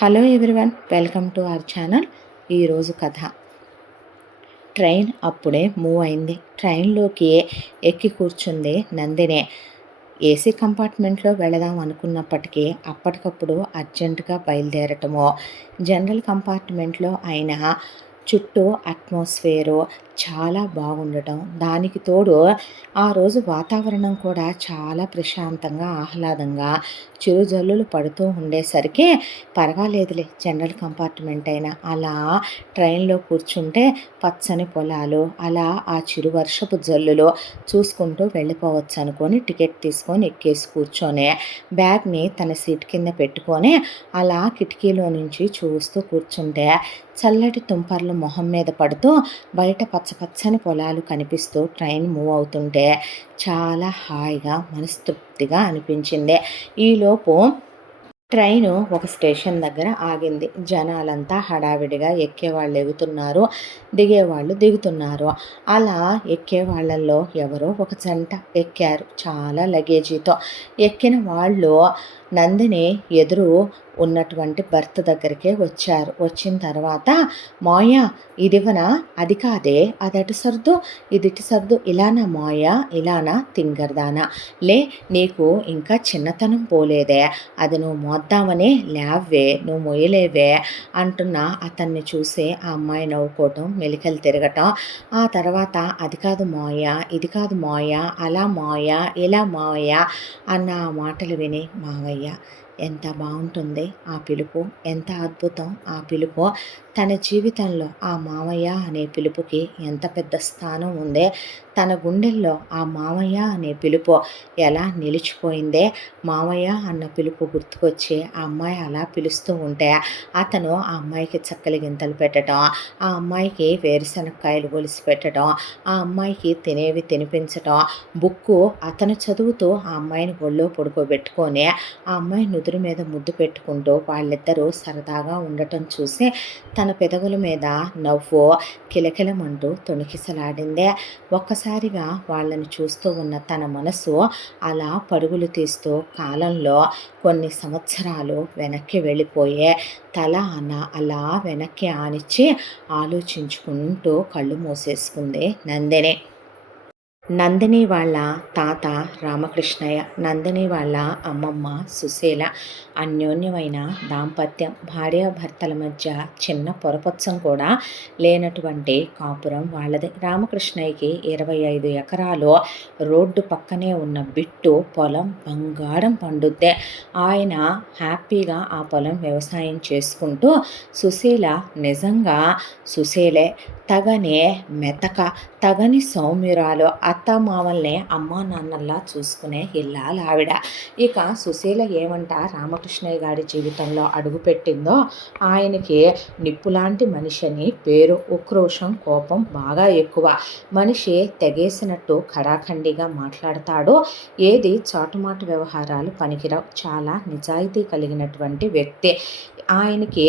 Hello everyone, welcome to our channel. ఈరోజు కథ. Train అప్పుడే మూవ్ అయింది. ట్రైన్లోకి ఎక్కి కూర్చుంది నందిని. ఏసీ కంపార్ట్మెంట్లో వెళదాం అనుకున్నప్పటికీ అప్పటికప్పుడు అర్జెంటుగా బయలుదేరటము. జనరల్ కంపార్ట్మెంట్లో అయినా చుట్టూ అట్మాస్ఫియరు చాలా బాగుండటం, దానికి తోడు ఆ రోజు వాతావరణం కూడా చాలా ప్రశాంతంగా ఆహ్లాదంగా చిరుజల్లులు పడుతూ ఉండేసరికి పర్వాలేదులే, జనరల్ కంపార్ట్మెంట్ అయినా. అలా ట్రైన్లో కూర్చుంటే పచ్చని పొలాలు, అలా ఆ చిరు వర్షపు జల్లులు చూసుకుంటూ వెళ్ళిపోవచ్చు అనుకొని టికెట్ తీసుకొని ఎక్కేసి కూర్చొని బ్యాగ్ని తన సీట్ కింద పెట్టుకొని అలా కిటికీలో నుంచి చూస్తూ కూర్చుంటే చల్లటి తుంపర్లు మొహం మీద పడుతూ బయట పచ్చని పొలాలు కనిపిస్తూ ట్రైన్ మూవ్ అవుతుంటే చాలా హాయిగా మనస్తృప్తిగా అనిపించింది. ఈలోపు ట్రైను ఒక స్టేషన్ దగ్గర ఆగింది. జనాలంతా హడావిడిగా ఎక్కేవాళ్ళు ఎగుతున్నారు, దిగేవాళ్ళు దిగుతున్నారు. అలా ఎక్కే వాళ్ళల్లో ఎవరో ఒక జంట ఎక్కారు చాలా లగేజీతో. ఎక్కిన వాళ్ళు నందిని ఎదురు ఉన్నటువంటి బర్త్ దగ్గరికే వచ్చారు. వచ్చిన తర్వాత, మాయా ఇదివనా, అది కాదే, అదటి సర్దు, ఇదిటి సర్దు, ఇలానా మాయా, ఇలానా తింగర్దానా, లే నీకు ఇంకా చిన్నతనం పోలేదే, అది నువ్వు మోద్దామని లేవే, నువ్వు మొయ్యలేవే అంటున్న అతన్ని చూసి ఆ అమ్మాయి నవ్వుకోవటం, మెలికలు తిరగటం. ఆ తర్వాత అది కాదు మాయా, ఇది కాదు మాయా, అలా మాయా, ఇలా మాయా అన్న ఆ మాటలు విని మావయ్య ఎంత బాగుంటుంది ఆ పిలుపు, ఎంత అద్భుతం ఆ పిలుపు. తన జీవితంలో ఆ మామయ్య అనే పిలుపుకి ఎంత పెద్ద స్థానం ఉందే. తన గుండెల్లో ఆ మామయ్య అనే పిలుపు ఎలా నిలిచిపోయిందే. మామయ్య అన్న పిలుపు గుర్తుకొచ్చి ఆ అమ్మాయి అలా పిలుస్తూ ఉంటే అతను ఆ అమ్మాయికి చక్కలి గింతలు పెట్టడం, ఆ అమ్మాయికి వేరుశనక్కాయలు గొలిసి పెట్టడం, ఆ అమ్మాయికి తినేవి తినిపించడం, బుక్కు అతను చదువుతూ ఆ అమ్మాయిని ఒళ్ళో పడుకోబెట్టుకొని ఆ అమ్మాయి నుదురు మీద ముద్దు పెట్టుకుంటూ వాళ్ళిద్దరూ సరదాగా ఉండటం చూసి తన పెదవుల మీద నవ్వు కిలకిలమంటూ తొణికిసలాడిందే. ఒక్కసారిగా వాళ్ళని చూస్తూ ఉన్న తన మనసు అలా పరుగులు తీస్తూ కాలంలో కొన్ని సంవత్సరాలు వెనక్కి వెళ్ళిపోయే తల అలా వెనక్కి ఆనిచ్చి ఆలోచించుకుంటూ కళ్ళు మూసేసుకుంది నందిని. నందిని వాళ్ళ తాత రామకృష్ణయ్య, నందిని వాళ్ళ అమ్మమ్మ సుశీల. అన్యోన్యమైన దాంపత్యం, భార్యాభర్తల మధ్య చిన్న పొరపచ్చం కూడా లేనటువంటి కాపురం వాళ్ళది. రామకృష్ణయ్యకి 25 ఎకరాలు రోడ్డు పక్కనే ఉన్న బిట్టు పొలం బంగారం పండుద్దే. ఆయన హ్యాపీగా ఆ పొలం వ్యవసాయం చేసుకుంటూ, సుశీల నిజంగా సుశీలే, తగనే మెతక, తగని సౌమ్యురాలు, అత్తమామల్ని అమ్మా నాన్నల్లా చూసుకునే ఇల్లాలు ఆవిడ. ఇక సుశీల ఏమంట రామకృష్ణయ్య గారి జీవితంలో అడుగుపెట్టిందో ఆయనకి నిప్పులాంటి మనిషి అని పేరు. ఉక్రోషం, కోపం బాగా ఎక్కువ. మనిషి తెగేసినట్టు ఖడాఖండిగా మాట్లాడతాడు. ఏది చాటుమాటు వ్యవహారాలు పనికిరావు. చాలా నిజాయితీ కలిగినటువంటి వ్యక్తి. ఆయనకి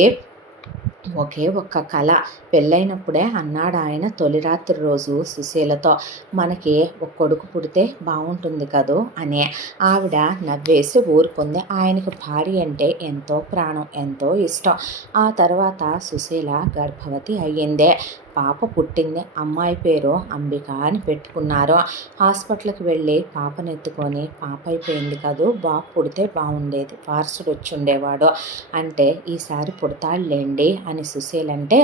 ఒకే ఒక్క కళ. పెళ్ళైనప్పుడే అన్నాడు ఆయన తొలి రాత్రి రోజు సుశీలతో, మనకి ఒక కొడుకు పుడితే బాగుంటుంది కదూ అని. ఆవిడ నవ్వేసి ఊరుకుంది. ఆయనకు భార్య అంటే ఎంతో ప్రాణం, ఎంతో ఇష్టం. ఆ తర్వాత సుశీల గర్భవతి అయ్యిందే. పాప పుట్టింది. అమ్మాయి పేరు అంబిక అని పెట్టుకున్నారు. హాస్పిటల్కి వెళ్ళి పాపనెత్తుకొని, పాప అయిపోయింది కదూ, బాబు పుడితే బాగుండేది, వారసుడు వచ్చి ఉండేవాడు అంటే, ఈసారి పుడతాడులేండి అని సుశీలంటే,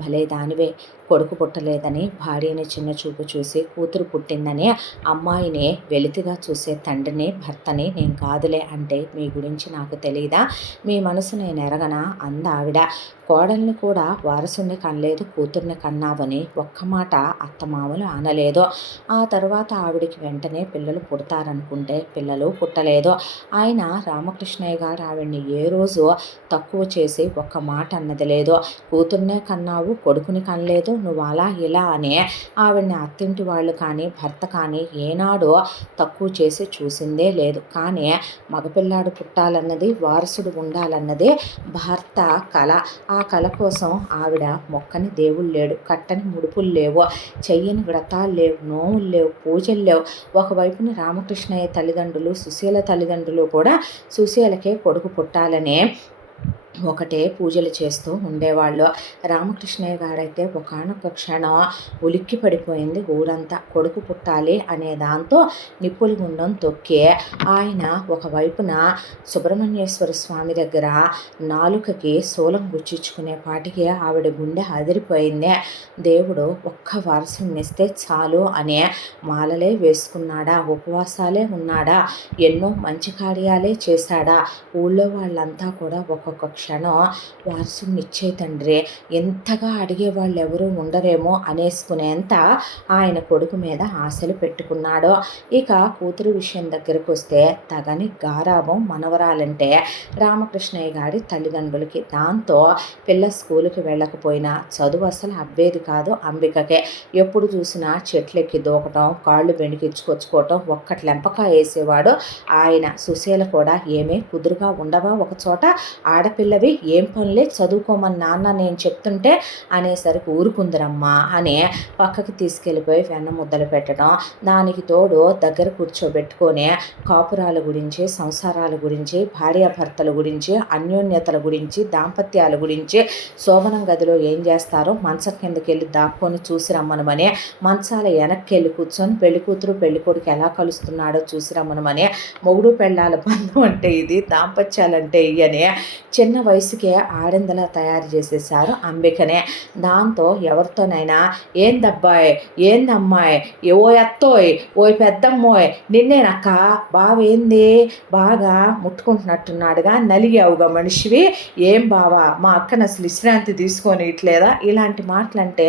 భలే దానివే, కొడుకు పుట్టలేదని భార్యని చిన్న చూపు చూసి కూతురు పుట్టిందని అమ్మాయిని వెలితిగా చూసే తండ్రిని, భర్తని నేను కాదులే అంటే, మీ గురించి నాకు తెలియదా, మీ మనసు నేను ఎరగనా అందావిడ. కోడల్ని కూడా వారసుని కనలేదు, కూతుర్ని కన్నావని ఒక్క మాట అత్తమామలు అనలేదు. ఆ తర్వాత ఆవిడికి వెంటనే పిల్లలు పుడతారనుకుంటే పిల్లలు పుట్టలేదు. ఆయన రామకృష్ణయ్య గారు ఆవిడ్ని ఏ రోజు తక్కువ చేసి ఒక్క మాట అన్నది లేదు. కూతుర్నే కన్నావు, కొడుకుని కనలేదు, నువ్వు అలా ఇలా అని ఆవిడ్ని అత్తింటి వాళ్ళు కానీ భర్త కానీ ఏనాడో తక్కువ చేసి చూసిందే లేదు. కానీ మగపిల్లాడు పుట్టాలన్నది, వారసుడు ఉండాలన్నదే భర్త కళ. ఆ కళ కోసం ఆవిడ మొక్కని దేవుళ్ళు లేడు, కట్టని ముడుపులు లేవు, చెయ్యని వ్రతాలు లేవు, నోములు లేవు, పూజలు లేవు. ఒకవైపున రామకృష్ణయ్య తల్లిదండ్రులు, సుశీల తల్లిదండ్రులు కూడా సుశీలకే కొడుకు పుట్టాలనే ఒకటే పూజలు చేస్తూ ఉండేవాళ్ళు. రామకృష్ణయ్య గారైతే ఒకానొక క్షణం ఉలిక్కి పడిపోయింది ఊరంతా. కొడుకు పుట్టాలి అనే దాంతో నిప్పుల గుండం తొక్కి ఆయన ఒకవైపున సుబ్రహ్మణ్యేశ్వర స్వామి దగ్గర నాలుకకి శూలం గుచ్చించుకునే పాటికి ఆవిడ గుండె అదిరిపోయింది. దేవుడు ఒక్క వారసునిస్తే చాలు అనే మాలలే వేసుకున్నాడా, ఉపవాసాలే ఉన్నాడా, ఎన్నో మంచి కార్యాలే చేశాడా. ఊళ్ళో వాళ్ళంతా కూడా ఒక్కొక్క క్షణం వారసునిచ్చే తండ్రి, ఎంతగా అడిగేవాళ్ళు ఎవరూ ఉండరేమో అనేసుకునేంత ఆయన కొడుకు మీద ఆశలు పెట్టుకున్నాడు. ఇక కూతురు విషయం దగ్గరకు వస్తే తగని గారాబం మనవరాలంటే రామకృష్ణయ్య గారి తల్లిదండ్రులకి. దాంతో పిల్ల స్కూలుకి వెళ్ళకపోయినా చదువు అసలు అబ్బేది కాదు అంబికకే. ఎప్పుడు చూసినా చెట్లెక్కి దూకటం, కాళ్ళు బెణికించుకొచ్చుకోవటం, ఒక్కటి లెంపకాయ వేసేవాడు ఆయన. సుశీల కూడా ఏమీ కుదురుగా ఉండవా ఒకచోట, ఆడపిల్లవి ఏం పనులే, చదువుకోమని నాన్న నేను చెప్తుంటే అనేసరికి ఊరుకుందరమ్మా అని పక్కకి తీసుకెళ్ళిపోయి వెన్న ముద్దలు పెట్టడం. దానికి తోడు దగ్గర కూర్చోబెట్టుకొని కాపురాల గురించి, సంసారాల గురించి, భార్యాభర్తల గురించి, అన్యోన్యతల గురించి, దాంపత్యాల గురించి, శోభనం గదిలో ఏం చేస్తారో మంచం కిందకి వెళ్ళి దాక్కొని చూసి రమ్మనమని, మంచాల వెనక్కి వెళ్ళి కూర్చొని పెళ్లి కూతురు పెళ్లి కొడుకు ఎలా కలుస్తున్నాడో చూసి రమ్మనమని, మొగుడు పెళ్ళాల బంధం అంటే ఇది, దాంపత్యాలంటే ఇయని చిన్న వయసుకే ఆడందలా తయారు చేసేసారు అంబికనే. దాంతో ఎవరితోనైనా ఏందబ్బాయి, ఏందమ్మాయి, ఓ ఎత్తోయ్, ఓ పెద్దమ్మోయ్, నిన్నేనక్క, బావేంది, బాగా ముట్టుకుంటున్నట్టున్నాడుగా, నలిగావుగా మనిషివి, ఏం బావా మా అక్కను అసలు విశ్రాంతి తీసుకొని ఇట్లేదా, ఇలాంటి మాటలంటే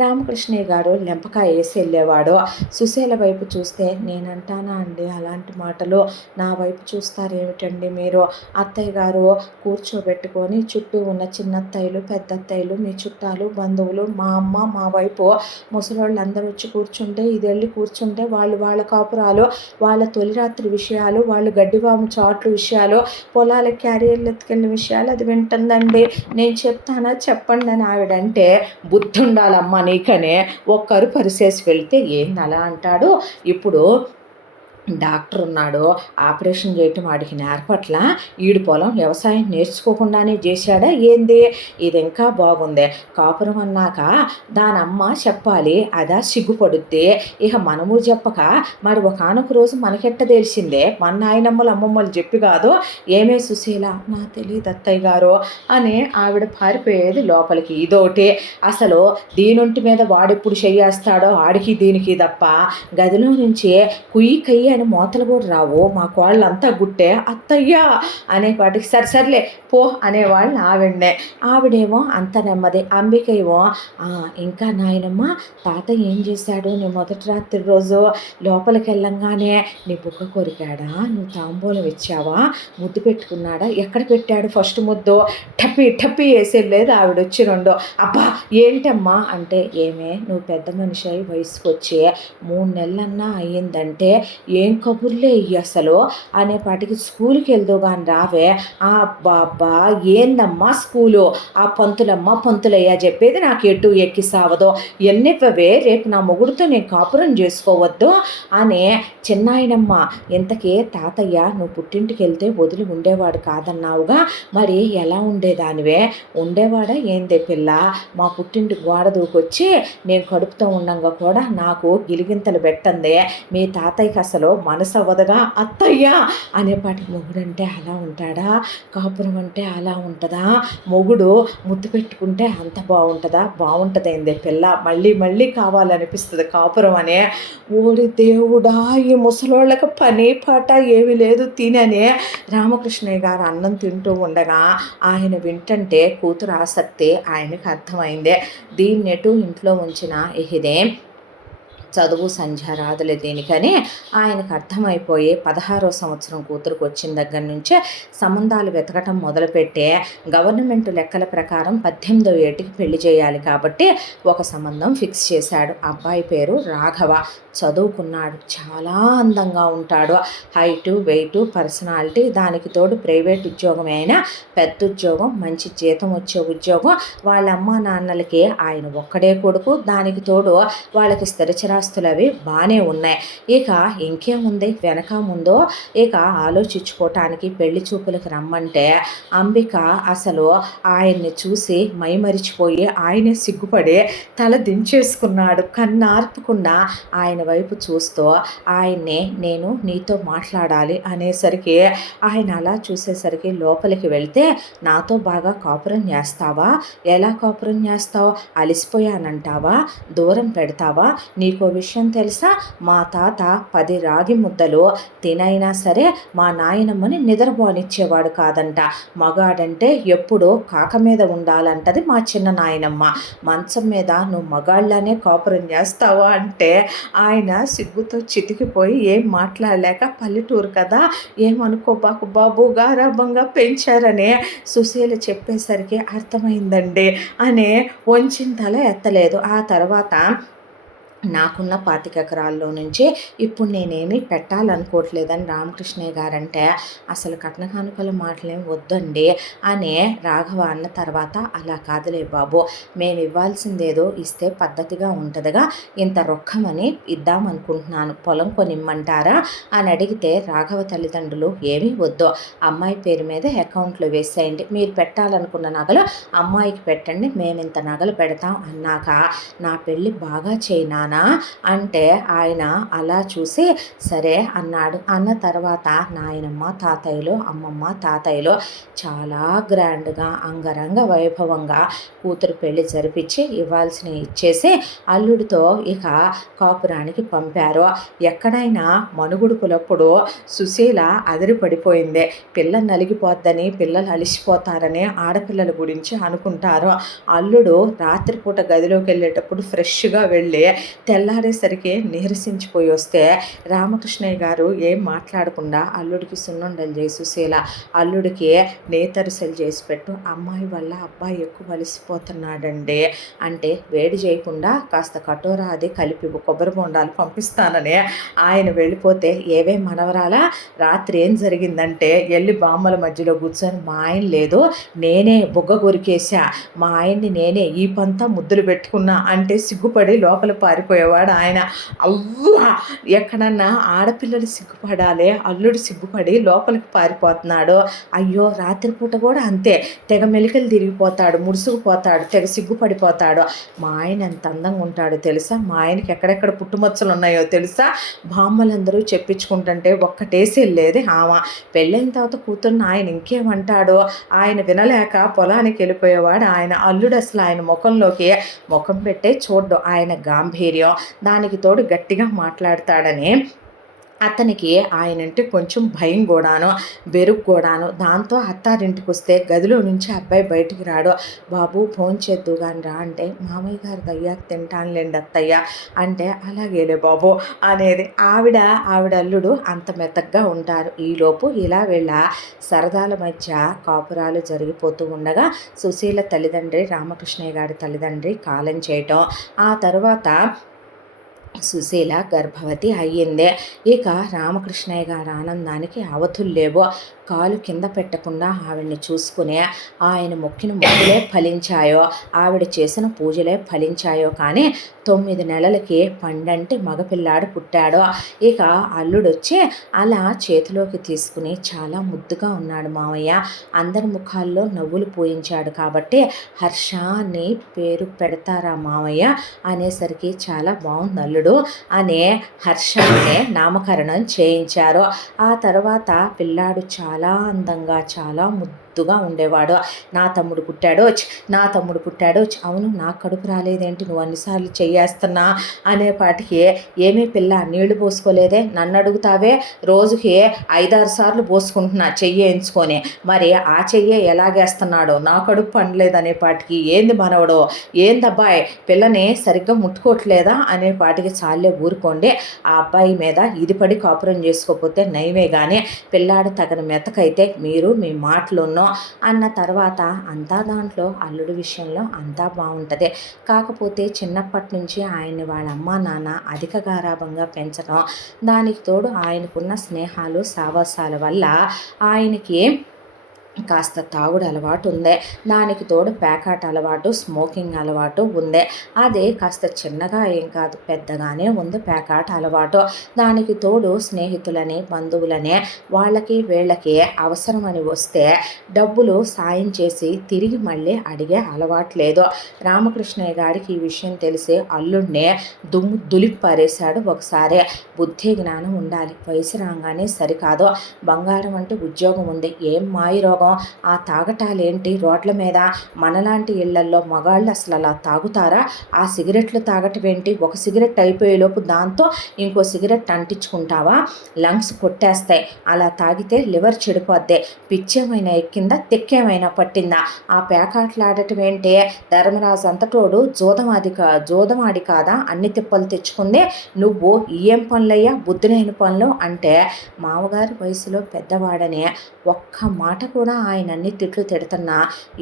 రామకృష్ణయ్య గారు లెంపకాయ వేసి వెళ్ళేవాడు. సుశీల వైపు చూస్తే నేనంటానా అండి అలాంటి మాటలు, నా వైపు చూస్తారేమిటండి మీరు, అత్తయ్య గారు కూర్చోబెట్టుకొని చుట్టూ ఉన్న చిన్నత్తయ్యలు, పెద్దత్తయ్యలు, మీ చుట్టాలు, బంధువులు, మా అమ్మ, మా వైపు ముసలోళ్ళు అందరూ వచ్చి కూర్చుంటే, ఇది వెళ్ళి కూర్చుంటే వాళ్ళ కాపురాలు, వాళ్ళ తొలిరాత్రి విషయాలు, వాళ్ళు గడ్డివాము చాట్లు విషయాలు, పొలాల క్యారియర్లు ఎత్తుకెళ్ళిన విషయాలు అది వింటుందండి. నేను చెప్తానా చెప్పండి అని ఆవిడంటే, బుద్ధి ఉండాలమ్మా నీకనే ఒక్కరు పరిసేసి వెళ్తే ఏంది అలా అంటాడు. ఇప్పుడు డాక్టర్ ఉన్నాడు, ఆపరేషన్ చేయటం వాడికి నేర్పట్ల, ఈడు పొలం వ్యవసాయం నేర్చుకోకుండానే చేశాడా ఏంది, ఇది ఇంకా బాగుంది. కాపురం అన్నాక దాని అమ్మ చెప్పాలి, అదా సిగ్గుపడుద్ది. ఇక మనము చెప్పక మరి ఒకనొక రోజు మనకెట్ట తెలిసిందే, మన నాయనమ్మలు అమ్మమ్మలు చెప్పి కాదు. ఏమే సుశీల, నా తెలియదు అత్తయ్య గారు అని ఆవిడ పారిపోయేది లోపలికి. ఇదోటి అసలు దీనొంటి మీద వాడెప్పుడు చెయ్యేస్తాడో ఆడికి దీనికి తప్ప గదిలో నుంచి కుయ్యి కయ్యి అని మోతలు కూడా రావు. మా కోళ్ళంతా గుట్టే అత్తయ్యా అనేపాటికి సరిసర్లే పో అనేవాళ్ళు ఆవిడనే. ఆవిడేమో అంత నెమ్మది. అంబిక ఏమో ఇంకా నాయనమ్మ తాత ఏం చేశాడు, నీ మొదటి రాత్రి రోజు లోపలికి వెళ్ళంగానే నీ బుక్క కొరికాడా, నువ్వు తాంబూలం ఇచ్చావా, ముద్దు పెట్టుకున్నాడా, ఎక్కడ పెట్టాడు ఫస్ట్ ముద్దు, టప్పి వేసేలేదు ఆవిడ వచ్చి రెండో. అబ్బా ఏంటమ్మా అంటే, ఏమే నువ్వు పెద్ద మనిషి అయి వయసుకు వచ్చి 3 నెలలన్నా అయ్యిందంటే ఏం కబుర్లే ఇవి అసలు అనేపాటికి స్కూల్కి వెళ్దు కానీ రావే. అబ్బా ఏందమ్మా స్కూలు, ఆ పంతులయ్యా చెప్పేది నాకు ఎటు ఎక్కి సావదో, ఎన్నివ్వవే రేపు నా మొగుడుతో నేను కాపురం చేసుకోవద్దు అని. చిన్నాయనమ్మ ఇంతకీ తాతయ్య నువ్వు పుట్టింటికి వెళ్తే వదిలి ఉండేవాడు కాదన్నావుగా, మరి ఎలా ఉండేదానివే, ఉండేవాడా ఏందే పిల్ల, మా పుట్టింటి గోడ దూకొచ్చి నేను కడుపుతో ఉండంగా కూడా నాకు గిలిగింతలు పెట్టందే, మీ తాతయ్యకి అసలు మనసు అవ్వదుగా అత్తయ్య అనేపాటికి. మొగుడు అంటే అలా ఉంటాడా, కాపురం అంటే అలా ఉంటుందా, మొగుడు ముద్దు పెట్టుకుంటే అంత బాగుంటుందా, బాగుంటుందేందే పిల్ల, మళ్ళీ కావాలనిపిస్తుంది కాపురం అనే. ఓడి దేవుడా, ఈ ముసలోళ్ళకి పని పాట ఏమీ లేదు తిననే. రామకృష్ణయ్య గారు అన్నం తింటూ ఉండగా ఆయన వింటంటే కూతురు ఆసక్తి ఆయనకు అర్థమైందే. దీన్నెటు ఇంట్లో ఉంచిన ఇదే చదువు సంధ్యారాధులే దీనికని ఆయనకు అర్థమైపోయి 16వ సంవత్సరం కూతురుకు వచ్చిన దగ్గర నుంచే సంబంధాలు వెతకటం మొదలుపెట్టే. గవర్నమెంట్ లెక్కల ప్రకారం 18వ ఏటికి పెళ్లి చేయాలి కాబట్టి ఒక సంబంధం ఫిక్స్ చేశాడు. అబ్బాయి పేరు రాఘవ, చదువుకున్నాడు, చాలా అందంగా ఉంటాడు, హైటు వెయిటు పర్సనాలిటీ, దానికి తోడు ప్రైవేట్ ఉద్యోగం అయినా పెద్ద ఉద్యోగం, మంచి జీతం వచ్చే ఉద్యోగం. వాళ్ళ అమ్మా నాన్నలకి ఆయన ఒక్కడే కొడుకు, దానికి తోడు వాళ్ళకి స్థిరచరా స్థిరాస్తులు అవి బాగానే ఉన్నాయి. ఇక ఇంకేముంది, వెనక ముందో ఇక ఆలోచించుకోవటానికి పెళ్లి చూపులకు రమ్మంటే అంబిక అసలు ఆయన్ని చూసి మైమరిచిపోయి ఆయనే సిగ్గుపడి తల దించేసుకున్నాడు. కన్నార్పకుండా ఆయన వైపు చూస్తూ ఆయన్ని నేను నీతో మాట్లాడాలి అనేసరికి ఆయన అలా చూసేసరికి లోపలికి వెళ్తే నాతో బాగా కాపురం చేస్తావా, ఎలా కాపురం చేస్తావు, అలిసిపోయానంటావా, దూరం పెడతావా, నీకో విషయం తెలుసా, మా తాత 10 రాగి ముద్దలు తినైనా సరే మా నాయనమ్మని నిద్రపోనిచ్చేవాడు కాదంట. మగాడంటే ఎప్పుడూ కాక మీద ఉండాలంటది మా చిన్న నాయనమ్మ. మంచం మీద నువ్వు మగాళ్ళనే కాపురం చేస్తావా అంటే ఆయన సిగ్గుతో చితికిపోయి ఏం మాట్లాడలేక పల్లెటూరు కదా ఏమనుకోబాకు బాబు గారాబంగా పెంచారని సుశీల చెప్పేసరికి అర్థమైందండి అని వంచిన తల ఎత్తలేదు. ఆ తర్వాత నాకున్న 25 ఎకరాల్లో నుంచి ఇప్పుడు నేనేమీ పెట్టాలనుకోవట్లేదని రామకృష్ణయ్య గారంటే అసలు కట్న కానుకల మాటలేం వద్దండి అని రాఘవ అన్న తర్వాత అలా కాదులే బాబు, మేము ఇవ్వాల్సిందేదో ఇస్తే పద్ధతిగా ఉంటుందిగా, ఇంత రొక్కమని ఇద్దామనుకుంటున్నాను, పొలం కొనిమ్మంటారా అని అడిగితే రాఘవ తల్లిదండ్రులు ఏమీ వద్దు, అమ్మాయి పేరు మీద అకౌంట్లో వేసేయండి, మీరు పెట్టాలనుకున్న నగలు అమ్మాయికి పెట్టండి, మేము ఇంత నగలు పెడతాం అన్నాక నా పెళ్ళి బాగా చేయనా అంటే ఆయన అలా చూసి సరే అన్నాడు. అన్న తర్వాత నాయనమ్మ తాతయ్యలు అమ్మమ్మ తాతయ్యలు చాలా గ్రాండ్గా అంగరంగ వైభవంగా కూతురు పెళ్లి జరిపించి ఇవ్వాల్సినవి ఇచ్చేసి అల్లుడితో ఇక కాపురానికి పంపారు. ఎక్కడైనా మనుగుడుపులప్పుడు సుశీల అదిరిపడిపోయింది. పిల్ల నలిగిపోద్దని, పిల్లలు అలిసిపోతారని ఆడపిల్లల గురించి అనుకుంటారు. అల్లుడు రాత్రిపూట గదిలోకి వెళ్ళేటప్పుడు ఫ్రెష్గా వెళ్ళి తెల్లారేసరికి నీరసించిపోయి వస్తే రామకృష్ణయ్య గారు ఏం మాట్లాడకుండా అల్లుడికి సున్నుండలు చేసి సుశీల అల్లుడికి నేతరిసెలు చేసి పెట్టు, అమ్మాయి వల్ల అబ్బాయి ఎక్కువ అలసిపోతున్నాడండి అంటే వేడి చేయకుండా కాస్త కటోరా అది కలిపి కొబ్బరి బొండాలు పంపిస్తానని ఆయన వెళ్ళిపోతే ఏవే మనవరాలా రాత్రి ఏం జరిగిందంటే వెళ్ళి బామ్మల మధ్యలో కూర్చొని మా ఆయన లేదు నేనే బుగ్గ కొరికేసా, మా ఆయన్ని నేనే ఈ పంతా ముద్దులు పెట్టుకున్నా అంటే సిగ్గుపడి లోపల పారిపోయేవాడు ఆయన. అవ్వా ఎక్కడన్నా ఆడపిల్లలు సిగ్గుపడాలి, అల్లుడు సిగ్గుపడి లోపలికి పారిపోతున్నాడు. అయ్యో రాత్రిపూట కూడా అంతే, తెగ మెలికలు తిరిగిపోతాడు, ముడుసుకుపోతాడు, తెగ సిగ్గుపడిపోతాడు. మా ఆయన ఎంత అందంగా ఉంటాడో తెలుసా, మా ఆయనకి ఎక్కడెక్కడ పుట్టుమచ్చలు ఉన్నాయో తెలుసా, బామ్మలందరూ చెప్పించుకుంటుంటే ఒక్కటేసి వెళ్ళేది ఆమె. పెళ్ళైన తర్వాత కూతుర్ని ఆయన ఇంకేమంటాడో ఆయన వినలేక పొలానికి వెళ్ళిపోయేవాడు ఆయన. అల్లుడు అసలు ఆయన ముఖంలోకి ముఖం పెట్టే చూడ్డం, ఆయన గాంభీర్యం దానికి తోడు గట్టిగా మాట్లాడతాడని అతనికి ఆయనంటే కొంచెం భయం కూడాను, బెరుకు కూడాను. దాంతో అత్తారింటికి వస్తే గదిలో నుంచి అబ్బాయి బయటికి రాడు. బాబు ఫోన్ చేద్దు కానీ రా అంటే మామయ్య గారి దయ్యాక తింటానులేండి అత్తయ్య అంటే అలాగేలే బాబు అనేది. ఆవిడ అల్లుడు అంత మెత్తగా ఉంటారు. ఈలోపు ఇలా వీళ్ళ సరదాల మధ్య కాపురాలు జరిగిపోతూ ఉండగా సుశీల తల్లిదండ్రి రామకృష్ణయ్య గారి తల్లిదండ్రి కాలం చేయటం, ఆ తర్వాత సుశీల గర్భవతి అయ్యిందే. ఇక రామకృష్ణయ్య గారి ఆనందానికి అవధులు లేవు. కాలు కింద పెట్టకుండా ఆవిడ్ని చూసుకుని ఆయన మొక్కిన మొక్కులే ఫలించాయో, ఆవిడ చేసిన పూజలే ఫలించాయో కానీ 9 నెలలకి పండంటి మగపిల్లాడు పుట్టాడు. ఇక అల్లుడొచ్చి అలా చేతిలోకి తీసుకుని చాలా ముద్దుగా ఉన్నాడు మావయ్య, అందరి ముఖాల్లో నవ్వులు పూయించాడు కాబట్టి హర్ష అని పేరు పెడతారా మావయ్య అనేసరికి చాలా బాగుంది అల్లుడు అనే హర్ష అనే నామకరణం చేయించారు. ఆ తర్వాత పిల్లాడు చాలా అందంగా చాలా ముద్దుగా ఉండేవాడు. నా తమ్ముడు పుట్టాడు అవును నా కడుపు రాలేదేంటి నువ్వు అన్నిసార్లు చెయ్యేస్తున్నా అనేపాటికి ఏమీ పిల్ల నీళ్లు పోసుకోలేదే, నన్ను అడుగుతావే, రోజుకి 5-6 సార్లు పోసుకుంటున్నా చెయ్యి ఎంచుకొని, మరి ఆ చెయ్యే ఎలాగేస్తున్నాడో నా కడుపు పండలేదనేపాటికి ఏంది మనవడో, ఏందబ్బాయి పిల్లని సరిగ్గా ముట్టుకోవట్లేదా అనేపాటికి చాలే ఊరుకోండి, ఆ అబ్బాయి మీద ఇది పడి కాపురం చేసుకోకపోతే నయమే కానీ పిల్లాడు తగిన మెతకైతే మీరు మీ మాటలున్నో అన్న తర్వాత అంతా దాంట్లో అల్లుడి విషయంలో అంతా బాగుంటుంది. కాకపోతే చిన్నప్పటి నుంచి ఆయన్ని వాళ్ళ అమ్మా నాన్న అధిక గారాబంగా పెంచడం, దానికి తోడు ఆయనకున్న స్నేహాలు సావాసాల వల్ల ఆయనకి కాస్త తాగుడు అలవాటు ఉంది, దానికి తోడు ప్యాకాట్ అలవాటు, స్మోకింగ్ అలవాటు ఉంది. అది కాస్త చిన్నగా ఏం కాదు, పెద్దగానే ఉంది ప్యాకాట్ అలవాటు. దానికి తోడు స్నేహితులని, బంధువులనే వాళ్ళకి వీళ్ళకి అవసరమని వస్తే డబ్బులు సాయం చేసి తిరిగి మళ్ళీ అడిగే అలవాటు లేదు. రామకృష్ణయ్య గారికి ఈ విషయం తెలిసి అల్లుడిని దులిపారేశాడు ఒకసారి. బుద్ధి జ్ఞానం ఉండాలి, వయసు రాగానే సరికాదు. బంగారం అంటే ఉద్యోగం ఉంది, ఏం మాయి రోగం, ఆ తాగటాలేంటి రోడ్ల మీద? మనలాంటి ఇళ్లల్లో మగాళ్ళు అసలు అలా తాగుతారా? ఆ సిగరెట్లు తాగటం ఏంటి? ఒక సిగరెట్ అయిపోయేలోపు దాంతో ఇంకో సిగరెట్ అంటించుకుంటావా? లంగ్స్ కొట్టేస్తాయి. అలా తాగితే లివర్ చెడిపోద్ది. పిచ్చేమైనా ఎక్కిందా, తెక్కేమైనా పట్టిందా? ఆ పేకాట్లాడటం ఏంటి? ధర్మరాజు అంతటోడు జోదమాడి కాదా అన్ని తిప్పలు తెచ్చుకుంది? నువ్వు ఏం పనులయ్యా బుద్ధినైన పనులు అంటే మామగారి వయసులో పెద్దవాడనే ఒక్క మాట కూడా ఆయన అన్ని తిట్లు తిడుతున్నా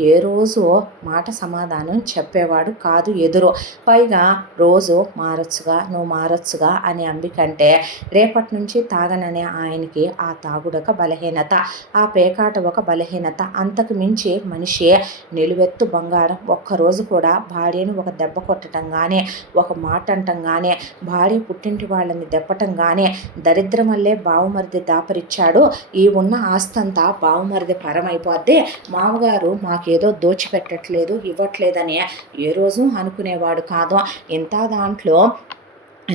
ఏ రోజు మాట సమాధానం చెప్పేవాడు కాదు ఎదురు. పైగా రోజు మారొచ్చుగా, నువ్వు మారొచ్చుగా అని అంబికంటే రేపటి నుంచి తాగననే ఆయనకి ఆ తాగుడొక బలహీనత, ఆ పేకాట ఒక బలహీనత. అంతకు మించి మనిషి నిలువెత్తు బంగారం. ఒక్కరోజు కూడా భార్యను ఒక దెబ్బ కొట్టడం కానీ, ఒక మాట అంటం కానీ, భార్య పుట్టింటి వాళ్ళని దెప్పటం కానీ, దరిద్రం వల్లే బావమరిది దాపరిచ్చాడు, ఈ ఉన్న ఆస్తంతా బావమరిది పరమైపోద్ది, మామగారు మాకేదో దోచిపెట్టట్లేదు ఇవ్వట్లేదని ఏ రోజు అనుకునేవాడు కాదు. ఇంత దాంట్లో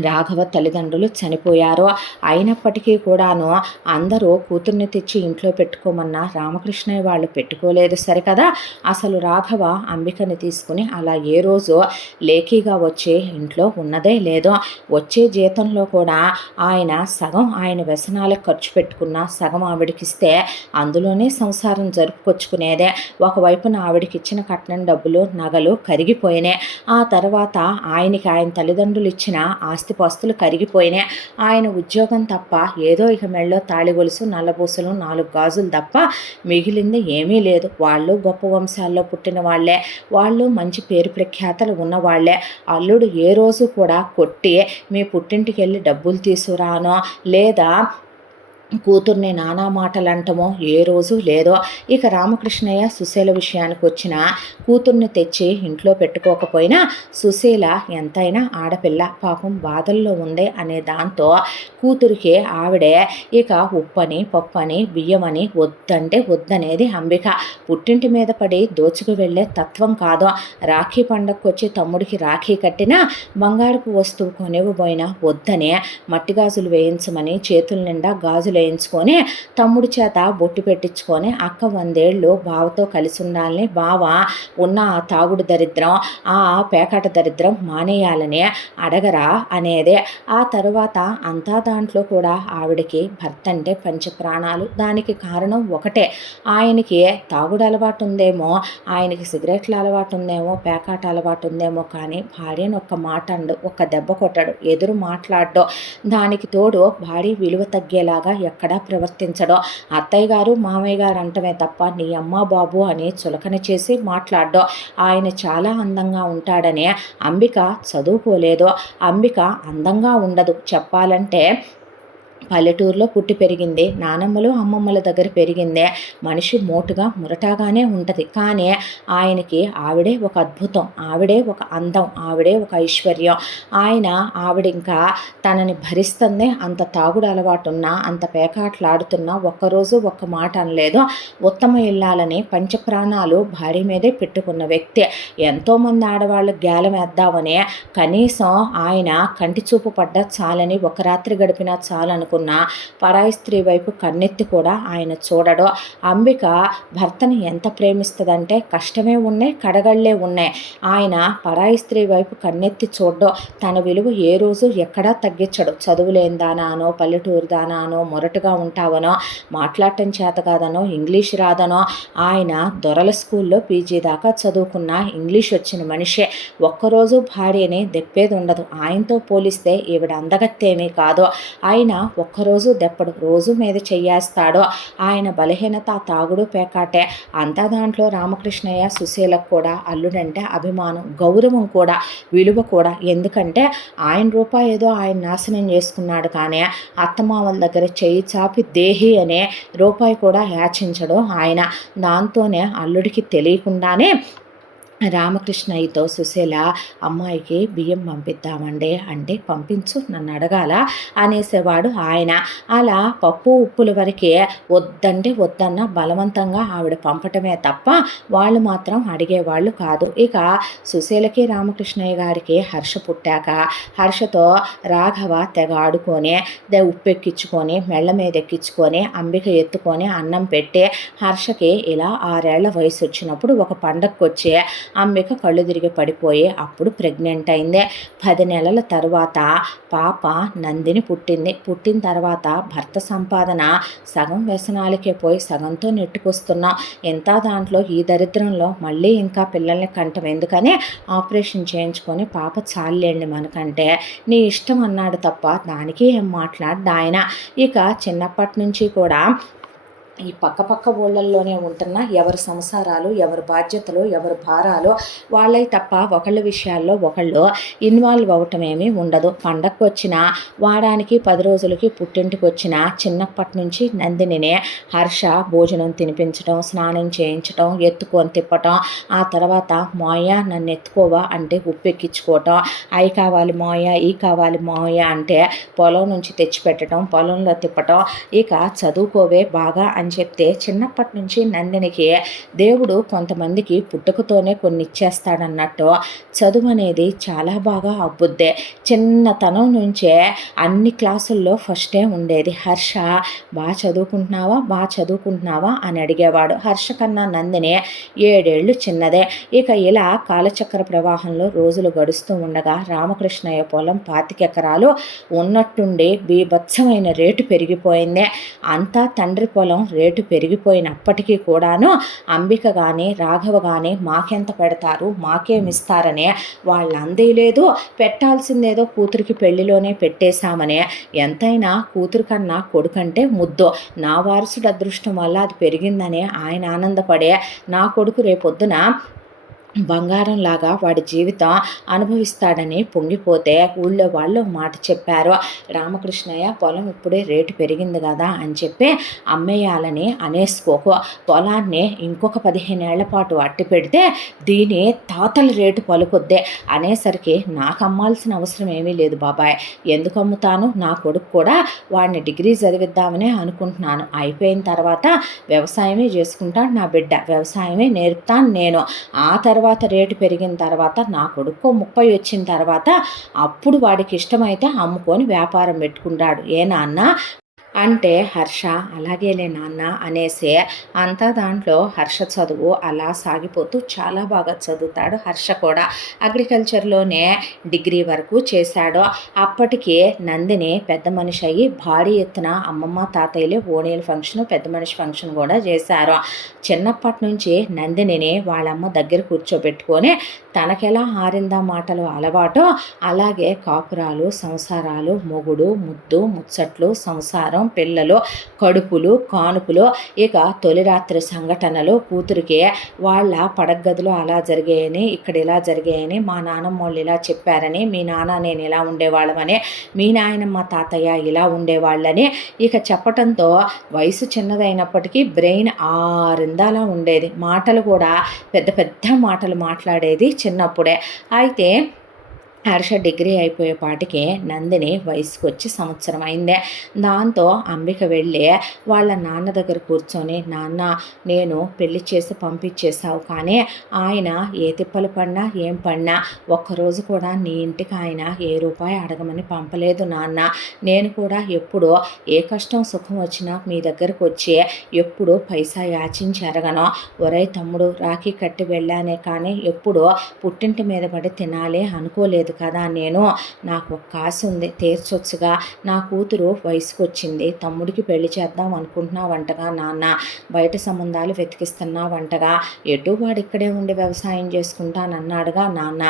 రాఘవ తల్లిదండ్రులు చనిపోయారు. అయినప్పటికీ కూడాను అందరూ కూతుర్ని తెచ్చి ఇంట్లో పెట్టుకోమన్నా రామకృష్ణయ్య వాళ్ళు పెట్టుకోలేదు సరికదా. అసలు రాఘవ అంబికని తీసుకుని అలా ఏ రోజు లేఖీగా వచ్చి ఇంట్లో ఉన్నదే లేదో. వచ్చే జీతంలో కూడా ఆయన సగం ఆయన వ్యసనాలకు ఖర్చు పెట్టుకున్న సగం ఆవిడకిస్తే అందులోనే సంసారం జరుపుకొచ్చుకునేదే. ఒకవైపున ఆవిడకి ఇచ్చిన కట్నం డబ్బులు, నగలు కరిగిపోయినాయి. ఆ తర్వాత ఆయనకి ఆయన తల్లిదండ్రులు ఇచ్చిన ఆస్తిపాస్తులు కరిగిపోయినాయి. ఆయన ఉద్యోగం తప్ప ఏదో ఇక మెళ్ళో తాళిగొలుసు, నల్లబూసలు, 4 గాజులు తప్ప మిగిలింది ఏమీ లేదు. వాళ్ళు గొప్ప వంశాల్లో పుట్టిన వాళ్లే, వాళ్ళు మంచి పేరు ప్రఖ్యాతలు ఉన్నవాళ్లే. అల్లుడు ఏ రోజు కూడా కొట్టి మీ పుట్టింటికి వెళ్ళి డబ్బులు తీసుకురానో లేదా కూతుర్ని నానా మాటలు అంటమో ఏ రోజు లేదో. ఇక రామకృష్ణయ్య సుశీల విషయానికి వచ్చిన కూతుర్ని తెచ్చి ఇంట్లో పెట్టుకోకపోయినా సుశీల ఎంతైనా ఆడపిల్ల, పాపం బాధల్లో ఉంది అనే దాంతో కూతురికి ఆవిడే ఇక ఉప్పని, పప్పని, బియ్యమని వద్దంటే వద్దనేది అంబిక. పుట్టింటి మీద పడి దోచుకు వెళ్ళే తత్వం కాదు. రాఖీ పండగకు వచ్చి తమ్ముడికి రాఖీ కట్టినా బంగారపు వస్తువు కొనివ్వబోయినా వద్దనే మట్టి గాజులు వేయించమని చేతుల నిండా గాజులు వేయించుకొని తమ్ముడి చేత బొట్టు పెట్టించుకొని అక్క 100 ఏళ్ళు బావతో కలిసి ఉండాలని, బావ ఉన్న ఆ తాగుడు దరిద్రం, ఆ పేకాట దరిద్రం మానేయాలని అడగరా అనేదే. ఆ తరువాత అంతా దాంట్లో కూడా ఆవిడకి భర్త అంటే పంచప్రాణాలు. దానికి కారణం ఒకటే, ఆయనకి తాగుడు అలవాటు ఉందేమో, ఆయనకి సిగరెట్ల అలవాటు ఉందేమో, పేకాట అలవాటు ఉందేమో, కానీ భార్యను ఒక్క మాట అండు, ఒక్క దెబ్బ కొట్టాడు, ఎదురు మాట్లాడడం. దానికి తోడు భార్య విలువ తగ్గేలాగా ఎక్కడా ప్రవర్తించడం. అత్తయ్య గారు, మామయ్య గారు అంటమే తప్ప నీ అమ్మ బాబు అని చులకన చేసి మాట్లాడడం. ఆయన చాలా అందంగా ఉంటాడని అంబిక చదువుకోలేదు. అంబిక అందంగా ఉండదు, చెప్పాలంటే పల్లెటూరులో పుట్టి పెరిగింది, నానమ్మలు అమ్మమ్మల దగ్గర పెరిగిందే. మనిషి మోటుగా మురటాగానే ఉంటుంది, కానీ ఆయనకి ఆవిడే ఒక అద్భుతం, ఆవిడే ఒక అందం, ఆవిడే ఒక ఐశ్వర్యం. ఆవిడ ఇంకా తనని భరిస్తుందే. అంత తాగుడు అలవాటు ఉన్నా, అంత పేకాట్లాడుతున్నా ఒక్కరోజు ఒక్క మాట అనలేదు. ఉత్తమ ఇల్లాలని పంచప్రాణాలు భార్య మీదే పెట్టుకున్న వ్యక్తి. ఎంతోమంది ఆడవాళ్ళు గ్యాలం వేద్దామని కనీసం ఆయన కంటి చూపు పడ్డా చాలని, ఒక రాత్రి గడిపినా చాలనుకున్న పరాయి స్త్రీ వైపు కన్నెత్తి కూడా ఆయన చూడడు. అంబిక భర్తని ఎంత ప్రేమిస్తుందంటే కష్టమే ఉన్నాయి, కడగళ్లే ఉన్నాయి. ఆయన పరాయి స్త్రీ వైపు కన్నెత్తి చూడడం. తన విలువ ఏ రోజు ఎక్కడా తగ్గించడు. చదువులేని దానానో, పల్లెటూరు దానానో, మొరటుగా ఉంటావనో, మాట్లాడటం చేత కాదనో, ఇంగ్లీష్ రాదనో. ఆయన దొరల స్కూల్లో పీజీ దాకా చదువుకున్న ఇంగ్లీష్ వచ్చిన మనిషే. ఒక్కరోజు భార్యని దెప్పేది ఉండదు. ఆయనతో పోలిస్తే ఈవిడ అందగత్తేమీ కాదు. ఆయన ఒక్కరోజు దెప్పడు, రోజు మీద చెయ్యేస్తాడు. ఆయన బలహీనత తాగుడు పేకాటే. అంతా దాంట్లో రామకృష్ణయ్య సుశీలకు కూడా అల్లుడంటే అభిమానం, గౌరవం కూడా, విలువ కూడా. ఎందుకంటే ఆయన రూపాయి ఏదో ఆయన నాశనం చేసుకున్నాడు, కానీ అత్తమామల దగ్గర చెయ్యి చాపి దేహి అనే రూపాయి కూడా యాచించడు ఆయన. దాంతోనే అల్లుడికి తెలియకుండానే రామకృష్ణయ్యతో సుశీల, అమ్మాయికి బియ్యం పంపిద్దామండి అంటే, పంపించు, నన్ను అడగాల అనేసేవాడు ఆయన. అలా పప్పు ఉప్పుల వరకే వద్దంటే వద్దన్న బలవంతంగా ఆవిడ పంపటమే తప్ప వాళ్ళు మాత్రం అడిగేవాళ్ళు కాదు. ఇక సుశీలకి రామకృష్ణయ్య గారికి హర్ష పుట్టాక హర్షతో రాఘవ తెగ ఆడుకొని ఉప్పెక్కించుకొని మెళ్ళ మీద ఎక్కించుకొని అంబిక ఎత్తుకొని అన్నం పెట్టి హర్షకి ఇలా 6 ఏళ్ల వయసు వచ్చినప్పుడు ఒక పండగకు వచ్చి అంబిక కళ్ళు తిరిగి పడిపోయి అప్పుడు ప్రెగ్నెంట్ అయింది. 10 నెలల తర్వాత పాప నందిని పుట్టింది. పుట్టిన తర్వాత భర్త సంపాదన సగం వ్యసనాలకే పోయి సగంతో నెట్టుకొస్తున్నాం. ఎంత దాంట్లో ఈ దరిద్రంలో మళ్ళీ ఇంకా పిల్లల్ని కంటం ఎందుకని ఆపరేషన్ చేయించుకొని పాప చాలేండి మనకంటే, నీ ఇష్టం అన్నాడు తప్ప దానికి ఏం మాట్లాడ్డా ఆయన. ఇక చిన్నప్పటి నుంచి కూడా ఈ పక్క ఊళ్ళల్లోనే ఉంటున్న ఎవరి సంసారాలు, ఎవరి బాధ్యతలు, ఎవరి భారాలు వాళ్ళవి తప్ప ఒకళ్ళ విషయాల్లో ఒకళ్ళు ఇన్వాల్వ్ అవ్వటం ఏమీ ఉండదు. పండగకు వచ్చిన వారానికి 10 రోజులకి పుట్టింటికి వచ్చిన చిన్నప్పటి నుంచి నందినినే హర్ష భోజనం తినిపించడం, స్నానం చేయించడం, ఎత్తుకొని తిప్పటం, ఆ తర్వాత మాయ నన్ను ఎత్తుకోవా అంటే ఉప్పెక్కించుకోవటం, అవి కావాలి మాయ, ఈ కావాలి మాయ అంటే పొలం నుంచి తెచ్చిపెట్టడం, పొలంలో తిప్పటం. ఇక చదువుకోవే బాగా అని చెప్తే చిన్నప్పటి నుంచి నందినికి దేవుడు కొంతమందికి పుట్టుకతోనే కొన్ని ఇచ్చేస్తాడన్నట్టు చదువు అనేది చాలా బాగా అబ్బుద్దే. చిన్నతనం నుంచే అన్ని క్లాసుల్లో ఫస్టే ఉండేది. హర్ష బాగా చదువుకుంటున్నావా అని అడిగేవాడు. హర్ష కన్నా నందిని 7 ఏళ్ళు చిన్నదే. ఇక ఇలా కాలచక్ర ప్రవాహంలో రోజులు గడుస్తూ ఉండగా రామకృష్ణయ్య పొలం 25 ఎకరాలు ఉన్నట్టుండి బీభత్సమైన రేటు పెరిగిపోయింది. అంతా తండ్రి పొలం రేటు పెరిగిపోయినప్పటికీ కూడాను అంబిక కానీ రాఘవ కానీ మాకెంత పెడతారు, మాకేమిస్తారనే వాళ్ళు అందేలేదు. పెట్టాల్సిందేదో కూతురికి పెళ్లిలోనే పెట్టేశామనే. ఎంతైనా కూతురు కన్నా కొడుకంటే ముద్దు. నా వారసుడు అదృష్టం వల్ల అది పెరిగిందనే ఆయన ఆనందపడే నా కొడుకు రేపొద్దున బంగారంలాగా వాడి జీవితం అనుభవిస్తాడని పొంగిపోతే ఊళ్ళో వాళ్ళు మాట చెప్పారు. రామకృష్ణయ్య పొలం ఇప్పుడే రేటు పెరిగింది కదా అని చెప్పి అమ్మేయాలని అనేసుకోకు, పొలాన్ని ఇంకొక 15 ఏళ్ల పాటు అట్టి పెడితే దీని తాతల రేటు పలుకొద్దే అనేసరికి నాకు అమ్మాల్సిన అవసరం ఏమీ లేదు బాబాయ్, ఎందుకు అమ్ముతాను, నా కొడుకు కూడా వాడిని డిగ్రీ చదివిద్దామని అనుకుంటున్నాను, అయిపోయిన తర్వాత వ్యవసాయమే చేసుకుంటాను నా బిడ్డ, వ్యవసాయమే నేర్పుతాను నేను, ఆ తర్వాత రేటు పెరిగిన తర్వాత నా కొడుకు 30 వచ్చిన తర్వాత అప్పుడు వాడికి ఇష్టమైతే అమ్ముకొని వ్యాపారం పెట్టుకుంటాడు, ఏ నాన్న అంటే హర్ష అలాగేలే నాన్న అనేసే. అంతా దాంట్లో హర్ష చదువు అలా సాగిపోతూ చాలా బాగా చదువుతాడు. హర్ష కూడా అగ్రికల్చర్లోనే డిగ్రీ వరకు చేశాడు. అప్పటికే నందిని పెద్ద మనిషి అయ్యి భారీ ఎత్తున అమ్మమ్మ తాతయ్యలు ఓణీల ఫంక్షన్, పెద్ద మనిషి ఫంక్షన్ కూడా చేశారు. చిన్నప్పటి నుంచి నందినిని వాళ్ళమ్మ దగ్గర కూర్చోబెట్టుకొని తనకెలా హారిందా మాటలు అలవాటు అలాగే కాపురాలు, సంసారాలు, మొగుడు, ముద్దు, ముచ్చట్లు, సంసారం, పిల్లలు, కడుపులు, కానుపులు, ఇక తొలి రాత్రి సంఘటనలు, కూతురికి వాళ్ళ పడగదిలో అలా జరిగాయని, ఇక్కడ ఇలా జరిగాయని, మా నాన్నమ్మ వాళ్ళు ఇలా చెప్పారని, మీ నాన్న నేను ఇలా ఉండేవాళ్ళమని, మీ నాయనమ్మ తాతయ్య ఇలా ఉండేవాళ్ళని ఇక చెప్పటంతో వయసు చిన్నదైనప్పటికీ బ్రెయిన్ ఆరిందాలా ఉండేది. మాటలు కూడా పెద్ద పెద్ద మాటలు మాట్లాడేది చిన్నప్పుడే. అయితే హర్ష డిగ్రీ అయిపోయేపాటికి నందిని వయసుకు వచ్చి సంవత్సరం అయిందే. దాంతో అంబిక వెళ్ళి వాళ్ళ నాన్న దగ్గర కూర్చొని, నాన్న నేను పెళ్లి చేసి పంపించేశావు, కానీ ఆయన ఏ తిప్పలు పడినా ఏం పడినా ఒక్కరోజు కూడా నీ ఇంటికి ఆయన ఏ రూపాయి అడగమని పంపలేదు నాన్న, నేను కూడా ఎప్పుడూ ఏ కష్టం సుఖం వచ్చినా మీ దగ్గరకు వచ్చి ఎప్పుడూ పైసా యాచించి ఎరగను. ఒరై తమ్ముడు, రాఖీ కట్టి వెళ్ళానే కానీ ఎప్పుడూ పుట్టింటి మీద పడి తినాలి అనుకోలేదు లేదు కదా నేను. నాకు ఒక ఆశ ఉంది, తీర్చొచ్చుగా. నా కూతురు వయసుకు వచ్చింది, తమ్ముడికి పెళ్లి చేద్దాం అనుకుంటున్నావంటగా నాన్న, బయట సంబంధాలు వెతికిస్తున్నావంటగా. ఎటు వాడు ఇక్కడే ఉండి వ్యవసాయం చేసుకుంటానన్నాడుగా నాన్న.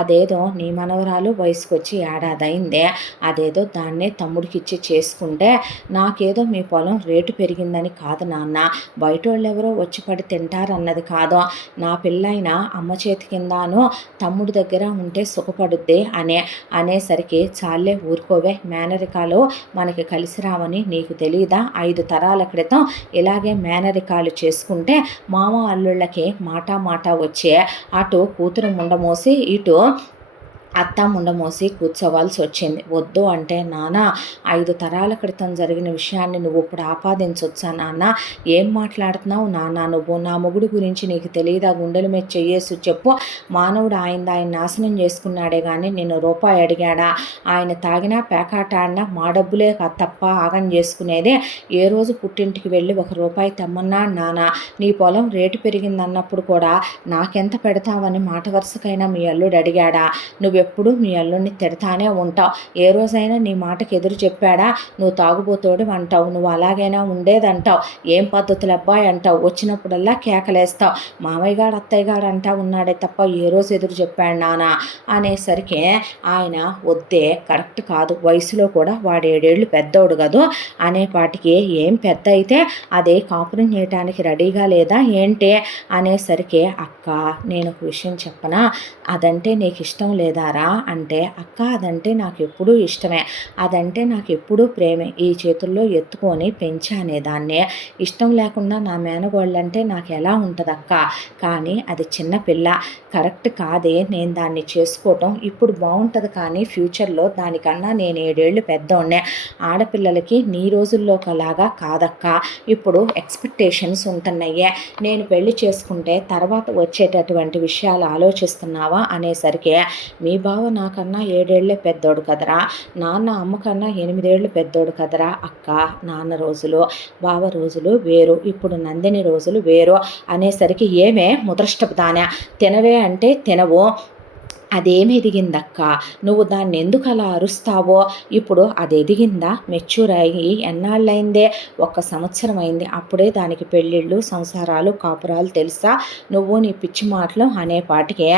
అదేదో నీ మనవరాలు వయసుకు వచ్చి ఏడాదైందే, అదేదో దాన్నే తమ్ముడికిచ్చి చేసుకుంటే నాకేదో మీ పొలం రేటు పెరిగిందని కాదు నాన్న, బయట వాళ్ళెవరో వచ్చి పడి తింటారన్నది కాదు. నా పిల్లైనా అమ్మ చేతి కిందానో తమ్ముడి దగ్గర ఉంటే సుఖపడుద్ది అనేసరికి చాలే ఊరుకోవే, మేనరికాలు మనకి కలిసి రావని నీకు తెలీదా? 5 తరాల క్రితం ఇలాగే మేనరికాలు చేసుకుంటే మామ అల్లుళ్ళకి మాట వచ్చే అటు కూతురు ముండమోసి ఇటు అత్త ముండమోసి కూర్చోవాల్సి వచ్చింది. వద్దు అంటే నాన్న, 5 తరాల క్రితం జరిగిన విషయాన్ని నువ్వు ఇప్పుడు ఆపాదించొచ్చా నాన్న? ఏం మాట్లాడుతున్నావు నాన్న నువ్వు? నా మొగుడు గురించి నీకు తెలియదా? గుండెల మీద చెయ్యేసి చెప్పు. మానవుడు ఆయన నాశనం చేసుకున్నాడే కానీ నిన్ను రూపాయి అడిగాడా? ఆయన తాగినా పేకాట ఆడినా మా డబ్బులే తప్ప ఆగం చేసుకునేదే. ఏ రోజు పుట్టింటికి వెళ్ళి 1 రూపాయి తెమ్మన్నా నాన్న? నీ పొలం రేటు పెరిగిందన్నప్పుడు కూడా నాకెంత పెడతావని మాట వరుసకైనా మీ అల్లుడు అడిగాడా? నువ్వెప్పుడు మీ అల్లుడిని తిడతానే ఉంటావు. ఏ రోజైనా నీ మాటకి ఎదురు చెప్పాడా? నువ్వు తాగుబోతోడు అంటావు, నువ్వు అలాగైనా ఉండేదంటావు, ఏం పద్ధతులు అబ్బాయి అంటావు, వచ్చినప్పుడల్లా కేకలేస్తావు, మామయ్య గారు అత్తయ్య గారు అంటా ఉన్నాడే తప్ప ఏ రోజు ఎదురు చెప్పాడు నానా అనేసరికి ఆయన వద్దే, కరెక్ట్ కాదు, వయసులో కూడా వాడు 7 ఏళ్ళు పెద్దోడు కదూ అనేపాటికి ఏం పెద్ద అయితే అదే కాపురం చేయటానికి రెడీగా లేదా ఏంటి అనేసరికి అక్క నేను ఒక విషయం చెప్పనా, అదంటే నీకు ఇష్టం లేదారా అంటే, అక్క అదంటే నాకు ఎప్పుడూ ఇష్టమే, అదంటే నాకు ఎప్పుడూ ప్రేమే, ఈ చేతుల్లో ఎత్తుకొని పెంచానే దాన్నే, ఇష్టం లేకుండా నా మేనగోళ్ళంటే నాకు ఎలా ఉంటుంది అక్క, కానీ అది చిన్న పిల్ల, కరెక్ట్ కాదే నేను దాన్ని చేసుకోవటం, ఇప్పుడు బాగుంటుంది కానీ ఫ్యూచర్లో దానికన్నా నేను 7 ఏళ్ళు పెద్దోడ్నే, ఆడపిల్లలకి నీ రోజుల్లో లాగా కాదక్క, ఇప్పుడు ఎక్స్పెక్టేషన్స్ ఉంటున్నాయే, నేను పెళ్లి చేసుకుంటే తర్వాత వచ్చేటటువంటి విషయాలు ఆలోచిస్తున్నావా అనేసరికి, మీ బావ నాకన్నా 7 ఏళ్లే పెద్దోడు కదరా, నాన్న అమ్మ కన్నా 8 ఏళ్ళు పెద్దోడు కదరా అక్క, నాన్న రోజులు బావ రోజులు వేరు, ఇప్పుడు నందిని రోజులు వేరు అనేసరికి, ఏమే ముద్రష్టపు దానా, తినవే అంటే తినవు, అదేమి ఎదిగిందక్క, నువ్వు దాన్ని ఎందుకు అలా అరుస్తావో, ఇప్పుడు అది ఎదిగిందా, మెచ్యూర్ అయ్యి ఎన్నాళ్ళైందే, 1 సంవత్సరం అయింది, అప్పుడే దానికి పెళ్ళిళ్ళు సంసారాలు కాపురాలు తెలుసా, నువ్వు నీ పిచ్చి మాటలు అనేపాటికే,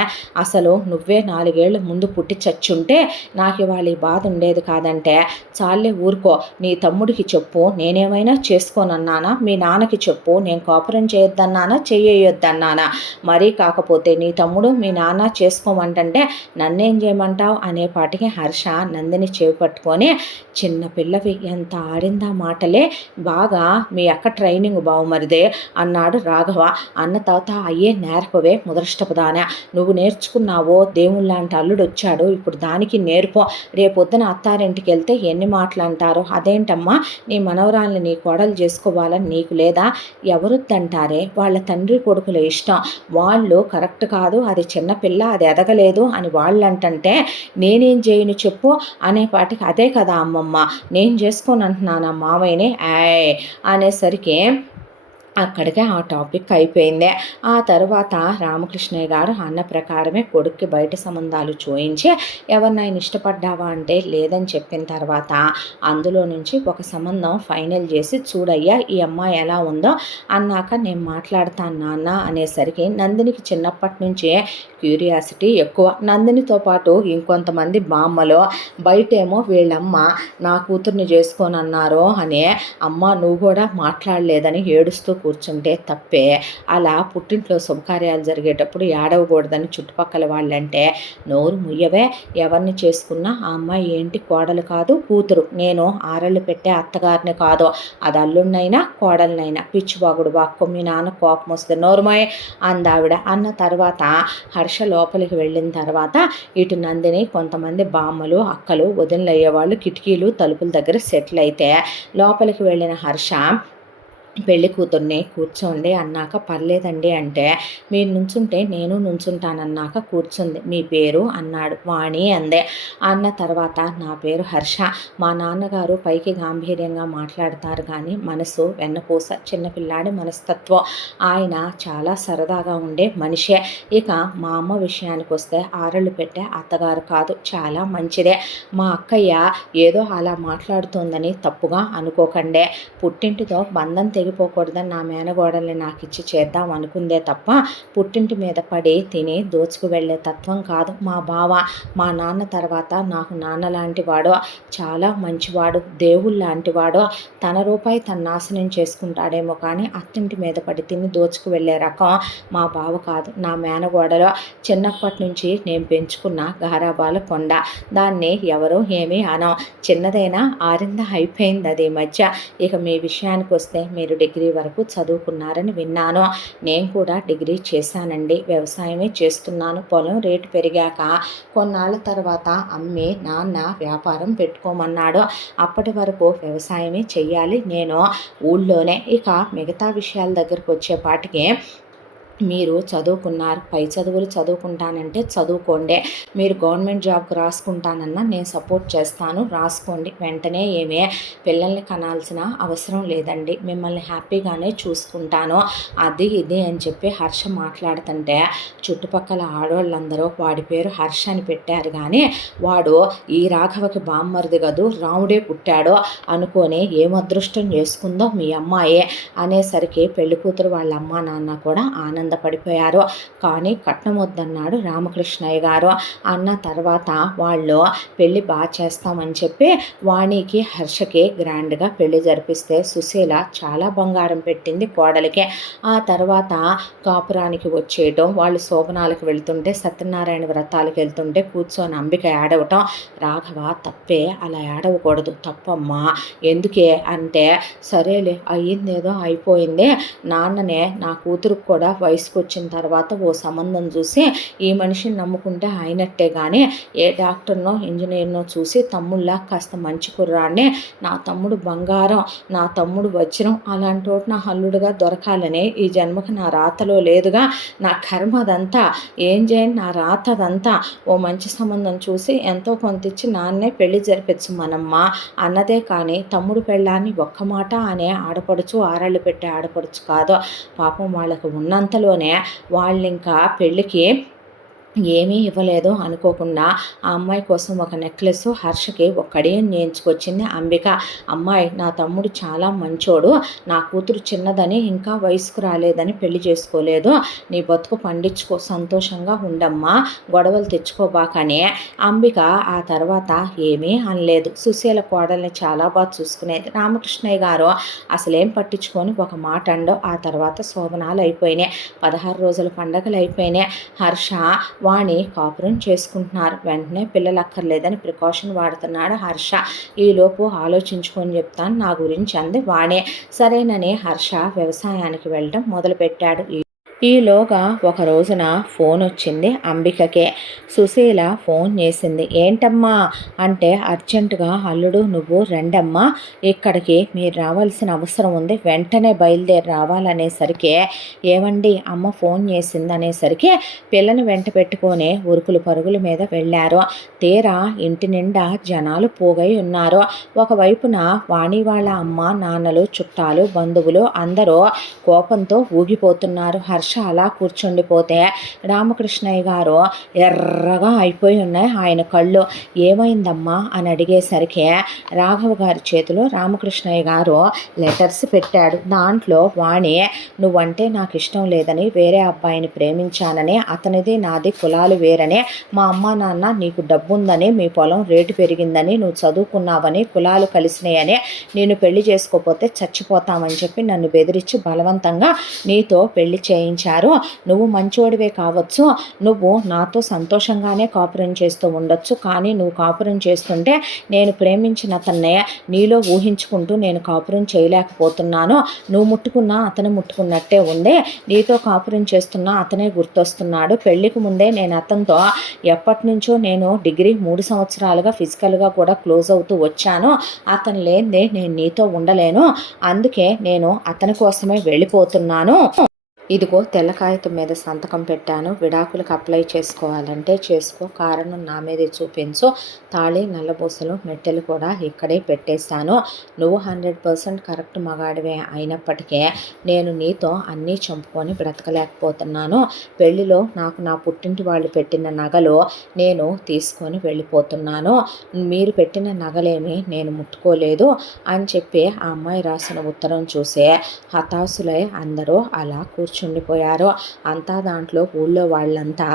అసలు నువ్వే 4 ఏళ్ల ముందు పుట్టి చచ్చుంటే నాకు ఇవాళ ఈ బాధ ఉండేది కాదంటే, చాలే ఊరుకో, నీ తమ్ముడికి చెప్పు నేనేమైనా చేసుకోనన్నానా, మీ నాన్నకి చెప్పు నేను కాపురం చేయొద్దన్నానా చెయ్యొద్దన్నానా, మరీ కాకపోతే నీ తమ్ముడు మీ నాన్న చేసుకోమంటే నన్నేం చేయమంటావు అనేపాటికి హర్ష నందిని చేయి పట్టుకొని, చిన్న పిల్లవి ఎంత ఆడిందా మాటలే, బాగా మీ అక్క ట్రైనింగ్ బావుమరిదే అన్నాడు రాఘవ. అన్న తర్వాత అయ్యే నేర్పవే ముదృష్టపదానా, నువ్వు నేర్చుకున్నావో, దేవుళ్ళంటి అల్లుడు వచ్చాడు, ఇప్పుడు దానికి నేర్పో, రేపొద్దున అత్తారింటికి వెళ్తే ఎన్ని మాటలు అంటారు, అదేంటమ్మా నీ మనవరాల్ని నీ కోడలు చేసుకోవాలని నీకు లేదా, ఎవరొద్దంటారే, వాళ్ళ తండ్రి కొడుకుల ఇష్టం, వాళ్ళు కరెక్ట్ కాదు, అది చిన్నపిల్ల అది ఎదగలేదు అని వాళ్ళంటే నేనేం చేయను చెప్పు అనేపాటికి, అదే కదా అమ్మమ్మ నేను చేసుకోను అంటున్నాను మామయ్యని అనేసరికి అక్కడికే ఆ టాపిక్ అయిపోయింది. ఆ తర్వాత రామకృష్ణయ్య గారు అన్న ప్రకారమే కొడుక్కి బయట సంబంధాలు చూయించి, ఎవరినైనా ఇష్టపడ్డావా అంటే లేదని చెప్పిన తర్వాత అందులో నుంచి ఒక సంబంధం ఫైనల్ చేసి, చూడయ్యా ఈ అమ్మాయి ఎలా ఉందో అన్నాక నేను మాట్లాడతాను నాన్న అనేసరికి, నందినికి చిన్నప్పటి నుంచే క్యూరియాసిటీ ఎక్కువ, నందినితో పాటు ఇంకొంతమంది బామ్మలు, బయటేమో వీళ్ళమ్మ నా కూతుర్ని చేసుకోనన్నారు అనే, అమ్మ నువ్వు కూడా మాట్లాడలేదని ఏడుస్తూ కూర్చుంటే తప్పే, అలా పుట్టింట్లో శుభకార్యాలు జరిగేటప్పుడు ఏడవకూడదని చుట్టుపక్కల వాళ్ళంటే నోరు ముయ్యవే, ఎవరిని చేసుకున్నా ఆ అమ్మాయి ఏంటి కోడలు కాదు కూతురు, నేను ఆరళ్ళు పెట్టే అత్తగారిని కాదు, అది అల్లుడినైనా కోడలనైనా, పిచ్చివాగుడు వాక్కు, మీ నాన్న కోపం వస్తే నోరుమాయ్ అందావిడ. అన్న తర్వాత హర్ష లోపలికి వెళ్ళిన తర్వాత ఇటు నందిని కొంతమంది బామ్మలు అక్కలు వదినలు అయ్యేవాళ్ళు కిటికీలు తలుపుల దగ్గర సెటిల్ అయితే, లోపలికి వెళ్ళిన హర్ష పెళ్లి కూతుర్ని కూర్చోండి అన్నాక పర్లేదండి అంటే, మీరు నుంచుంటే నేను నుంచుంటానన్నాక కూర్చుంది. మీ పేరు అన్నాడు. వాణి అందే. అన్న తర్వాత నా పేరు హర్ష. మా నాన్నగారు పైకి గాంభీర్యంగా మాట్లాడతారు కానీ మనసు వెన్నపూస, చిన్నపిల్లాడి మనస్తత్వం. ఆయన చాలా సరదాగా ఉండే మనిషే. ఇక మా అమ్మ విషయానికి వస్తే ఆరళ్ళు పెట్టే అత్తగారు కాదు, చాలా మంచిదే. మా అక్కయ్య ఏదో అలా మాట్లాడుతోందని తప్పుగా అనుకోకండే. పుట్టింటితో బంధం తెగిపోకూడదని నా మేనగోడల్ని నాకు ఇచ్చి చేద్దాం అనుకుందే తప్ప పుట్టింటి మీద పడి తిని దోచుకు వెళ్ళే తత్వం కాదు మా బావ. మా నాన్న తర్వాత నాకు నాన్న లాంటి వాడు, చాలా మంచివాడు, దేవుళ్ళ లాంటి వాడు. తన రూపాయి తన నాశనం చేసుకుంటాడేమో కానీ అత్తింటి మీద పడి తిని దోచుకు వెళ్ళే రకం మా బావ కాదు. నా మేనగోడలో చిన్నప్పటి నుంచి నేను పెంచుకున్న గారాబాల కొండ. దాన్ని ఎవరూ ఏమీ అనం. చిన్నదైనా ఆరింద అయిపోయింది అది మధ్య. ఇక మీ విషయానికి వస్తే మీరు డిగ్రీ వరకు చదువుకున్నారని విన్నాను. నేను కూడా డిగ్రీ చేశానండి. వ్యవసాయమే చేస్తున్నాను. పొలం రేటు పెరిగాక కొన్నాళ్ళ తర్వాత అమ్మి నాన్న వ్యాపారం పెట్టుకోమన్నాడు. అప్పటి వరకు వ్యవసాయమే చెయ్యాలి నేను ఊళ్ళోనే. ఇక మిగతా విషయాల దగ్గరకు వచ్చేపాటికి మీరు చదువుకున్నారు, పై చదువులు చదువుకుంటానంటే చదువుకోండి. మీరు గవర్నమెంట్ జాబ్కి రాసుకుంటానన్నా నేను సపోర్ట్ చేస్తాను, రాసుకోండి. వెంటనే ఏమే పిల్లల్ని కనాల్సిన అవసరం లేదండి, మిమ్మల్ని హ్యాపీగానే చూసుకుంటాను, అది ఇది అని చెప్పి హర్ష మాట్లాడుతుంటే చుట్టుపక్కల ఆడవాళ్ళందరూ వాడి పేరు హర్ష అని పెట్టారు కానీ వాడు ఈ రాఘవకి బామ్మరిది గదు, రాముడే పుట్టాడో అనుకొని ఏం అదృష్టం చేసుకుందో మీ అమ్మాయే అనేసరికి పెళ్లి కూతురు వాళ్ళ అమ్మా నాన్న కూడా ఆనందపడిపోయారు. కానీ కట్నం వద్దన్నాడు రామకృష్ణయ్య గారు. అన్న తర్వాత వాళ్ళు పెళ్ళి బాగా చేస్తామని చెప్పి వాణికి హర్షకి గ్రాండ్గా పెళ్లి జరిపిస్తే సుశీల చాలా బంగారం పెట్టింది కోడలికి. ఆ తర్వాత కాపురానికి వచ్చేయటం, వాళ్ళు శోభనాలకు వెళ్తుంటే సత్యనారాయణ వ్రతాలకు వెళ్తుంటే కూర్చొని అంబిక ఏడవటం. రాఘవ తప్పే, అలా ఏడవకూడదు, తప్పమ్మా, ఎందుకే అంటే సరేలే అయ్యిందేదో అయిపోయింది, నాన్ననే నా కూతురుకు కూడా వయసుకు వచ్చిన తర్వాత ఓ సంబంధం చూసి ఈ మనిషిని నమ్ముకుంటే అయినట్టే కానీ ఏ డాక్టర్నో ఇంజనీర్నో చూసి తమ్ముళ్ళ కాస్త మంచి కుర్రాడిని, నా తమ్ముడు బంగారం, నా తమ్ముడు వజ్రం అలాంటి నా హల్లుడుగా దొరకాలని ఈ జన్మకు నా రాతలో లేదుగా, నా కర్మ అదంతా, ఏం చేయని నా రాత అదంతా, ఓ మంచి సంబంధం చూసి ఎంతో కొంత ఇచ్చి నాన్నే పెళ్లి జరిపించు మనమ్మ అన్నదే కానీ తమ్ముడు పెళ్ళాన్ని ఒక్క మాట అనే ఆడపడుచు, ఆరాళ్ళు పెట్టే ఆడపడుచు కాదు. పాపం వాళ్ళకు ఉన్నంతలోనే వాళ్ళు ఇంకా పెళ్ళికి ఏమీ ఇవ్వలేదు అనుకోకుండా ఆ అమ్మాయి కోసం ఒక నెక్లెస్, హర్షకి ఒక కడియం చేయించుకొచ్చింది అంబిక. అమ్మాయి నా తమ్ముడు చాలా మంచోడు, నా కూతురు చిన్నదని ఇంకా వయసుకు రాలేదని పెళ్లి చేసుకోలేదు, నీ బతుకు పండించుకో, సంతోషంగా ఉండమ్మా, గొడవలు తెచ్చుకోబాకని. అంబిక ఆ తర్వాత ఏమీ అనలేదు. సుశీల కోడల్ని చాలా బాగా చూసుకునేది. రామకృష్ణయ్య గారు అసలేం పట్టించుకొని ఒక మాట అండో. ఆ తర్వాత శోభనాలు అయిపోయినాయి, 16 రోజుల పండగలు అయిపోయినాయి. హర్ష వాణి కాపురం చేసుకుంటున్నారు. వెంటనే పిల్లలు అక్కర్లేదని ప్రికాషన్ వాడుతున్నాడు హర్ష. ఈలోపు ఆలోచించుకొని చెప్తాను నా గురించి అంది వాణి. సరేనని హర్ష వ్యవసాయానికి వెళ్ళడం మొదలుపెట్టాడు. ఈలోగా ఒక రోజున ఫోన్ వచ్చింది అంబికకే. సుశీల ఫోన్ చేసింది. ఏంటమ్మా అంటే అర్జెంటుగా అల్లుడు నువ్వు రెండమ్మా, ఇక్కడికి మీరు రావాల్సిన అవసరం ఉంది, వెంటనే బయలుదేరి రావాలనేసరికి ఏమండి అమ్మ ఫోన్ చేసింది అనేసరికి పిల్లని వెంట పెట్టుకొని ఉరుకులు పరుగుల మీద వెళ్ళారు. తీరా ఇంటి నిండా జనాలు పోగై ఉన్నారు. ఒకవైపున వాణి వాళ్ళ అమ్మ నాన్నలు, చుట్టాలు, బంధువులు అందరూ కోపంతో ఊగిపోతున్నారు. హర్ష అలా కూర్చుండిపోతే రామకృష్ణయ్య గారు ఎర్రగా అయిపోయి ఉన్నాయి ఆయన కళ్ళు. ఏమైందమ్మా అని అడిగేసరికి రాఘవ గారి చేతిలో రామకృష్ణయ్య గారు లెటర్స్ పెట్టాడు. దాంట్లో వాణి నువ్వంటే నాకు ఇష్టం లేదని, వేరే అబ్బాయిని ప్రేమించానని, అతనిది నాది కులాలు వేరని, మా అమ్మ నాన్న నీకు డబ్బుందని, మీ పొలం రేటు పెరిగిందని, నువ్వు చదువుకున్నావని, కులాలు కలిసినాయని, నేను పెళ్లి చేసుకోకపోతే చచ్చిపోతామని చెప్పి నన్ను బెదిరించి బలవంతంగా నీతో పెళ్లి చేయించాను ప్రేమించారు. నువ్వు మంచోడివే కావచ్చు, నువ్వు నాతో సంతోషంగానే కాపురం చేస్తూ ఉండొచ్చు, కానీ నువ్వు కాపురం చేస్తుంటే నేను ప్రేమించిన అతన్నే నీలో ఊహించుకుంటూ నేను కాపురం చేయలేకపోతున్నాను. నువ్వు ముట్టుకున్నా అతను ముట్టుకున్నట్టే ఉంది. నీతో కాపురం చేస్తున్నా అతనే గుర్తొస్తున్నాడు. పెళ్లికి ముందే నేను అతనితో ఎప్పటి నుంచో నేను డిగ్రీ 3 సంవత్సరాలుగా ఫిజికల్గా కూడా క్లోజ్ అవుతూ వచ్చాను. అతను లేనిదే నేను నీతో ఉండలేను. అందుకే నేను అతని కోసమే వెళ్ళిపోతున్నాను. ఇదిగో తెల్ల కాగితం మీద సంతకం పెట్టాను. విడాకులకు అప్లై చేసుకోవాలంటే చేసుకో. కారణం నా మీదే చూపించు. తాళి, నల్లబూసలు, మెట్టెలు కూడా ఇక్కడే పెట్టేశాను. నువ్వు 100% కరెక్ట్ మగాడివే అయినప్పటికీ నేను నీతో అన్నీ చంపుకొని బ్రతకలేకపోతున్నాను. పెళ్లిలో నాకు నా పుట్టింటి వాళ్ళు పెట్టిన నగలు నేను తీసుకొని వెళ్ళిపోతున్నాను. మీరు పెట్టిన నగలేమి నేను ముట్టుకోలేదు అని చెప్పి ఆ అమ్మాయి రాసిన ఉత్తరం చూసే హతాశులై అందరూ అలా కూర్చుండిపోయారు. అంతా దాంట్లో ఊళ్ళో వాళ్ళంతా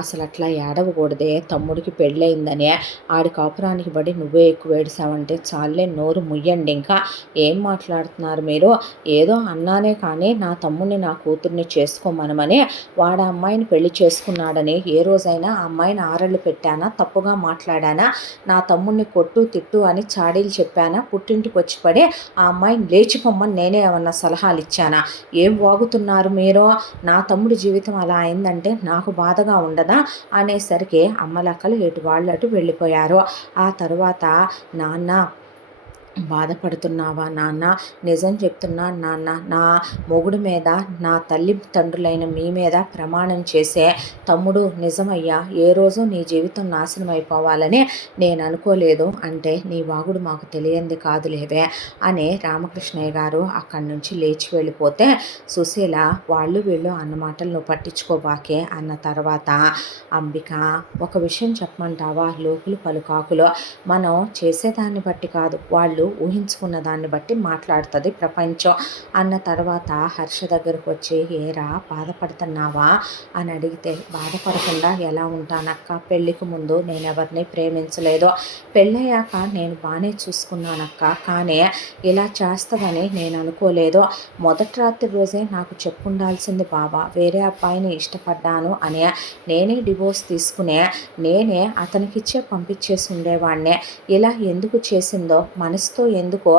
అసలు అట్లా ఏడవకూడదే, తమ్ముడికి పెళ్ళయిందని, ఆడి కాపురానికి బడి నువ్వే ఎక్కువ ఏడిసావంటే చాలే, నోరు ముయ్యండి, ఇంకా ఏం మాట్లాడుతున్నారు మీరు? ఏదో అన్నానే కానీ నా తమ్ముడిని నా కూతుర్ని చేసుకోమనమని, వాడు అమ్మాయిని పెళ్లి చేసుకున్నాడని ఏ రోజైనా ఆ అమ్మాయిని ఆరళ్ళు పెట్టానా? తప్పుగా మాట్లాడానా? నా తమ్ముడిని కొట్టు తిట్టు అని చాడీలు చెప్పానా? పుట్టింటికి వచ్చి పడి ఆ అమ్మాయిని లేచిపోమ్మని నేనే ఏమన్నా సలహాలు ఇచ్చానా? ఏం వాగుతున్నారు మీరు? నా తమ్ముడి జీవితం అలా అయిందంటే నాకు బాధగా ఉండదా అనేసరికి అమ్మలక్కలు ఎటు వాళ్ళు అటు వెళ్ళిపోయారు. ఆ తరువాత నాన్న బాధపడుతున్నావా నాన్న? నిజం చెప్తున్నా నాన్న, నా మొగుడు మీద, నా తల్లి తండ్రులైన మీ మీద ప్రమాణం చేసే తమ్ముడు, నిజమయ్యా, ఏ రోజు నీ జీవితం నాశనం అయిపోవాలని నేను అనుకోలేదు అంటే నీ వాగుడు మాకు తెలియంది కాదులేవే అని రామకృష్ణయ్య గారు అక్కడి నుంచి లేచి వెళ్ళిపోతే సుశీల వాళ్ళు వీళ్ళు అన్న మాటలు నువ్వు పట్టించుకోబాకే అన్న తర్వాత, అంబిక ఒక విషయం చెప్పమంటావా? లోకులు పలుకాకులు, మనం చేసేదాన్ని బట్టి కాదు, వాళ్ళు ఊహించుకున్న దాన్ని బట్టి మాట్లాడుతుంది ప్రపంచం అన్న తర్వాత హర్ష దగ్గరకు వచ్చి, ఏరా బాధపడుతున్నావా అని అడిగితే, బాధపడకుండా ఎలా ఉంటానక్క? పెళ్ళికి ముందు నేను ఎవరిని ప్రేమించలేదు, పెళ్ళయ్యాక నేను బాగానే చూసుకున్నానక్క, కానీ ఇలా చేస్తుందని నేను అనుకోలేదు. మొదటి రాత్రి రోజే నాకు చెప్పుండాల్సింది బావా, వేరే అబ్బాయిని ఇష్టపడ్డాను అని నేనే డివోర్స్ తీసుకునే నేనే అతనికిచ్చే పంపించేసి ఉండేవాడినే. ఇలా ఎందుకు చేసిందో, మనసుతో ఎందుకో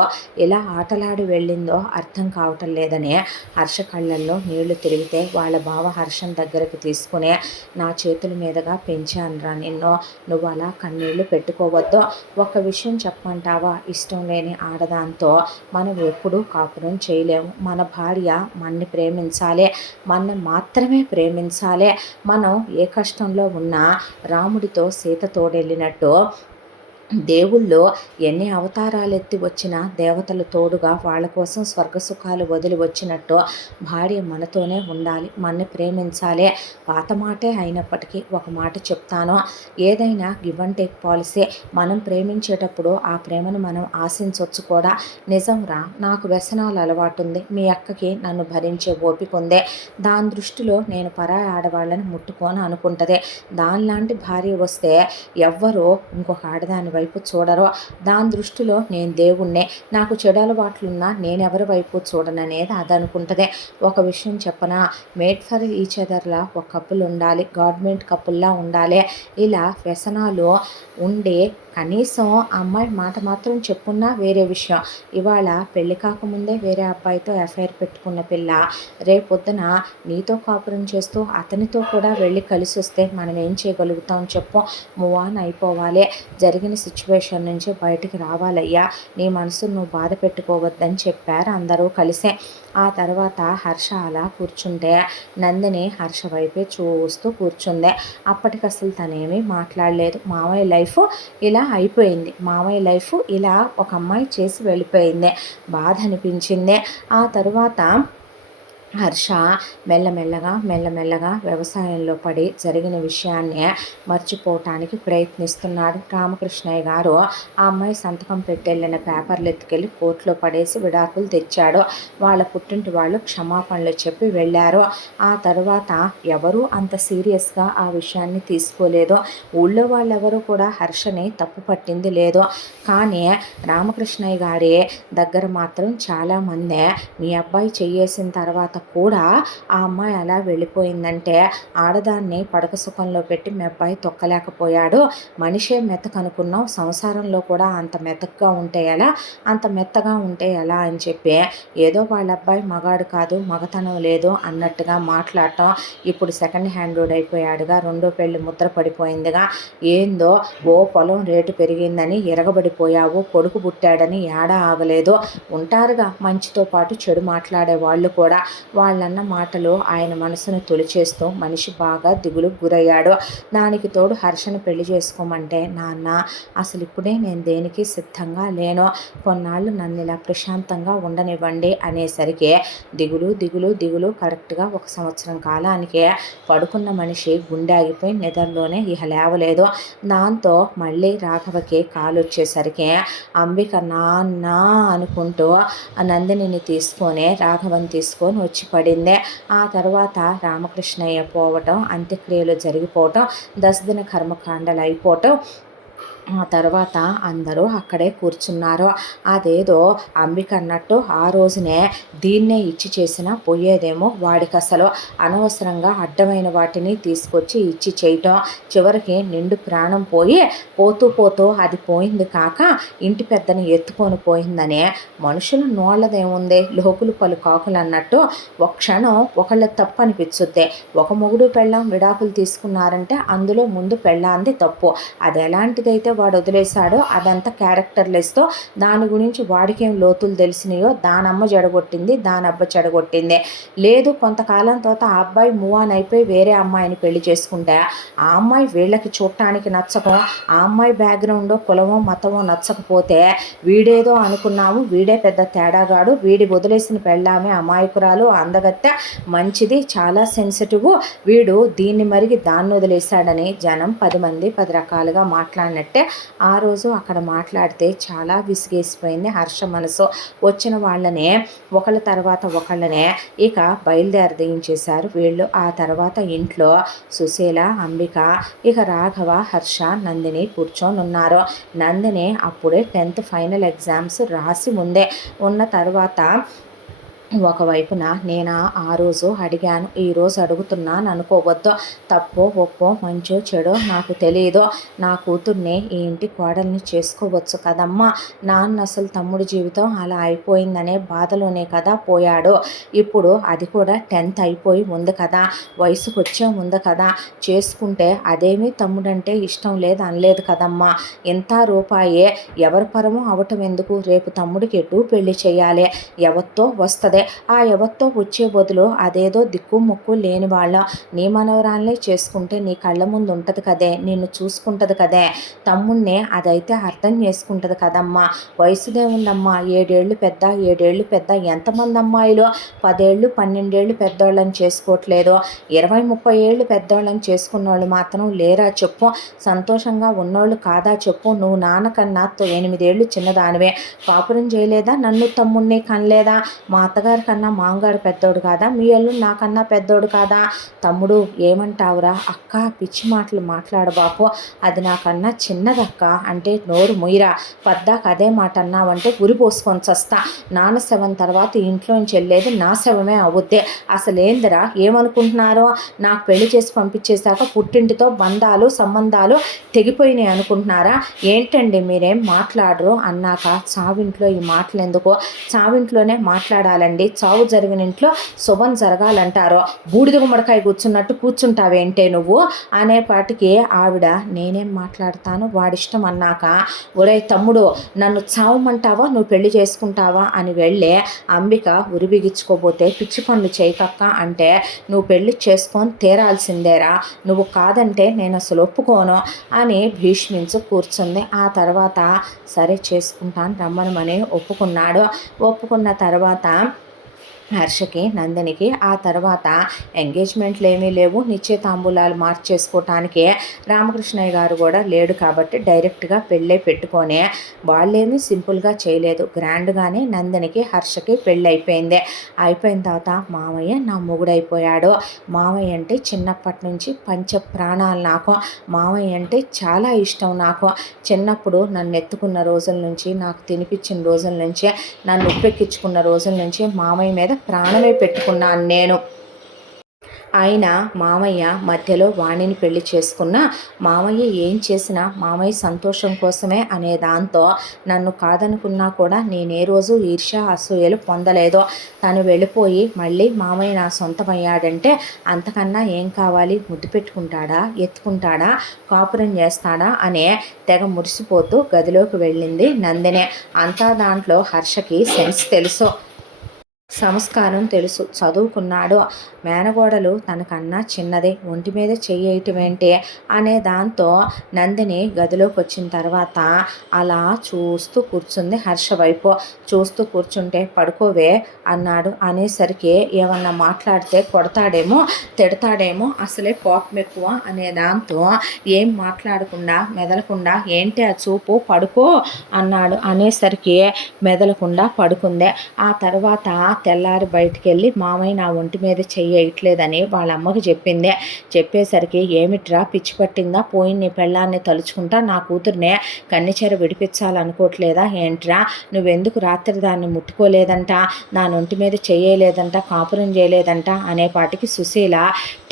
ఇలా ఆటలాడి వెళ్ళిందో అర్థం కావటం లేదని హర్ష కళ్ళల్లో నీళ్లు తిరిగితే వాళ్ళ బావ హర్షం దగ్గరకు తీసుకుని, నా చేతుల మీదుగా పెంచానురా నిన్ను, నువ్వు అలా కన్నీళ్లు పెట్టుకోవద్దు. ఒక విషయం చెప్పమంటావా? ఇష్టం లేని ఆడదాంతో మనం ఎప్పుడూ కాపురం చేయలేము. మన భార్య మనని ప్రేమించాలి, మన మాత్రమే ప్రేమించాలి. మనం ఏ కష్టంలో ఉన్నా రాముడితో సీత తోడెళ్ళినట్టు దేవుళ్ళు ఎన్ని అవతారాలు ఎత్తి వచ్చినా దేవతలు తోడుగా వాళ్ళ కోసం స్వర్గసుఖాలు వదిలి వచ్చినట్టు భార్య మనతోనే ఉండాలి, మనని ప్రేమించాలి. పాత మాటే అయినప్పటికీ ఒక మాట చెప్తాను, ఏదైనా గివ్ అండ్ టేక్ పాలసీ. మనం ప్రేమించేటప్పుడు ఆ ప్రేమను మనం ఆశించవచ్చు కూడా. నిజంరా, నాకు వ్యసనాలు అలవాటు ఉంది, మీ అక్కకి నన్ను భరించే ఓపిక ఉంది. దాని దృష్టిలో నేను పరాయి ఆడవాళ్ళని ముట్టుకోను అనుకుంటుంది. దానిలాంటి భార్య వస్తే ఎవ్వరూ ఇంకొక ఆడదాని వైపు చూడరు. దాని దృష్టిలో నేను దేవుణ్ణే, నాకు చెడు అలవాట్లున్నా నేనెవరి వైపు చూడననేది అది అనుకుంటుంది. ఒక విషయం చెప్పనా? మేడ్ ఫర్ ఈచ్ అదర్లా ఒక కప్పులు ఉండాలి, గవర్నమెంట్ కప్పుల్లా ఉండాలి. ఇలా వ్యసనాలు ఉండి కనీసం అమ్మాయి మాట మాత్రం చెప్పున్నా వేరే విషయం. ఇవాళ పెళ్లి కాకముందే వేరే అబ్బాయితో ఎఫ్ఐఆర్ పెట్టుకున్న పిల్ల రేపొద్దున నీతో కాపురం చేస్తూ అతనితో కూడా వెళ్ళి కలిసి వస్తే మనం ఏం చేయగలుగుతాం చెప్పు? మూవ్ ఆన్ అయిపోవాలి, జరిగిన సిచ్యువేషన్ నుంచి బయటికి రావాలయ్యా, నీ మనసు నువ్వు బాధ పెట్టుకోవద్దని చెప్పారు అందరూ కలిసే. ఆ తర్వాత హర్ష అలా కూర్చుంటే నందిని హర్ష వైపే చూస్తూ కూర్చుంది. అప్పటికి అసలు తనేమీ మాట్లాడలేదు. మామయ్య లైఫ్ ఇలా అయిపోయింది, మామయ్య లైఫ్ ఇలా ఒక అమ్మాయి చేసి వెళ్ళిపోయింది, బాధ అనిపించింది. ఆ తర్వాత హర్ష మెల్లమెల్లగా వ్యవసాయంలో పడి జరిగిన విషయాన్ని మర్చిపోవటానికి ప్రయత్నిస్తున్నాడు. రామకృష్ణయ్య గారు ఆ అమ్మాయి సంతకం పెట్టెళ్ళిన పేపర్లు ఎత్తుకెళ్ళి కోర్టులో పడేసి విడాకులు తెచ్చాడు. వాళ్ళ పుట్టింటి వాళ్ళు క్షమాపణలు చెప్పి వెళ్ళారు. ఆ తర్వాత ఎవరూ అంత సీరియస్గా ఆ విషయాన్ని తీసుకోలేదు. ఊళ్ళో వాళ్ళెవరూ కూడా హర్షని తప్పు పట్టింది లేదు. కానీ రామకృష్ణయ్య గారి దగ్గర మాత్రం చాలామంది మీ అబ్బాయి చెయ్యేసిన తర్వాత కూడా ఆ అమ్మాయి అలా వెళ్ళిపోయిందంటే ఆడదాన్ని పడక సుఖంలో పెట్టి మీ అబ్బాయి తొక్కలేకపోయాడు. మనిషే మెతకనుకున్నావు, సంసారంలో కూడా అంత మెతకగా ఉంటే ఎలా, అంత మెత్తగా ఉంటే ఎలా అని చెప్పి ఏదో వాళ్ళ అబ్బాయి మగాడు కాదు, మగతనం లేదు అన్నట్టుగా మాట్లాడటం. ఇప్పుడు సెకండ్ హ్యాండెడ్ అయిపోయాడుగా, రెండో పెళ్లి ముద్ర పడిపోయిందిగా, ఏందో ఓ పొలం రేటు పెరిగిందని ఎరగబడిపోయావు, కొడుకు పుట్టాడని ఏడా ఆగలేదు. ఉంటారుగా మంచితో పాటు చెడు మాట్లాడే వాళ్ళు కూడా. వాళ్ళన్న మాటలు ఆయన మనసును తొలిచేస్తూ మనిషి బాగా దిగులు గురయ్యాడు. దానికి తోడు హర్షను పెళ్లి చేసుకోమంటే, నాన్న అసలు ఇప్పుడే నేను దేనికి సిద్ధంగా లేను, కొన్నాళ్ళు నన్ను ఇలా ప్రశాంతంగా ఉండనివ్వండి అనేసరికి దిగులు దిగులు దిగులు. కరెక్ట్గా 1 సంవత్సరం కాలానికే పడుకున్న మనిషి గుండె ఆగిపోయి నిద్రలోనే ఇహ లేవలేదు. దాంతో మళ్ళీ రాఘవకి కాలు వచ్చేసరికి అంబిక నాన్న అనుకుంటూ నందినిని తీసుకొని రాఘవని తీసుకొని వచ్చి పడింది. ఆ తర్వాత రామకృష్ణయ్య పోవటం, అంత్యక్రియలు జరిగిపోవటం, దశదిన కర్మకాండలు అయిపోవటం. ఆ తర్వాత అందరూ అక్కడే కూర్చున్నారు. అదేదో అంబిక అన్నట్టు ఆ రోజునే దీన్నే ఇచ్చి చేసినా పోయేదేమో, వాడికి అసలు అనవసరంగా అడ్డమైన వాటిని తీసుకొచ్చి ఇచ్చి చేయటం, చివరికి నిండు ప్రాణం పోయి పోతూ పోతూ అది పోయింది కాక ఇంటి పెద్దని ఎత్తుకొని పోయిందనే మనుషులు నోళ్ళదేముంది, లోకులు పలు కాకులు అన్నట్టు ఒక క్షణం ఒకళ్ళ తప్పు అనిపించుద్ది. ఒక మొగుడు పెళ్ళాం విడాకులు తీసుకున్నారంటే అందులో ముందు పెళ్ళాంది తప్పు. అది ఎలాంటిదైతే వాడు వదిలేశాడో అదంతా క్యారెక్టర్లెస్తో, దాని గురించి వాడికేం లోతులు తెలిసినాయో దానమ్మ జడగొట్టింది, దానబ్బ చెడగొట్టింది. లేదు కొంతకాలం తర్వాత ఆ అబ్బాయి మూవ్ ఆన్ అయిపోయి వేరే అమ్మాయిని పెళ్లి చేసుకుంటే ఆ అమ్మాయి వీళ్ళకి చూడటానికి నచ్చకం, ఆ అమ్మాయి బ్యాక్గ్రౌండో కులమో మతమో నచ్చకపోతే వీడేదో అనుకున్నాము, వీడే పెద్ద తేడాగాడు, వీడి వదిలేసిన పెళ్ళామే అమాయకురాలు, అందగత్తె, మంచిది, చాలా సెన్సిటివ్, వీడు దీన్ని మరిగి దాన్ని వదిలేశాడని జనం 10 మంది 10 రకాలుగా మాట్లాడినట్టే ఆ రోజు అక్కడ మాట్లాడితే చాలా విసిగేసిపోయింది హర్ష మనసు. వచ్చిన వాళ్ళనే ఒకళ్ళ తర్వాత ఒకళ్ళనే ఇక బయలుదేరదీయించేశారు వీళ్ళు. ఆ తర్వాత ఇంట్లో సుశీల, అంబిక, ఇక రాఘవ, హర్ష, నందిని కూర్చొని ఉన్నారు. నందిని అప్పుడే 10th ఫైనల్ ఎగ్జామ్స్ రాసి ముందే ఉన్న తర్వాత ఒకవైపున నేను ఆ రోజు అడిగాను, ఈరోజు అడుగుతున్నాను అనుకోవద్దు, తప్పో ఒప్పో మంచో చెడో నాకు తెలియదు, నా కూతుర్ని ఈ ఇంటి కోడల్ని చేసుకోవచ్చు కదమ్మా, నాన్న అసలు తమ్ముడి జీవితం అలా అయిపోయిందనే బాధలోనే కదా పోయాడు, ఇప్పుడు అది కూడా 10th అయిపోయి ఉంది కదా, వయసుకు వచ్చే ఉంది కదా, చేసుకుంటే అదేమీ తమ్ముడంటే ఇష్టం లేదు అనలేదు కదమ్మా, ఇంత రూపాయే ఎవరి పరమో అవటం ఎందుకు, రేపు తమ్ముడికి ఎటు పెళ్లి చేయాలి, ఎవరితో వస్తుంది, ఆ ఎవరితో వచ్చే బదులు అదేదో దిక్కు ముక్కు లేని వాళ్ళ నీ మనవరాల్ని చేసుకుంటే నీ కళ్ళ ముందు ఉంటుంది కదే, నిన్ను చూసుకుంటుంది కదే, తమ్ముణ్ణే అదైతే అర్థం చేసుకుంటుంది కదమ్మా, వయసుదే ఉందమ్మా, 7 ఏళ్ళు పెద్ద 7 ఏళ్ళు పెద్ద, ఎంతమంది అమ్మాయిలు 10 ఏళ్ళు 12 ఏళ్ళు పెద్దోళ్ళని చేసుకోవట్లేదు, 20-30 ఏళ్ళు పెద్దోళ్ళని చేసుకున్న వాళ్ళు మాత్రం లేరా చెప్పు, సంతోషంగా ఉన్నోళ్ళు కాదా చెప్పు, నువ్వు నాన్నకన్నా 8 ఏళ్ళు చిన్నదానివే, కాపురం చేయలేదా, నన్ను తమ్ముణ్ణి కనలేదా, మా అత్తగారి కన్నా మామగారు పెద్దోడు కాదా, మీ అల్లుడు నాకన్నా పెద్దోడు కాదా, తమ్ముడు ఏమంటావురా, అక్క పిచ్చి మాటలు మాట్లాడబాకు, అది నాకన్నా చిన్నదక్క అంటే నోరు ముయిరా, పద్దాక అదే మాట అన్నావంటే ఉరి పోసుకొని చస్తా, నాన్న శవం తర్వాత ఇంట్లోంచి వెళ్ళేది నా శవమే అవుద్ది, అసలేందిరా ఏమనుకుంటున్నారో, నాకు పెళ్లి చేసి పంపించేశాక పుట్టింటితో బంధాలు సంబంధాలు తెగిపోయినాయి అనుకుంటున్నారా, ఏంటండి మీరేం మాట్లాడరు అన్నాక, చావింట్లో ఈ మాటలు ఎందుకు, చావింట్లోనే మాట్లాడాలండి, చావు జరిగిన ఇంట్లో శుభం జరగాలంటారో, బూడిద గుమ్మడికాయ కూర్చున్నట్టు కూర్చుంటావేంటే నువ్వు అనేపాటికి ఆవిడ నేనేం మాట్లాడతాను వాడిష్టం అన్నాక, ఒరే తమ్ముడు నన్ను చావమంటావా నువ్వు పెళ్లి చేసుకుంటావా అని వెళ్ళి అంబిక ఉరి బిగించుకోబోతే, పిచ్చి పనులు చేయకక్క అంటే, నువ్వు పెళ్లి చేసుకొని తీరాల్సిందేరా, నువ్వు కాదంటే నేను అసలు ఒప్పుకోను అని భీష్మించు కూర్చుంది. ఆ తర్వాత సరే చేసుకుంటాను రమ్మనమని ఒప్పుకున్నాడు. ఒప్పుకున్న తర్వాత హర్షకి నందినికి ఆ తర్వాత ఎంగేజ్మెంట్లు ఏమీ లేవు, నిశ్చయితాంబూలాలు మార్చేసుకోవటానికి రామకృష్ణయ్య గారు కూడా లేడు కాబట్టి డైరెక్ట్గా పెళ్ళే పెట్టుకొని, వాళ్ళేమీ సింపుల్గా చేయలేదు, గ్రాండ్గానే నందినికి హర్షకి పెళ్ళి అయిపోయింది. అయిపోయిన తర్వాత మామయ్య నా మొగుడైపోయాడు, మామయ్య అంటే చిన్నప్పటి నుంచి పంచ ప్రాణాలు నాకు, మామయ్య అంటే చాలా ఇష్టం నాకు, చిన్నప్పుడు నన్ను ఎత్తుకున్న రోజుల నుంచి, నాకు తినిపించిన రోజుల నుంచి, నన్ను ఉప్పెక్కించుకున్న రోజుల నుంచి మామయ్య మీద ప్రాణమే పెట్టుకున్నాను నేను. ఆయన మామయ్య మధ్యలో వాణిని పెళ్లి చేసుకున్న మామయ్య ఏం చేసినా మామయ్య సంతోషం కోసమే అనే దాంతో నన్ను కాదనుకున్నా కూడా నేనే రోజు ఈర్ష్య అసూయలు పొందలేదో. తను వెళ్ళిపోయి మళ్ళీ మామయ్య నా సొంతమయ్యాడంటే అంతకన్నా ఏం కావాలి? ముద్దు పెట్టుకుంటాడా, ఎత్తుకుంటాడా, కాపురం చేస్తాడా అనే తెగ మురిసిపోతూ గదిలోకి వెళ్ళింది నందినే. అంతా దాంట్లో హర్షకి సెన్స్ తెలుసు, సంస్కారం తెలుసు, చదువుకున్నాడు. మేనగోడలు తనకన్నా చిన్నదే, ఒంటి మీద చెయ్యేయటమేంటి అనే దాంతో నందిని గదిలోకి వచ్చిన తర్వాత అలా చూస్తూ కూర్చుంది హర్ష వైపు. చూస్తూ కూర్చుంటే పడుకోవే అన్నాడు. అనేసరికి ఏమన్నా మాట్లాడితే కొడతాడేమో, తిడతాడేమో, అసలే కోపం ఎక్కువ అనే దాంతో ఏం మాట్లాడకుండా మెదలకుండా ఏంటి ఆ చూపు, పడుకో అన్నాడు. అనేసరికి మెదలకుండా పడుకుందే. ఆ తర్వాత తెల్లారి బయటికి వెళ్ళి మామయ్య నా ఒంటి మీద చెయ్యట్లేదని వాళ్ళ అమ్మకి చెప్పిందే. చెప్పేసరికి ఏమిట్రా పిచ్చి పట్టిందా, పోయి నీ పెళ్ళాన్ని తలుచుకుంటా నా కూతుర్నే కన్నెచెర విడిపించాలనుకోవట్లేదా ఏంట్రా, నువ్వెందుకు రాత్రి దాన్ని ముట్టుకోలేదంట, నా ఒంటి మీద చెయ్యలేదంట, కాపురం చేయలేదంట అనేపాటికి సుశీల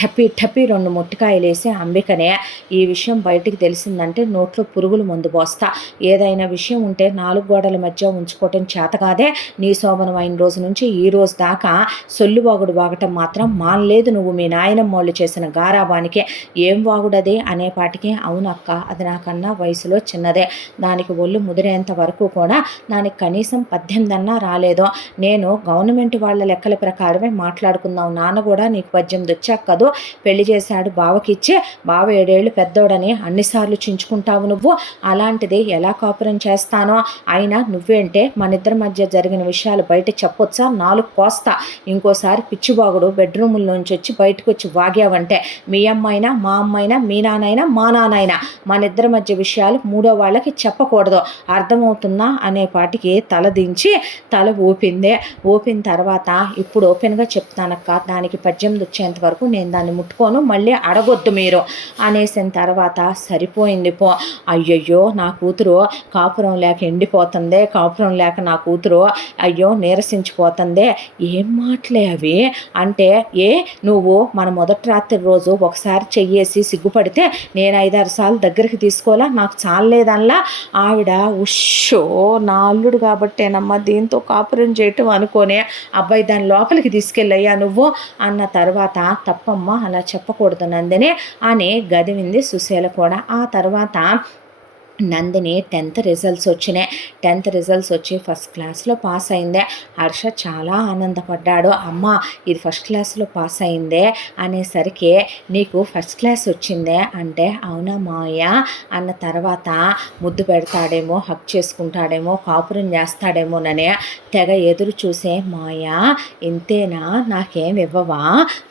టపి టపి 2 ముట్టికాయలేసి అంబికనే ఈ విషయం బయటికి తెలిసిందంటే నోట్లో పురుగులు మందు పోస్తా, ఏదైనా విషయం ఉంటే 4 గోడల మధ్య ఉంచుకోవటం చేతకాదే, నీ శోభనం అయిన రోజు నుంచి ఈ రోజు దాకా సొల్లువాగుడు వాగటం మాత్రం మానలేదు నువ్వు మీ నాయనమ్మోళ్ళు చేసిన గారాబానికే. ఏం వాగుడది అనేపాటికి అవునక్క, అది నాకన్నా వయసులో చిన్నదే, దానికి ఒళ్ళు ముదిరేంత వరకు కూడా దానికి కనీసం 18 అన్నా రాలేదో. నేను గవర్నమెంట్ వాళ్ళ లెక్కల ప్రకారమే మాట్లాడుకుందాం, నాన్న కూడా నీకు 18 వచ్చాక కదూ పెళ్లి చేశాడు బావకిచ్చి, బావ 7 ఏళ్ళు పెద్దోడని అన్నిసార్లు చించుకుంటావు నువ్వు, అలాంటిది ఎలా కాపురం చేస్తానో. అయినా నువ్వేంటే మన ఇద్దరి మధ్య జరిగిన విషయాలు బయట చెప్పొచ్చా, 4 కోస్తా, ఇంకోసారి పిచ్చిబాగుడు బెడ్రూముల్లోంచి వచ్చి బయటకు వచ్చి వాగావంటే మీ అమ్మైనా మా అమ్మైనా మీ నాన్నైనా మా నాన్నైనా మన ఇద్దరి మధ్య విషయాలు 3వ వాళ్ళకి చెప్పకూడదు, అర్థమవుతుందా అనేపాటికి తల దించి తల ఊపిందే. ఊపిన తర్వాత ఇప్పుడు ఓపెన్గా చెప్తానక్క, దానికి 18 వచ్చేంత వరకు నేను దాన్ని ముట్టుకోను, మళ్ళీ అడగొద్దు మీరు అనేసిన తర్వాత సరిపోయింది పో. అయ్యయ్యో నా కూతురు కాపురం లేక ఎండిపోతుందే, కాపురం లేక నా కూతురు అయ్యో నీరసించిపోతుందే, ఏం మాటలే అవి అంటే, ఏ నువ్వు మన మొదటి రాత్రి రోజు ఒకసారి చెయ్యేసి సిగ్గుపడితే నేను 5-6 సార్లు దగ్గరికి తీసుకోవాలా, నాకు చాలేదల్లా. ఆవిడ ఉషో నా అల్లుడు కాబట్టేనమ్మా దీంతో కాపురం చేయటం అనుకోనే, అబ్బాయి దాని లోపలికి తీసుకెళ్ళయ్యా నువ్వు అన్న తర్వాత తప్పమ్మా అలా చెప్పకూడదు నందిని అని గదివింది సుశీల కూడా. ఆ తర్వాత నందిని 10th రిజల్ట్స్ వచ్చినాయి. 10th రిజల్ట్స్ వచ్చి ఫస్ట్ క్లాస్లో పాస్ అయిందే. హర్ష చాలా ఆనందపడ్డాడు. అమ్మ ఇది ఫస్ట్ క్లాస్లో పాస్ అయిందే అనేసరికి నీకు ఫస్ట్ క్లాస్ వచ్చిందే అంటే అవునా మావయ్య అన్న తర్వాత ముద్దు పెడతాడేమో, హక్ చేసుకుంటాడేమో, కాపురం చేస్తాడేమోననే తెగ ఎదురు చూసే మావయ్య ఇంతేనా, నాకేం ఇవ్వవా,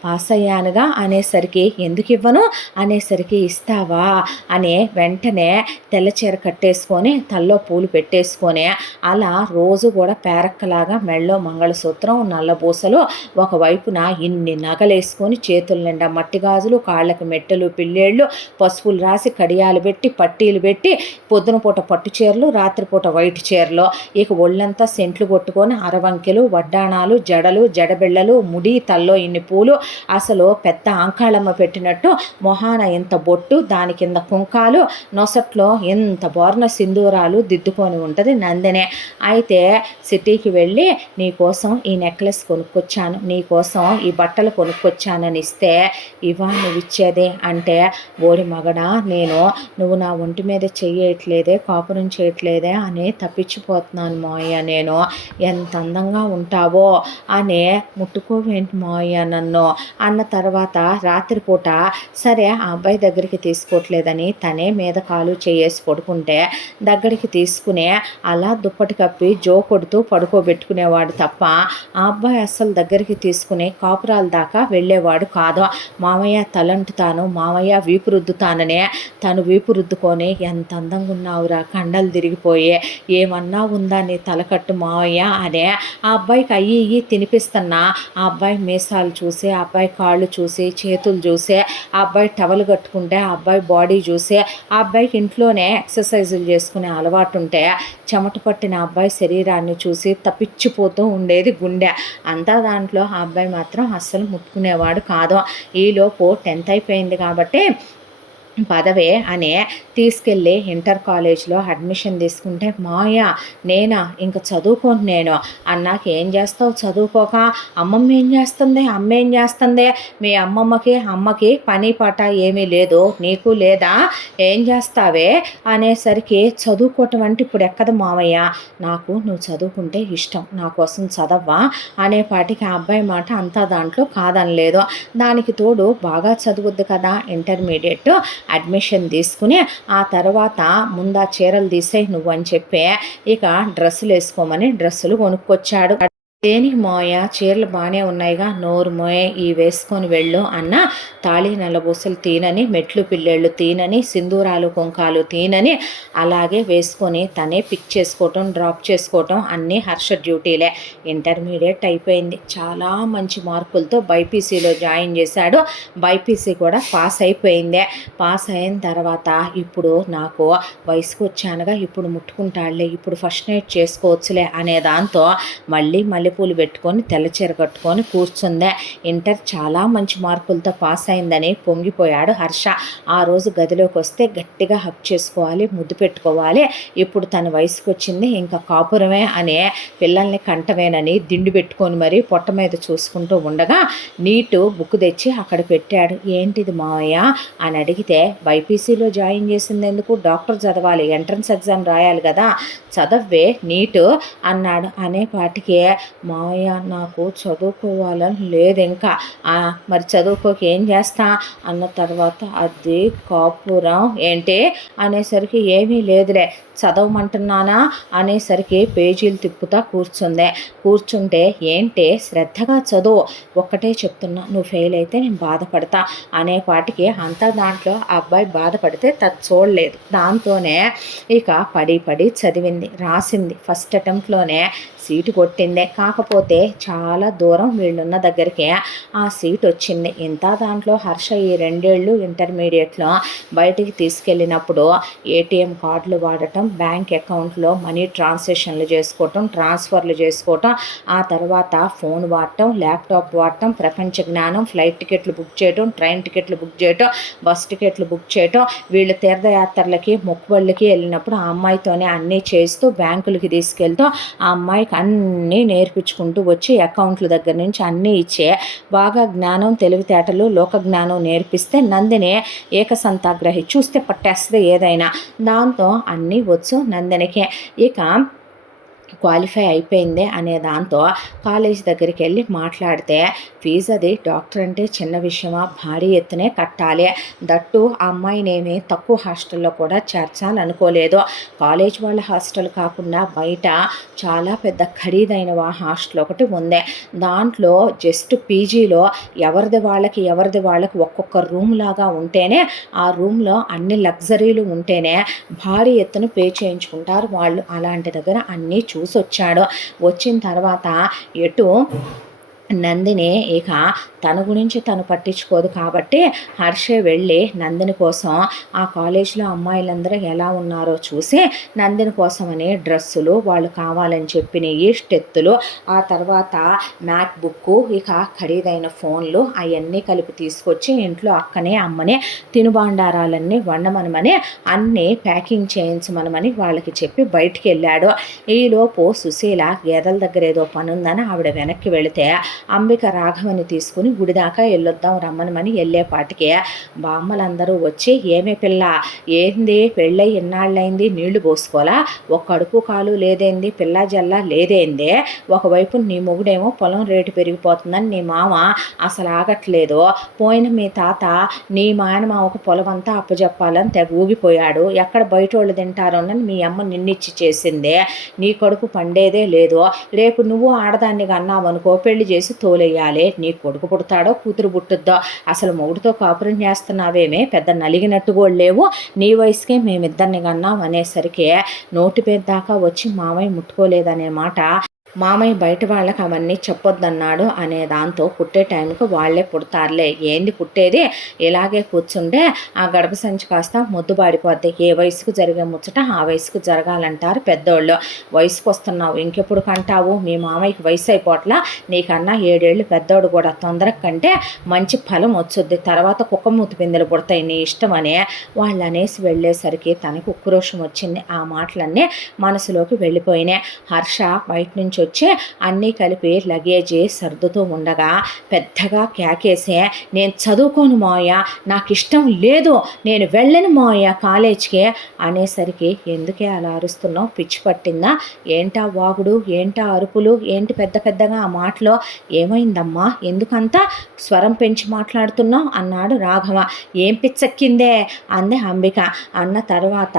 పాస్ అయ్యానుగా అనేసరికి ఎందుకు ఇవ్వను అనేసరికి ఇస్తావా అని వెంటనే తెల్ల చీర కట్టేసుకొని తల్లో పూలు పెట్టేసుకొని అలా రోజు కూడా పేరక్కలాగా మెళ్ళో మంగళసూత్రం, నల్లబూసలు, ఒకవైపున ఇన్ని నగలేసుకొని చేతుల నిండా మట్టి గాజులు, కాళ్ళకి మెట్టెలు, పిల్లేళ్ళు, పసుపులు రాసి కడియాలు పెట్టి పట్టీలు పెట్టి పొద్దున పూట పట్టు చీరలు, రాత్రిపూట వైట్ చీరలు, ఇక ఒళ్ళంతా సెంట్లు కొట్టుకొని అరవంకెలు, వడ్డాణాలు, జడలు, జడబిళ్ళలు, ముడి, తల్లో ఇన్ని పూలు, అసలు పెద్ద ఆంకాళమ్మ పెట్టినట్టు మొహాన ఇంత బొట్టు, దాని కింద కుంకాలు, నొసట్లో ఎంత బోర్న సింధూరాలు దిద్దుకొని ఉంటుంది నందినే. అయితే సిటీకి వెళ్ళి నీకోసం ఈ నెక్లెస్ కొనుక్కొచ్చాను, నీకోసం ఈ బట్టలు కొనుక్కొచ్చానని ఇస్తే ఇవా నువ్వు ఇచ్చేదే అంటే, ఓడి మగడా నువ్వు నా ఒంటి మీద చెయ్యట్లేదే, కాపురం చేయట్లేదే అని తప్పించిపోతున్నాను మావయ్య, నేను ఎంత అందంగా ఉంటావో అని ముట్టుకోవేంటి మావయ్య నన్ను అన్న తర్వాత రాత్రిపూట సరే ఆ అబ్బాయి దగ్గరికి తీసుకోవట్లేదని తనే మీద కాలు చేయేసి పడుకుంటే దగ్గరికి తీసుకునే అలా దుప్పటి కప్పి జో కొడుతూ పడుకోబెట్టుకునేవాడు తప్ప ఆ అబ్బాయి అస్సలు దగ్గరికి తీసుకుని కాపురాల దాకా వెళ్ళేవాడు కాదు. మామయ్య తలంటుతాను, మామయ్య వీపు రుద్దుతాననే తను వీపు రుద్దుకొని ఎంత అందంగా ఉన్నావురా, కండలు తిరిగిపోయే, ఏమన్నా ఉందా నీ తలకట్టు మావయ్య అనే ఆ అబ్బాయికి అయ్యి ఇయ్యి తినిపిస్తున్నా ఆ అబ్బాయి మీసాలు చూసి, ఆ అబ్బాయి కాళ్ళు చూసి, చేతులు చూసి, ఆ అబ్బాయి టవలు కట్టుకుంటే ఆ అబ్బాయి బాడీ చూసి, ఆ అబ్బాయికి ఇంట్లోనే ఎక్సర్సైజులు చేసుకునే అలవాటు ఉంటే చెమట పట్టిన అబ్బాయి శరీరాన్ని చూసి తప్పించిపోతూ ఉండేది గుండె. అంతా దాంట్లో ఆ అబ్బాయి మాత్రం అస్సలు ముట్టుకునేవాడు కాదు. ఈలోపు 10th అయిపోయింది కాబట్టి పదవే అనే తీసుకెళ్ళి ఇంటర్ కాలేజ్లో అడ్మిషన్ తీసుకుంటే, మాయా నేనా ఇంక చదువుకోను నేను అన్నాక, ఏం చేస్తావు చదువుకోక, అమ్మమ్మ ఏం చేస్తుంది, అమ్మ ఏం చేస్తుంది, మీ అమ్మకి పని పాట ఏమీ లేదు, నీకు లేదా, ఏం చేస్తావే అనేసరికి, చదువుకోవటం అంటే ఇప్పుడు ఎక్కదు మావయ్య, నాకు నువ్వు చదువుకుంటే ఇష్టం, నా కోసం చదవ్వా అనేపాటికి ఆ అబ్బాయి మాట అంతా దాంట్లో కాదనలేదు. దానికి తోడు బాగా చదువుద్ది కదా, ఇంటర్మీడియట్ అడ్మిషన్ తీసుకుని ఆ తర్వాత ముందా చీరలు తీసేయి నువ్వు అని చెప్పి ఇక డ్రెస్సులు వేసుకోమని డ్రెస్సులు కొనుక్కొచ్చాడు. దేనికి మోయ, చీరలు బాగానే ఉన్నాయిగా, నోరు మోయ, ఈ వేసుకొని వెళ్ళు అన్న. తాళి నల్లబూసలు తీనని, మెట్లు పిల్లెళ్ళు తీనని, సింధూరాలు కుంకాలు తీనని అలాగే వేసుకొని తనే పిక్ చేసుకోవటం డ్రాప్ చేసుకోవటం అన్నీ హర్ష డ్యూటీలే. ఇంటర్మీడియట్ అయిపోయింది, చాలా మంచి మార్కులతో బైపీసీలో జాయిన్ చేశాడు. బైపీసీ కూడా పాస్ అయిపోయిందే. పాస్ అయిన తర్వాత ఇప్పుడు నాకు వయసుకు వచ్చానుగా, ఇప్పుడు ముట్టుకుంటాడులే, ఇప్పుడు ఫస్ట్ నైట్ చేసుకోవచ్చులే అనే దాంతో మళ్ళీ పూలు పెట్టుకొని తెల్లచీర కట్టుకొని కూర్చుందే. ఇంటర్ చాలా మంచి మార్కులతో పాస్ అయిందని పొంగిపోయాడు హర్ష. ఆ రోజు గదిలోకి వస్తే గట్టిగా హక్ చేసుకోవాలి, ముద్దు పెట్టుకోవాలి, ఇప్పుడు తన వయసుకు వచ్చింది, ఇంకా కాపురమే అనే పిల్లల్ని కంటమేనని దిండు పెట్టుకొని మరీ పొట్ట మీద చూసుకుంటూ ఉండగా నీటు బుక్ తెచ్చి అక్కడ పెట్టాడు. ఏంటిది మావయ్య అని అడిగితే, బైపీసీలో జాయిన్ చేసింది ఎందుకు, డాక్టర్ చదవాలి, ఎంట్రన్స్ ఎగ్జామ్ రాయాలి కదా, చదవ్వే నీటు అన్నాడు. అనేపాటికి, మావయ్య నాకు చదువుకోవాలని లేదు ఇంకా, మరి చదువుకోక ఏం చేస్తా అన్న తర్వాత, అది కాపురం ఏంటి అనేసరికి, ఏమీ లేదులే చదవమంటున్నానా అనేసరికి పేజీలు తిప్పుతా కూర్చుంటే, ఏంటి శ్రద్ధగా చదువు, ఒక్కటే చెప్తున్నా, నువ్వు ఫెయిల్ అయితే నేను బాధపడతా అనేపాటికి అంతా దాంట్లో ఆ అబ్బాయి బాధపడితే చూడలేదు. దాంతోనే ఇక పడి చదివింది, రాసింది, ఫస్ట్ అటెంప్ట్లోనే సీటు కొట్టిందే. కాకపోతే చాలా దూరం వీళ్ళున్న దగ్గరికి ఆ సీట్ వచ్చింది. ఇంత దాంట్లో హర్ష ఈ 2 ఏళ్ళు ఇంటర్మీడియట్లో బయటికి తీసుకెళ్ళినప్పుడు ఏటీఎం కార్డులు వాడటం, బ్యాంక్ అకౌంట్లో మనీ ట్రాన్సాక్షన్లు చేసుకోవటం, ట్రాన్స్ఫర్లు చేసుకోవటం, ఆ తర్వాత ఫోన్ వాడటం, ల్యాప్టాప్ వాడటం, ప్రపంచ జ్ఞానం, ఫ్లైట్ టికెట్లు బుక్ చేయటం, ట్రైన్ టికెట్లు బుక్ చేయటం, బస్ టికెట్లు బుక్ చేయటం, వీళ్ళు తీర్థయాత్రలకి మొక్కుబళ్ళకి వెళ్ళినప్పుడు ఆ అమ్మాయితోనే అన్నీ చేస్తూ బ్యాంకులకి తీసుకెళ్తూ ఆ అమ్మాయికి అన్నీ నేర్పించుకుంటూ వచ్చి అకౌంట్ల దగ్గర నుంచి అన్నీ ఇచ్చే బాగా జ్ఞానం, తెలివితేటలు, లోక జ్ఞానం నేర్పిస్తే నందిని ఏకసంతాగ్రహి, చూస్తే పట్టేస్తుంది ఏదైనా. దాంతో అన్నీ వచ్చు నందినికి. ఇక క్వాలిఫై అయిపోయిందే అనే దాంతో కాలేజ్ దగ్గరికి వెళ్ళి మాట్లాడితే, ఫీజు అది డాక్టర్ అంటే చిన్న విషయమా, భారీ ఎత్తునే కట్టాలి, దట్టు ఆ అమ్మాయినేమి తక్కువ హాస్టల్లో కూడా చేర్చాలనుకోలేదు. కాలేజ్ వాళ్ళ హాస్టల్ కాకుండా బయట చాలా పెద్ద ఖరీదైన హాస్టల్ ఒకటి ఉంది. దాంట్లో జస్ట్ పీజీలో ఎవరిది వాళ్ళకి ఒక్కొక్క రూమ్ లాగా ఉంటేనే, ఆ రూమ్లో అన్ని లగ్జరీలు ఉంటేనే భారీ ఎత్తున పే చేయించుకుంటారు వాళ్ళు. అలాంటి దగ్గర అన్నీ చూసొచ్చాడు. వచ్చిన తర్వాత ఎటు నందిని ఇక తన గురించి తను పట్టించుకోదు కాబట్టి హర్షే వెళ్ళి నందిని కోసం ఆ కాలేజ్లో అమ్మాయిలందరూ ఎలా ఉన్నారో చూసి నందిని కోసమని డ్రెస్సులు, వాళ్ళు కావాలని చెప్పినవి స్టెత్తులు, ఆ తర్వాత మ్యాక్ బుక్, ఇక ఖరీదైన ఫోన్లు అవన్నీ కలిపి తీసుకొచ్చి ఇంట్లో అక్కనే అమ్మనే తినుబాండారాలన్నీ వండమనమని అన్నీ ప్యాకింగ్ చేయించమనమని వాళ్ళకి చెప్పి బయటికి వెళ్ళాడు. ఈలోపు సుశీల గేదెల దగ్గర ఏదో పని ఉందని ఆవిడ వెనక్కి వెళితే అంబిక రాఘవని తీసుకుని గుడి దాకా వెళ్ళొద్దాం రమ్మనమని వెళ్ళేపాటికి బామ్మలందరూ వచ్చి, ఏమే పిల్ల ఏంది, పెళ్ళై ఎన్నాళ్ళైంది, నీళ్లు పోసుకోలా, ఒక కడుపు కాలు లేదేంది, పిల్ల జల్ల లేదేంది, ఒకవైపు నీ మొగుడేమో పొలం రేటు పెరిగిపోతుందని నీ మామ అసలు ఆగట్లేదు, పోయిన మీ తాత నీ మాయనమావకు పొలం అంతా అప్పచెప్పాలని తెగ ఊగిపోయాడు, ఎక్కడ బయట వాళ్ళు తింటారోనని మీ అమ్మ నిన్నిచ్చి చేసిందే, నీ కడుపు పండేదే లేదు, రేపు నువ్వు ఆడదాన్ని అన్నావనుకో పెళ్లి చేసి తోలేయాలి, నీ కొడుకు పుడతాడో కూతురు పుట్టుద్దో, అసలు మొగుడితో కాపురం చేస్తున్నావేమే, పెద్ద నలిగినట్టు కూడా లేవు, నీ వయసుకే మేమిద్దరిని కన్నాం అనేసరికి నోటి పేరు దాకా వచ్చి మామయ్య ముట్టుకోలేదనే మాట మామయ్య బయట వాళ్ళకి అవన్నీ చెప్పొద్దన్నాడు అనే దాంతో పుట్టే టైంకి వాళ్ళే పుడతారులే, ఏంది పుట్టేది, ఇలాగే కూర్చుంటే ఆ గడప సంచి కాస్త మొద్దుబాడిపోద్ది, ఏ వయసుకు జరిగే ముచ్చట ఆ వయసుకు జరగాలంటారు పెద్దోళ్ళు. వయసుకు వస్తున్నావు, ఇంకెప్పుడు కంటావు, మీ మామయ్యకి వయసు అయిపోట్లా, నీకన్నా 7 ఏళ్ళు పెద్దోడు కూడా, తొందరగా కంటే మంచి ఫలం వచ్చుద్ది, తర్వాత కుక్కమూతి పిందెలు పుడతాయి, నీ ఇష్టమనే వాళ్ళు అనేసి వెళ్ళేసరికి తనకు ఉక్రోషం వచ్చింది. ఆ మాటలన్నీ మనసులోకి వెళ్ళిపోయినాయి. హర్ష బయట నుంచి వచ్చి అన్నీ కలిపి లగేజీ సర్దుతూ ఉండగా పెద్దగా కేకేసే, నేను చదువుకోను మావయ్య, నాకు ఇష్టం లేదు, నేను వెళ్ళను మావయ్య కాలేజ్కి అనేసరికి, ఎందుకే అలా అరుస్తున్నావు, పిచ్చి పట్టిందా, ఏంటా వాగుడు, ఏంటా అరుపులు, ఏంటి పెద్ద పెద్దగా ఆ మాటలో, ఏమైందమ్మా, ఎందుకంతా స్వరం పెంచి మాట్లాడుతున్నావు అన్నాడు రాఘవ. ఏం పిచ్చెక్కిందే అంది అంబిక. అన్న తర్వాత,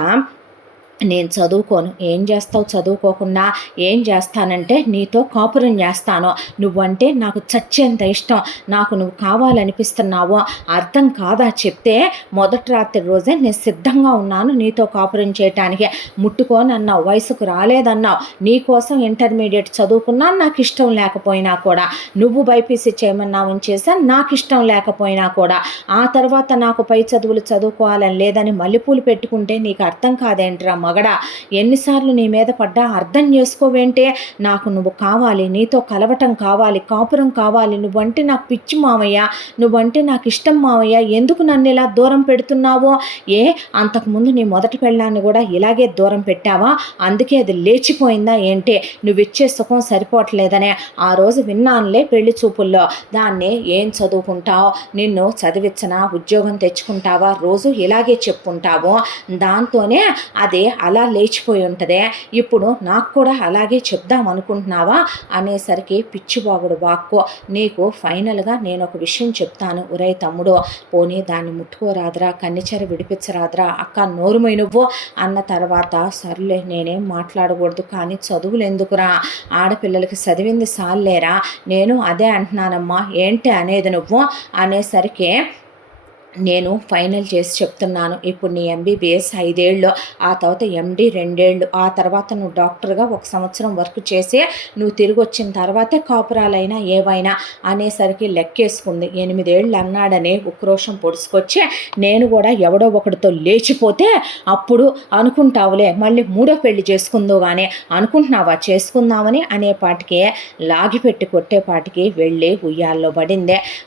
నేను చదువుకోను, ఏం చేస్తావు చదువుకోకుండా, ఏం చేస్తానంటే నీతో కాపురం చేస్తాను, నువ్వంటే నాకు చచ్చేంత ఇష్టం, నాకు నువ్వు కావాలనిపిస్తున్నావు, అర్థం కాదా చెప్తే, మొదటి రాత్రి రోజే నేను సిద్ధంగా ఉన్నాను నీతో కాపురం చేయటానికి, ముట్టుకోనన్నావు, వయసుకు రాలేదన్నావు, నీకోసం ఇంటర్మీడియట్ చదువుకున్నాను నాకు ఇష్టం లేకపోయినా కూడా, నువ్వు బైపీసీ చేయమన్నావు చేశాను నాకు ఇష్టం లేకపోయినా కూడా, ఆ తర్వాత నాకు పై చదువులు చదువుకోవాలని లేదని మల్లెపూలు పెట్టుకుంటే నీకు అర్థం కాదేంట్రా మగడా, ఎన్నిసార్లు నీ మీద పడ్డా అర్థం చేసుకోవేంటే, నాకు నువ్వు కావాలి, నీతో కలవటం కావాలి, కాపురం కావాలి, నువ్వంటే నాకు పిచ్చి మావయ్య, నువ్వంటే నాకు ఇష్టం మావయ్య, ఎందుకు నన్ను ఇలా దూరం పెడుతున్నావో, అంతకుముందు నీ మొదటి పెళ్ళాన్ని కూడా ఇలాగే దూరం పెట్టావా, అందుకే అది లేచిపోయిందా ఏంటి, నువ్విచ్చే సుఖం సరిపోవట్లేదనే ఆ రోజు విన్నానులే పెళ్లి చూపుల్లో, దాన్ని ఏం చదువుకుంటావు, నిన్ను చదివించనా, ఉద్యోగం తెచ్చుకుంటావా, రోజు ఇలాగే చెప్పుకుంటావు, దాంతోనే అది అలా లేచిపోయి ఉంటుంది, ఇప్పుడు నాకు కూడా అలాగే చెప్దాం అనుకుంటున్నావా అనేసరికి, పిచ్చిబాగుడు వాక్కు, నీకు ఫైనల్గా నేను ఒక విషయం చెప్తాను, ఒరే తమ్ముడు, పోనీ దాన్ని ముట్టుకోరాదురా, కన్నిచెర విడిపించరాదురా, అక్క నోరుమై నువ్వు అన్న తర్వాత, సర్లే నేనేం మాట్లాడకూడదు, కానీ చదువులు ఎందుకురా, ఆడపిల్లలకి చదివింది సాల్లేరా, నేను అదే అంటున్నానమ్మా, ఏంటి అనేది నువ్వు అనేసరికి, నేను ఫైనల్ చేసి చెప్తున్నాను, ఇప్పుడు నీ ఎంబీబీఎస్ 5 ఏళ్ళు, ఆ తర్వాత ఎండి 2 ఏళ్ళు, ఆ తర్వాత నువ్వు డాక్టర్గా 1 సంవత్సరం వర్క్ చేసి నువ్వు తిరిగి వచ్చిన తర్వాతే కాపురాలైనా ఏవైనా అనేసరికి లెక్కేసుకుంది. 8 ఏళ్ళు అన్నాడని ఉక్రోషం పొడుచుకొచ్చి, నేను కూడా ఎవడో ఒకటితో లేచిపోతే అప్పుడు అనుకుంటావులే, మళ్ళీ 3వ పెళ్లి చేసుకుందో కానీ అనుకుంటున్నావా చేసుకుందామని అనేపాటికి, లాగిపెట్టి కొట్టేపాటికి వెళ్ళి ఉయ్యాల్లో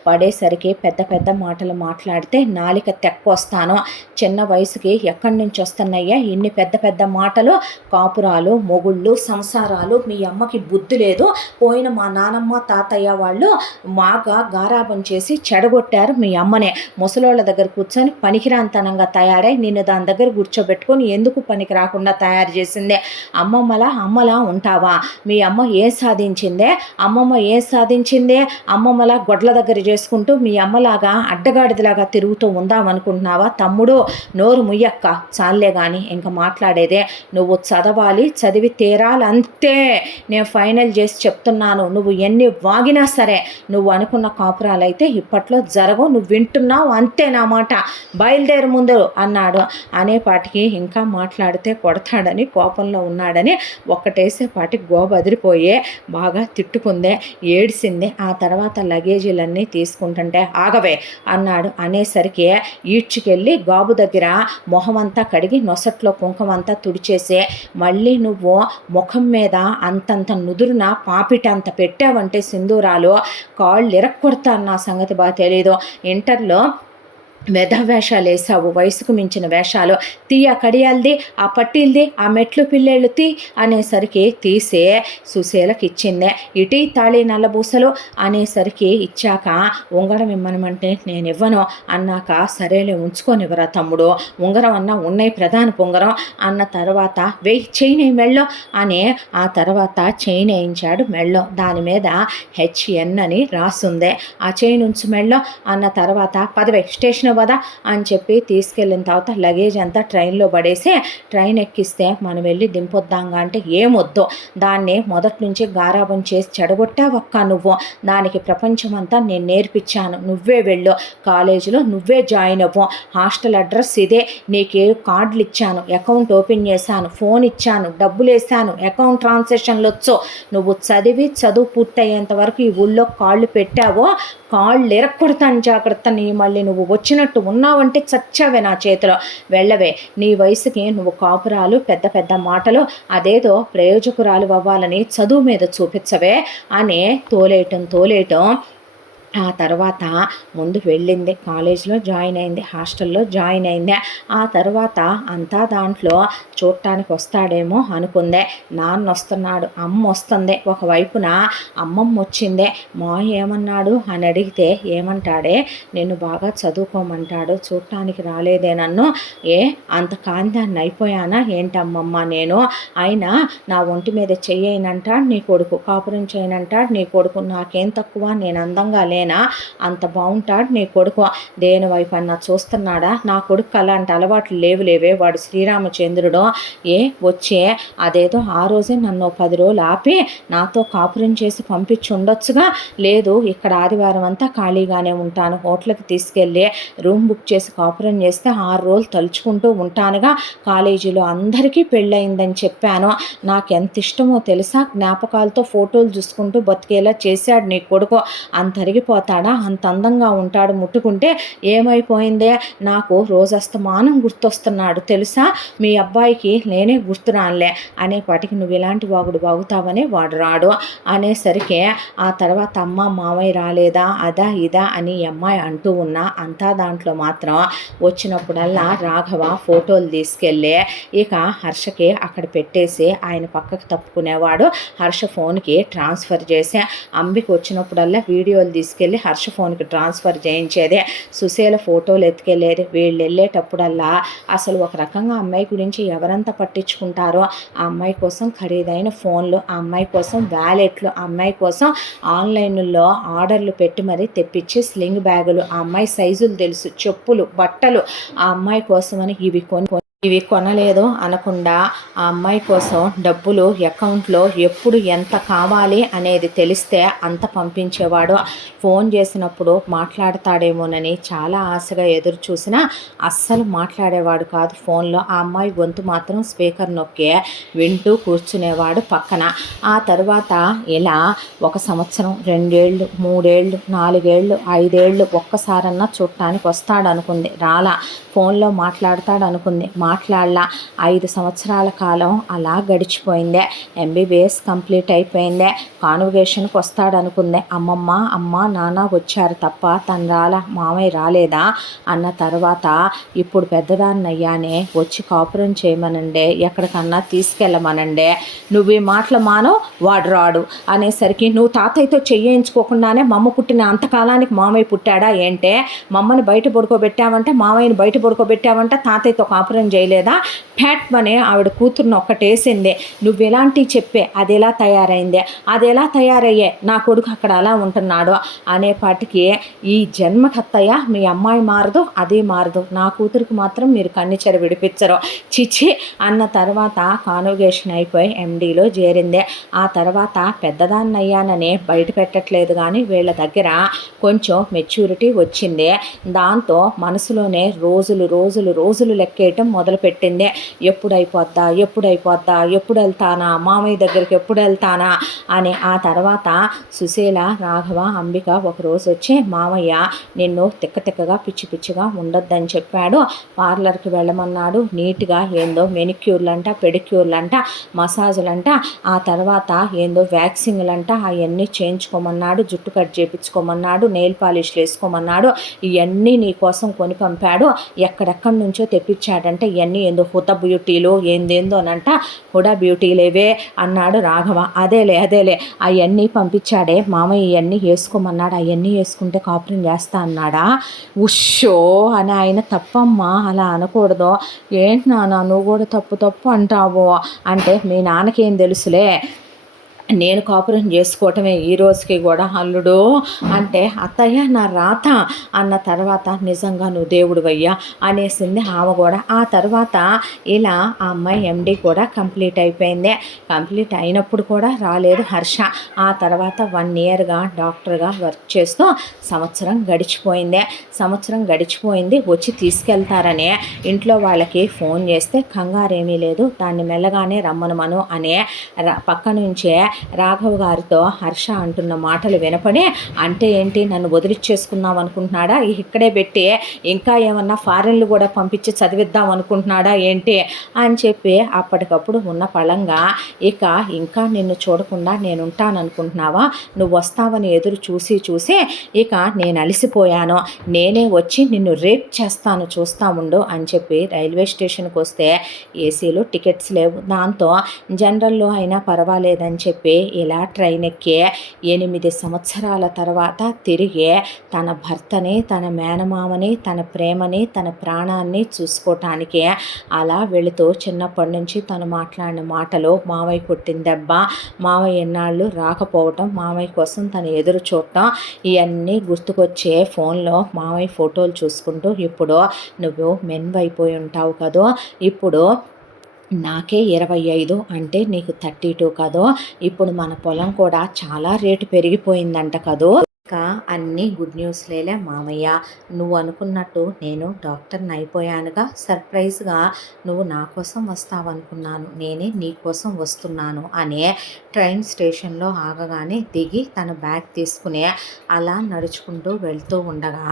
పడేసరికి పెద్ద పెద్ద మాటలు మాట్లాడితే నాలిక తెక్కొస్తాను, చిన్న వయసుకి ఎక్కడి నుంచి వస్తున్నాయ్యా ఇన్ని పెద్ద పెద్ద మాటలు, కాపురాలు, మొగుళ్ళు, సంసారాలు, మీ అమ్మకి బుద్ధి లేదు, పోయిన మా నానమ్మ తాతయ్య వాళ్ళు మాగా గారాబం చేసి చెడగొట్టారు మీ అమ్మనే, ముసలోళ్ళ దగ్గర కూర్చొని పనికిరాంతనంగా తయారై నిన్ను దాని దగ్గర కూర్చోబెట్టుకొని ఎందుకు పనికి రాకుండా తయారు చేసిందే, అమ్మలా ఉంటావా, మీ అమ్మ ఏం సాధించిందే, అమ్మమ్మలా గొడ్ల దగ్గర చేసుకుంటూ మీ అమ్మలాగా అడ్డగాడిదలాగా తిరుగుతూ ఉందామనుకుంటున్నావా, తమ్ముడు నోరు ముయ్యక్క, చాలే కానీ ఇంకా మాట్లాడేదే, నువ్వు చదవాలి, చదివి తీరాలంతే, నేను ఫైనల్ చేసి చెప్తున్నాను, నువ్వు ఎన్ని వాగినా సరే నువ్వు అనుకున్న కాపురాలైతే ఇప్పట్లో జరగవు, నువ్వు వింటున్నావు అంతే నా మాట, బయలుదేరు ముందు అన్నాడు. అనేపాటికి ఇంకా మాట్లాడితే కొడతాడని కోపంలో ఉన్నాడని ఒక్కటేసేపాటికి గోబదిరిపోయే బాగా తిట్టుకుందే, ఏడిసిందే. ఆ తర్వాత లగేజీలన్నీ తీసుకుంటుంటే, ఆగవే అన్నాడు. అనేసరికి ఈడ్చుకెళ్ళి గాబు దగ్గర మొహమంతా కడిగి నొసట్లో కుంకుమంతా తుడిచేసే, మళ్ళీ నువ్వు ముఖం మీద అంతంత నుదురున పాపిటంత పెట్టావంటే సింధూరాలు, కాళ్ళు ఇరక్కొడతాను, నా సంగతి బాగా తెలీదు, ఇంటర్లో వేషాలు వేసావు, వయసుకు మించిన వేషాలు, తీయ కడియాలది, ఆ పట్టీలది, ఆ మెట్లు పిల్లేళ్ళు అనేసరికి తీసే సుశీలకి ఇచ్చిందే, ఇటీ తాళి నల్లబూసలు అనేసరికి ఇచ్చాక, ఉంగరం ఇమ్మనమంటే నేను ఇవ్వను అన్నాక, సరేలే ఉంచుకోనివ్వరా తమ్ముడు, ఉంగరం అన్నా ఉన్నాయి ప్రధాన ఉంగరం అన్న తర్వాత, చైన్ మెళ్ళో అని ఆ తర్వాత చైన్ వేయించాడు మెళ్ళో, దాని మీద HN అని రాసుందే, ఆ చైన్ ఉంచు మెళ్ళో అన్న తర్వాత, పదవే స్టేషన్ కదా అని చెప్పి తీసుకెళ్ళిన తర్వాత లగేజ్ అంతా ట్రైన్లో పడేసి ట్రైన్ ఎక్కిస్తే మనం వెళ్ళి దింపొద్దాంగా అంటే ఏమొద్దు, దాన్ని మొదటి నుంచి గారాబం చేసి చెడగొట్టావక్క నువ్వు, దానికి ప్రపంచం అంతా నేను నేర్పించాను, నువ్వే వెళ్ళు, కాలేజీలో నువ్వే జాయిన్ అవ్వు, హాస్టల్ అడ్రస్ ఇదే, నీకు కార్డులు ఇచ్చాను, అకౌంట్ ఓపెన్ చేశాను, ఫోన్ ఇచ్చాను, డబ్బులు వేసాను, అకౌంట్ ట్రాన్సాక్షన్లు వచ్చు, నువ్వు చదువు పూర్తయ్యేంత వరకు ఈ ఊళ్ళో కాళ్ళు పెట్టావో కాళ్ళు ఎరక్కొడతాను జాగ్రత్త, నీ మళ్ళీ నువ్వు వచ్చినట్టు ఉన్నావంటే చచ్చావే నా చేతిలో, వెళ్ళవే, నీ వయసుకి నువ్వు కాపురాలు పెద్ద పెద్ద మాటలు అదేదో ప్రయోజకురాలు అవ్వాలని చదువు మీద చూపించవే అని తోలేయటం. ఆ తర్వాత ముందు వెళ్ళింది, కాలేజ్లో జాయిన్ అయింది, హాస్టల్లో జాయిన్ అయింది. ఆ తర్వాత అంతా దాంట్లో చూడటానికి వస్తాడేమో అనుకుందే, నాన్న వస్తున్నాడు, అమ్మ వస్తుంది, ఒకవైపున అమ్మమ్మ వచ్చిందే, మా ఏమన్నాడు అని అడిగితే ఏమంటాడే, నేను బాగా చదువుకోమంటాడు, చూడటానికి రాలేదే నన్ను, అంత కాందాన్ని అయిపోయానా ఏంటమ్మమ్మ నేను, అయినా నా ఒంటి మీద చెయ్యనంటాడు నీ కొడుకు, కాపురం చేయనంటాడు నీ కొడుకు, నాకేం తక్కువ, నేను అందంగా లేనా, అంత బాగుంటాడు నీ కొడుకు, దేని వైపు అన్నా చూస్తున్నాడా, నా కొడుకు అలాంటి అలవాట్లు లేవే, వాడు శ్రీరామచంద్రుడు, వచ్చే అదేదో ఆ రోజే నన్ను 10 రోజులు ఆపి నాతో కాపురం చేసి పంపించి ఉండొచ్చుగా, లేదు ఇక్కడ ఆదివారం అంతా ఖాళీగానే ఉంటాను, హోటల్కి తీసుకెళ్ళి రూమ్ బుక్ చేసి కాపురం చేస్తే 6 రోజులు తలుచుకుంటూ ఉంటానుగా, కాలేజీలో అందరికీ పెళ్ళయిందని చెప్పాను, నాకెంత ఇష్టమో తెలుసా, జ్ఞాపకాలతో ఫోటోలు చూసుకుంటూ బతికేలా చేశాడు నీ కొడుకు, అంతరిగిపోతాడా, అంత అందంగా ఉంటాడు, ముట్టుకుంటే ఏమైపోయిందే, నాకు రోజస్తమానం గుర్తొస్తున్నాడు తెలుసా, మీ అబ్బాయికి నేనే గుర్తురానులే అనేపాటికి నువ్వు ఇలాంటి వాగుడు బాగుతావని వాడు రాడు అనేసరికి ఆ తర్వాత అమ్మ మామయ్య రాలేదా అదా ఇదా అని ఈ అమ్మాయి అంటూ ఉన్నా, అంతా దాంట్లో మాత్రం వచ్చినప్పుడల్లా రాఘవ ఫోటోలు తీసుకెళ్ళి ఇక హర్షకి అక్కడ పెట్టేసి ఆయన పక్కకు తప్పుకునేవాడు, హర్ష ఫోన్కి ట్రాన్స్ఫర్ చేసి అంబికి వచ్చినప్పుడల్లా వీడియోలు తీసుకెళ్ళి హర్ష ఫోన్కి ట్రాన్స్ఫర్ చేయించేదే, సుశీల ఫోటోలు ఎత్తుకెళ్ళేది, వీళ్ళు వెళ్ళేటప్పుడల్లా అసలు ఒక రకంగా అమ్మాయి గురించి ఎవరంతా పట్టించుకుంటారో, ఆ అమ్మాయి కోసం ఖరీదైన ఫోన్లు, ఆ అమ్మాయి కోసం వ్యాలెట్లు, ఆ అమ్మాయి కోసం ఆన్లైన్లో ఆర్డర్లు పెట్టి మరీ తెప్పించి స్లింగ్ బ్యాగులు, ఆ అమ్మాయి సైజులు తెలుసు, చెప్పులు, బట్టలు, ఆ అమ్మాయి కోసమని ఇవి కొనలేదు అనకుండా ఆ అమ్మాయి కోసం డబ్బులు అకౌంట్లో ఎప్పుడు ఎంత కావాలి అనేది తెలిస్తే అంత పంపించేవాడు, ఫోన్ చేసినప్పుడు మాట్లాడతాడేమోనని చాలా ఆశగా ఎదురు చూసినా అస్సలు మాట్లాడేవాడు కాదు ఫోన్లో, ఆ అమ్మాయి గొంతు మాత్రం స్పీకర్ నొక్కే వింటూ కూర్చునేవాడు పక్కన. ఆ తర్వాత ఇలా 1 సంవత్సరం 2 ఏళ్ళు 3 ఏళ్ళు 4 ఏళ్ళు 5 ఏళ్ళు ఒక్కసారన్నా చూడటానికి వస్తాడు అనుకుంది, రాలా, ఫోన్లో మాట్లాడతాడు అనుకుంది, మాట్లాడలా, 5 సంవత్సరాల కాలం అలా గడిచిపోయిందే, ఎంబీబీఎస్ కంప్లీట్ అయిపోయిందే, కాన్వకేషన్కి వస్తాడు అనుకుందే, అమ్మ నాన్న వచ్చారు తప్ప తను రాలా, మామయ్య రాలేదా అన్న తర్వాత ఇప్పుడు పెద్దదాన్ని అయ్యానే వచ్చి కాపురం చేయమనండే, ఎక్కడికన్నా తీసుకెళ్ళమనండే, నువ్వు ఈ మాటలు మానవు వాడు రాడు అనేసరికి నువ్వు తాతయ్యతో చేయించుకోకుండానే మమ్మ పుట్టిన అంతకాలానికి మామయ్య పుట్టాడా ఏంటే, మమ్మని బయట పడుకోబెట్టావంటే మామయ్యని బయట పడుకోబెట్టావంటే తాతయ్యతో కాపురం చేయలేదా, ఫ్యాట్ మనే ఆవిడ కూతురుని ఒక్కటేసిందే, నువ్వు ఎలాంటివి చెప్పే అది ఎలా తయారైందే, అది ఎలా తయారయ్యే నా కొడుకు అక్కడ అలా ఉంటున్నాడు అనేపాటికి ఈ జన్మకత్తయ్య మీ అమ్మాయి మారదు అది మారదు, నా కూతురికి మాత్రం మీరు కన్నిచెర విడిపించరు చిచి అన్న తర్వాత కాన్వకేషన్ అయిపోయి ఎండీలో చేరిందే. ఆ తర్వాత పెద్దదాన్ని అయ్యానని బయట పెట్టట్లేదు కానీ వీళ్ళ దగ్గర కొంచెం మెచ్యూరిటీ వచ్చింది, దాంతో మనసులోనే రోజులు లెక్కేయటం మొదలుపెట్టింది, ఎప్పుడైపోద్దా ఎప్పుడు వెళ్తానా మామయ్య దగ్గరికి ఎప్పుడు వెళ్తానా అని. ఆ తర్వాత సుశీల రాఘవ అంబిక ఒకరోజు వచ్చి మామయ్య నిన్ను తిక్కగా పిచ్చిగా ఉండొద్దని చెప్పాడు, పార్లర్కి వెళ్ళమన్నాడు, నీట్గా ఏందో మెనిక్యూర్లంట పెడిక్యూర్లంట మసాజులంట ఆ తర్వాత ఏందో వ్యాక్సింగ్లంట అవన్నీ చేయించుకోమన్నాడు, జుట్టు కట్ చేయించుకోమన్నాడు, నెయిల్ పాలిష్లు వేసుకోమన్నాడు, ఇవన్నీ నీ కోసం కొని పంపాడు, ఎక్కడెక్కడి నుంచో తెప్పించాడంటే ఇవన్నీ ఏందో హుదా బ్యూటీలు ఏందేందోనంట, హుడా బ్యూటీలేవే అన్నాడు రాఘవ. అదేలే అవన్నీ పంపించాడే మామయ్య, ఇవన్నీ వేసుకోమన్నాడు, అవన్నీ వేసుకుంటే కాపురం చేస్తా అన్నాడా, ఉషో అని ఆయన తప్పమ్మా అలా అనకూడదు, ఏంటి నాన్న నువ్వు కూడా తప్పు అంటావు అంటే మీ నాన్నకేం తెలుసులే నేను కాపురం చేసుకోవటమే ఈ రోజుకి కూడా అల్లుడు అంటే, అత్తయ్య నా రాత అన్న తర్వాత నిజంగా నువ్వు దేవుడివయ్యా అనేసింది ఆమె కూడా. ఆ తర్వాత ఇలా ఆ అమ్మాయి ఎండి కూడా కంప్లీట్ అయిపోయింది. కంప్లీట్ అయినప్పుడు కూడా రాలేదు హర్ష. ఆ తర్వాత 1 ఇయర్గా డాక్టర్గా వర్క్ చేస్తూ సంవత్సరం గడిచిపోయింది. వచ్చి తీసుకెళ్తారని ఇంట్లో వాళ్ళకి ఫోన్ చేస్తే కంగారేమీ లేదు, దాన్ని మెల్లగానే రమ్మనమను అనే పక్క నుంచే రాఘవ్ గారితో హర్ష అంటున్న మాటలు వినపడి, అంటే ఏంటి నన్ను వదిలిచ్చేసుకుందాం అనుకుంటున్నాడా, ఇక్కడే పెట్టి ఇంకా ఏమన్నా ఫారెన్లు కూడా పంపించి చదివిద్దాం అనుకుంటున్నాడా ఏంటి అని చెప్పి అప్పటికప్పుడు ఉన్న పళంగా, ఇక ఇంకా నిన్ను చూడకుండా నేను ఉంటాననుకుంటున్నావా, నువ్వు వస్తావని ఎదురు చూసి ఇక నేను అలసిపోయాను, నేనే వచ్చి నిన్ను రేప్ చేస్తాను చూస్తా ఉండు అని చెప్పి రైల్వే స్టేషన్కి వస్తే ఏసీలో టికెట్స్ లేవు. దాంతో జనరల్లో అయినా పర్వాలేదని చెప్పి ఇలా ట్రైన్ ఎక్కి 8 సంవత్సరాల తర్వాత తిరిగి తన భర్తని, తన మేనమామని, తన ప్రేమని, తన ప్రాణాన్ని చూసుకోవటానికి అలా వెళుతూ చిన్నప్పటి నుంచి తను మాట్లాడిన మాటలు, మావయ్య కొట్టిన దెబ్బ, మావయ్య ఎన్నాళ్ళు రాకపోవటం, మావయ్య కోసం తను ఎదురు చూడటం, ఇవన్నీ గుర్తుకొచ్చే ఫోన్లో మావయ్య ఫోటోలు చూసుకుంటూ, ఇప్పుడు నువ్వు మెన్వైపోయి ఉంటావు కదో, ఇప్పుడు నాకే 25 అంటే నీకు 32 కదో, ఇప్పుడు మన పొలం కూడా చాలా రేటు పెరిగిపోయిందంట కదో. ఇంకా అన్నీ గుడ్ న్యూస్లేలే మామయ్య, నువ్వు అనుకున్నట్టు నేను డాక్టర్ని అయిపోయానుగా, సర్ప్రైజ్గా నువ్వు నా కోసం వస్తావనుకున్నాను, నేనే నీ కోసం వస్తున్నాను అనే ట్రైన్ స్టేషన్లో ఆగగానే దిగి తన బ్యాగ్ తీసుకుని అలా నడుచుకుంటూ వెళ్తూ ఉండగా,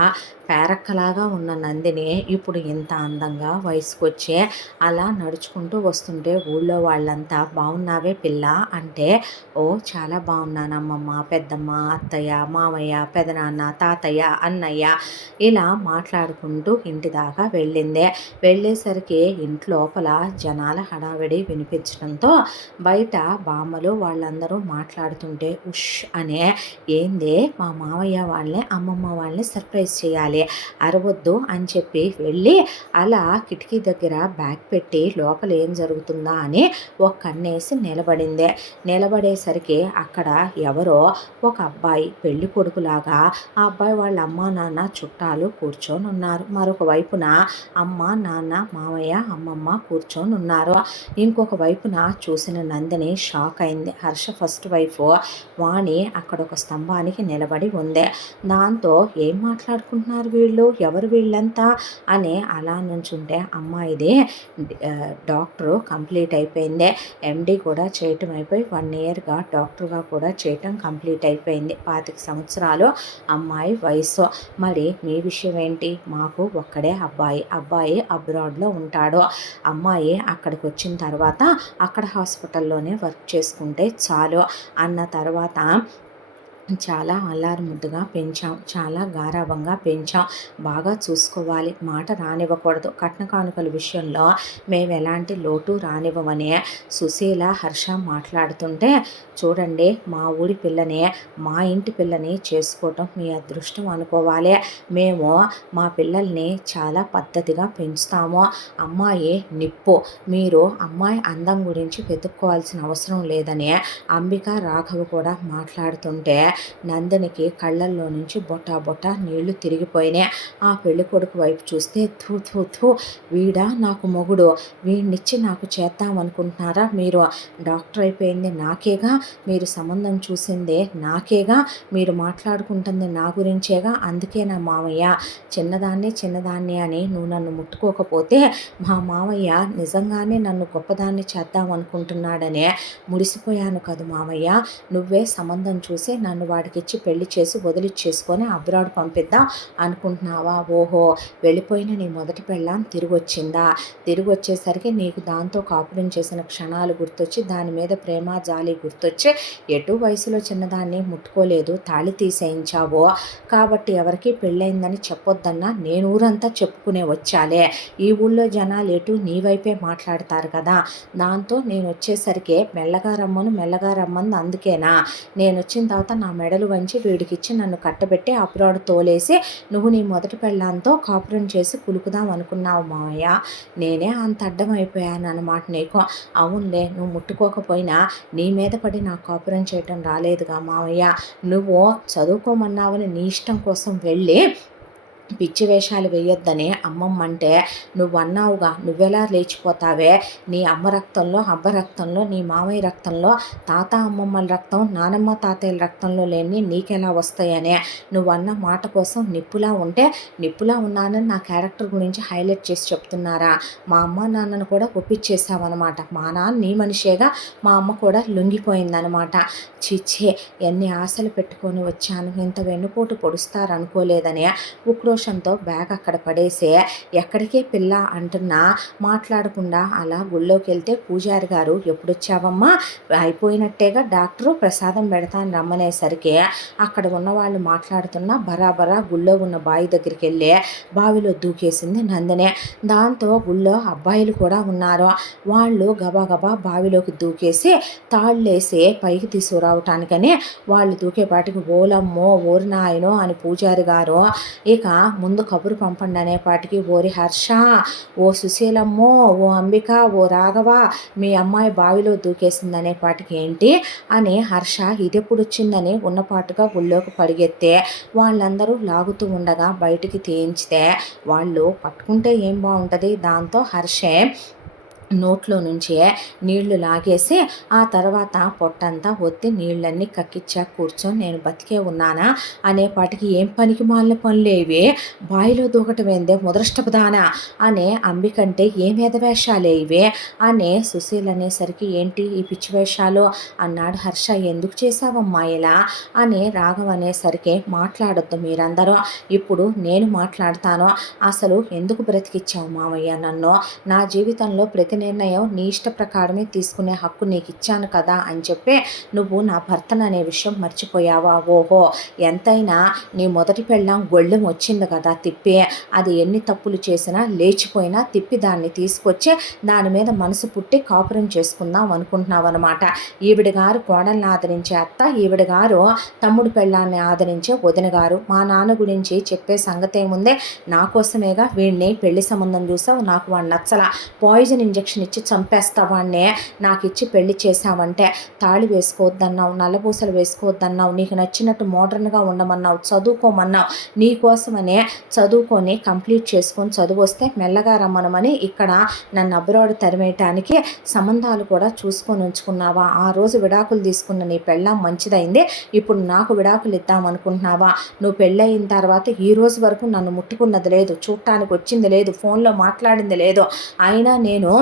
పేరక్కలాగా ఉన్న నందిని ఇప్పుడు ఇంత అందంగా వయసుకొచ్చే అలా నడుచుకుంటూ వస్తుంటే ఊళ్ళో వాళ్ళంతా బాగున్నావే పిల్ల అంటే, ఓ చాలా బాగున్నాను అమ్మమ్మ, పెద్దమ్మ, అత్తయ్య, మామయ్య, పెదనాన్న, తాతయ్య, అన్నయ్య ఇలా మాట్లాడుకుంటూ ఇంటి దాకా వెళ్ళేసరికి ఇంట్లోపల జనాల హడావిడి వినిపించడంతో బయట బామ్మలు వాళ్ళందరూ మాట్లాడుతుంటే ఉష్ అనే, ఏందే మా మామయ్య వాళ్ళని అమ్మమ్మ వాళ్ళని సర్ప్రైజ్ చేయాలి, అరవద్దు అని చెప్పి వెళ్ళి అలా కిటికీ దగ్గర బ్యాగ్ పెట్టి లోపల ఏం జరుగుతుందా అని ఒక కన్నేసి నిలబడేసరికి అక్కడ ఎవరో ఒక అబ్బాయి పెళ్లి కొడుకులాగా, ఆ అబ్బాయి వాళ్ళ అమ్మ నాన్న చుట్టాలు కూర్చొని ఉన్నారు. మరొక వైపున అమ్మ నాన్న మామయ్య అమ్మమ్మ కూర్చొని ఉన్నారు. ఇంకొక వైపున చూసిన నందిని షాక్ అయింది. హర్ష ఫస్ట్ వైఫ్ వాణి అక్కడ ఒక స్తంభానికి నిలబడి ఉంది. దాంతో ఏం మాట్లాడుకుంటున్నారు వీళ్ళు, ఎవరు వీళ్ళంతా అని అలా నుంచుంటే, అమ్మాయిది డాక్టరు కంప్లీట్ అయిపోయింది, ఎండి కూడా చేయటం అయిపోయి 1 ఇయర్గా డాక్టర్గా కూడా చేయటం కంప్లీట్ అయిపోయింది, 25 సంవత్సరాలు అమ్మాయి వయసు. మరి మీ విషయం ఏంటి, మాకు ఒక్కడే అబ్బాయి అబ్రాడ్లో ఉంటాడు, అమ్మాయి అక్కడికి వచ్చిన తర్వాత అక్కడ హాస్పిటల్లోనే వర్క్ చేసుకుంటే చాలు అన్న తర్వాత చాలా అల్లారుముద్దుగా పెంచాం, చాలా గారాబంగా పెంచాం, బాగా చూసుకోవాలి, మాట రానివ్వకూడదు, కట్న కానుకల విషయంలో మేము ఎలాంటి లోటు రానివ్వమని సుశీల హర్ష మాట్లాడుతుంటే, చూడండి మా ఊరి పిల్లని, మా ఇంటి పిల్లని చేసుకోవటం మీ అదృష్టం అనుకోవాలి, మేము మా పిల్లల్ని చాలా పద్ధతిగా పెంచుతాము, అమ్మాయి నిప్పు, మీరు అమ్మాయి అందం గురించి వెతుక్కోవాల్సిన అవసరం లేదని అంబిక రాఘవ్ కూడా మాట్లాడుతుంటే, నందినికి కళ్ళల్లో నుంచి బొట్ట నీళ్లు తిరిగిపోయినాయి. ఆ పెళ్లి కొడుకు వైపు చూస్తే థూ వీడా నాకు మొగుడు, వీడినిచ్చి నాకు చేద్దామనుకుంటున్నారా మీరు, డాక్టర్ అయిపోయింది నాకేగా, మీరు సంబంధం చూసిందే నాకేగా, మీరు మాట్లాడుకుంటుంది నా గురించేగా, అందుకే నా మామయ్య చిన్నదాన్ని అని నువ్వు నన్ను ముట్టుకోకపోతే మా మామయ్య నిజంగానే నన్ను గొప్పదాన్ని చేద్దామనుకుంటున్నాడనే ముడిసిపోయాను కదా మామయ్య, నువ్వే సంబంధం చూసి నన్ను వాడికి ఇచ్చి పెళ్లి చేసి వదిలిచ్చేసుకొని అబ్రాడ్ పంపిద్దాం అనుకుంటున్నావా, ఓహో వెళ్ళిపోయిన నీ మొదటి పెళ్ళాం తిరిగి వచ్చేసరికి నీకు దాంతో కాపురం చేసిన క్షణాలు గుర్తొచ్చి, దాని మీద ప్రేమ జాలి గుర్తొచ్చి, ఎటు వయసులో చిన్నదాన్ని ముట్టుకోలేదు, తాళి తీసేయించావో, కాబట్టి ఎవరికి పెళ్ళయిందని చెప్పొద్దన్నా నేను ఊరంతా చెప్పుకునే వచ్చాలే, ఈ ఊళ్ళో జనాలు ఎటు నీ వైపే మాట్లాడతారు కదా, దాంతో నేను వచ్చేసరికి మెల్లగా రమ్మని అందుకేనా, నేను వచ్చిన తర్వాత నా మెడలు వంచి వీడికిచ్చి నన్ను కట్టబెట్టి అబ్రాడ్ తోలేసి నువ్వు నీ మొదటి పెళ్ళాంతో కాపురం చేసి కులుకుదాం అనుకున్నావు మావయ్య. నేనే అంత అడ్డమైపోయాను అన్నమాట నీకు. అవునులే, నువ్వు ముట్టుకోకపోయినా నీ మీద పడి నాకు కాపురం చేయటం రాలేదుగా మావయ్య. నువ్వు చదువుకోమన్నావని నీ ఇష్టం కోసం వెళ్ళి పిచ్చి వేషాలు వేయొద్దని అమ్మమ్మంటే నువ్వన్నావుగా, నువ్వెలా లేచిపోతావే, నీ అమ్మ రక్తంలో, అబ్బ రక్తంలో, నీ మామయ్య రక్తంలో, తాత అమ్మమ్మల రక్తం, నానమ్మ తాతయ్యల రక్తంలో లేని నీకెలా వస్తాయనే నువ్వన్న మాట కోసం నిప్పులా ఉంటే నిప్పులా ఉన్నానని నా క్యారెక్టర్ గురించి హైలైట్ చేసి చెప్తున్నారా? మా అమ్మ నాన్నను కూడా ఒప్పించేసావన్నమాట. మా నాన్న నీ మనిషేగా, మా అమ్మ కూడా లొంగిపోయిందనమాట. చిచ్చే, ఎన్ని ఆశలు పెట్టుకొని వచ్చాను, ఇంత వెన్నుపోటు పొడుస్తారనుకోలేదని ఉక్రోషంతో బ్యాగ్ అక్కడ పడేసే ఎక్కడికే పిల్ల అంటున్నా మాట్లాడకుండా అలా గుళ్ళోకి వెళ్తే పూజారి గారు ఎప్పుడొచ్చావమ్మా, అయిపోయినట్టేగా డాక్టరు, ప్రసాదం పెడతాను రమ్మనేసరికి అక్కడ ఉన్న వాళ్ళు మాట్లాడుతున్నా బరాబరా గుళ్ళో ఉన్న బావి దగ్గరికి వెళ్ళి బావిలో దూకేసింది నందినే. దాంతో గుళ్ళో అబ్బాయిలు కూడా ఉన్నారు. వాళ్ళు గబగబా బావిలోకి దూకేసి తాళ్ళేసి పైకి తీసుకురావటానికని వాళ్ళు దూకేపాటికి ఓలమ్మో ఓరి నాయనో అని పూజారి గారు ఇక ముందు కబురు పంపండి అనేపాటికి ఓరి హర్ష, ఓ సుశీలమ్మో, ఓ అంబిక, ఓ రాఘవ, మీ అమ్మాయి బావిలో దూకేసింది అనేపాటికి ఏంటి అని హర్ష ఇదెప్పుడు వచ్చిందని ఉన్నపాటుగా గుళ్ళోకి పరిగెత్తే వాళ్ళందరూ లాగుతూ ఉండగా బయటికి తీయించితే వాళ్ళు పట్టుకుంటే ఏం బాగుంటుంది. దాంతో హర్షే నోట్లో నుంచే నీళ్లు లాగేసి ఆ తర్వాత పొట్టంతా ఒత్తి నీళ్ళన్నీ కక్కిచ్చా కూర్చొని నేను బతికే ఉన్నానా అనేపాటికి ఏం పనికి మాలిన పనులేవి, బావిలో దూకటమేందే ముదరష్టపదానా అనే అంబికంటే ఏం వేషాలే ఇవే అనే సుశీల్ అనేసరికి ఏంటి ఈ పిచ్చి వేషాలు అన్నాడు హర్ష. ఎందుకు చేశావమ్మా ఇలా అని రాఘవ్ అనేసరికి మాట్లాడొద్దు మీరందరూ, ఇప్పుడు నేను మాట్లాడతాను. అసలు ఎందుకు బ్రతికిచ్చావు మామయ్య నన్ను, నా జీవితంలో ప్రతి నిర్ణయం నీ ఇష్ట ప్రకారమే తీసుకునే హక్కు నీకు ఇచ్చాను కదా అని చెప్పి నువ్వు నా భర్తను అనే విషయం మర్చిపోయావా? ఓహో, ఎంతైనా నీ మొదటి పెళ్ళాం గొళ్ళెం వచ్చింది కదా తిప్పి, అది ఎన్ని తప్పులు చేసినా లేచిపోయినా తిప్పి దాన్ని తీసుకొచ్చి దాని మీద మనసు పుట్టి కాపురం చేసుకుందాం అనుకుంటున్నావు అనమాట. ఈవిడ గారు కోడల్ని ఆదరించే అత్త, ఈవిడ గారు తమ్ముడు పెళ్ళాన్ని ఆదరించే వదిన గారు. మా నాన్న గురించి చెప్పే సంగతి ఏముందే, నా కోసమేగా వీడిని పెళ్లి సంబంధం చూసావు, నాకు వాడు నచ్చలా, పాయిజన్ ఇంజెక్షన్ ఇచ్చి చంపేస్తావాన్నే నాకు ఇచ్చి పెళ్లి చేసావంటే, తాళి వేసుకోవద్దన్నావు, నల్లపూసలు వేసుకోవద్దన్నావు, నీకు నచ్చినట్టు మోడర్న్గా ఉండమన్నావు, చదువుకోమన్నావు, నీ కోసమనే చదువుకొని కంప్లీట్ చేసుకొని చదువు వస్తే మెల్లగా రమ్మనమని ఇక్కడ నన్ను అబ్రాడ్ తరిమేయటానికి సంబంధాలు కూడా చూసుకొని ఉంచుకున్నావా? ఆ రోజు విడాకులు తీసుకున్న నీ పెళ్ళాం మంచిదైంది, ఇప్పుడు నాకు విడాకులు ఇద్దామనుకుంటున్నావా? నువ్వు పెళ్ళయిన తర్వాత ఈ రోజు వరకు నన్ను ముట్టుకున్నది లేదు, చూడటానికి వచ్చింది లేదు, ఫోన్లో మాట్లాడింది లేదు, అయినా నేను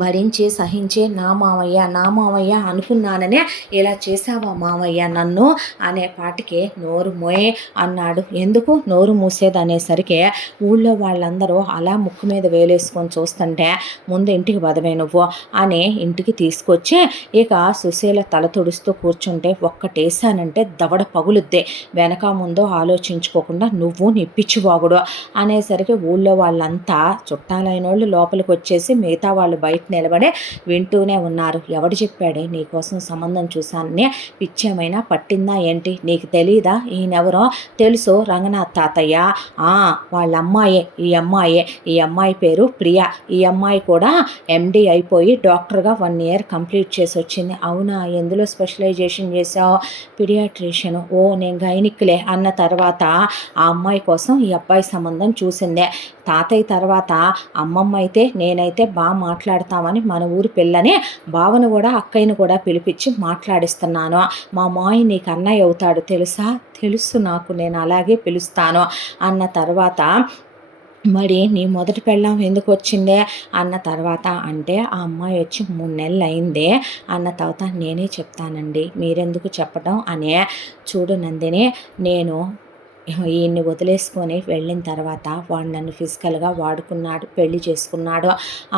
భరించి సహించే నా మామయ్య అనుకున్నాననే ఇలా చేసావా మామయ్య నన్ను అనే పాటికి నోరు మోయే అన్నాడు. ఎందుకు నోరు మూసేది అనేసరికి ఊళ్ళో వాళ్ళందరూ అలా ముక్కు మీద వేలేసుకొని చూస్తుంటే ముందు ఇంటికి బదవే నువ్వు అని ఇంటికి తీసుకొచ్చి ఇక సుశీల తల తుడుస్తూ కూర్చుంటే ఒక్కటేసానంటే దవడ పగులుద్దే, వెనక ముందు ఆలోచించుకోకుండా నువ్వు నిప్పిచ్చివాగుడు అనేసరికి ఊళ్ళో వాళ్ళంతా చుట్టాలైన వాళ్ళు లోపలికి వచ్చేసి మిగతా వాళ్ళు బయట నిలబడి వింటూనే ఉన్నారు. ఎవడు చెప్పాడే నీకోసం సంబంధం చూశానని, పిచ్చేమైనా పట్టిందా ఏంటి, నీకు తెలీదా ఈయనెవరో? తెలుసు, రంగనాథ్ తాతయ్య, వాళ్ళ అమ్మాయే ఈ అమ్మాయి పేరు ప్రియ, ఈ అమ్మాయి కూడా ఎండి అయిపోయి డాక్టర్గా 1 year కంప్లీట్ చేసి వచ్చింది. అవునా, ఎందులో స్పెషలైజేషన్ చేసావు? పీడియాట్రిషియన్. ఓ నేను గైనిక్లే అన్న తర్వాత ఆ అమ్మాయి కోసం ఈ అబ్బాయి సంబంధం చూసిందే. తాతయ్య తర్వాత అమ్మమ్మ అయితే నేనైతే బాగా మాట్లాడతామని మన ఊరి పిల్లని బావను కూడా అక్కయ్యను కూడా పిలిపించి మాట్లాడిస్తున్నాను. మా మాయి నీకు అన్నయ్య అవుతాడు తెలుసా? తెలుసు నాకు, నేను అలాగే పిలుస్తాను అన్న తర్వాత మరి నీ మొదటి పెళ్ళాం ఎందుకు వచ్చిందే అన్న తర్వాత అంటే ఆ అమ్మాయి వచ్చి 3 నెలలు అయిందే అన్న తర్వాత నేనే చెప్తానండి మీరెందుకు చెప్పడం అనే. చూడు నందిని, నేను ఈయన్ని వదిలేసుకొని వెళ్ళిన తర్వాత వాడు నన్ను ఫిజికల్గా వాడుకున్నాడు, పెళ్లి చేసుకున్నాడు.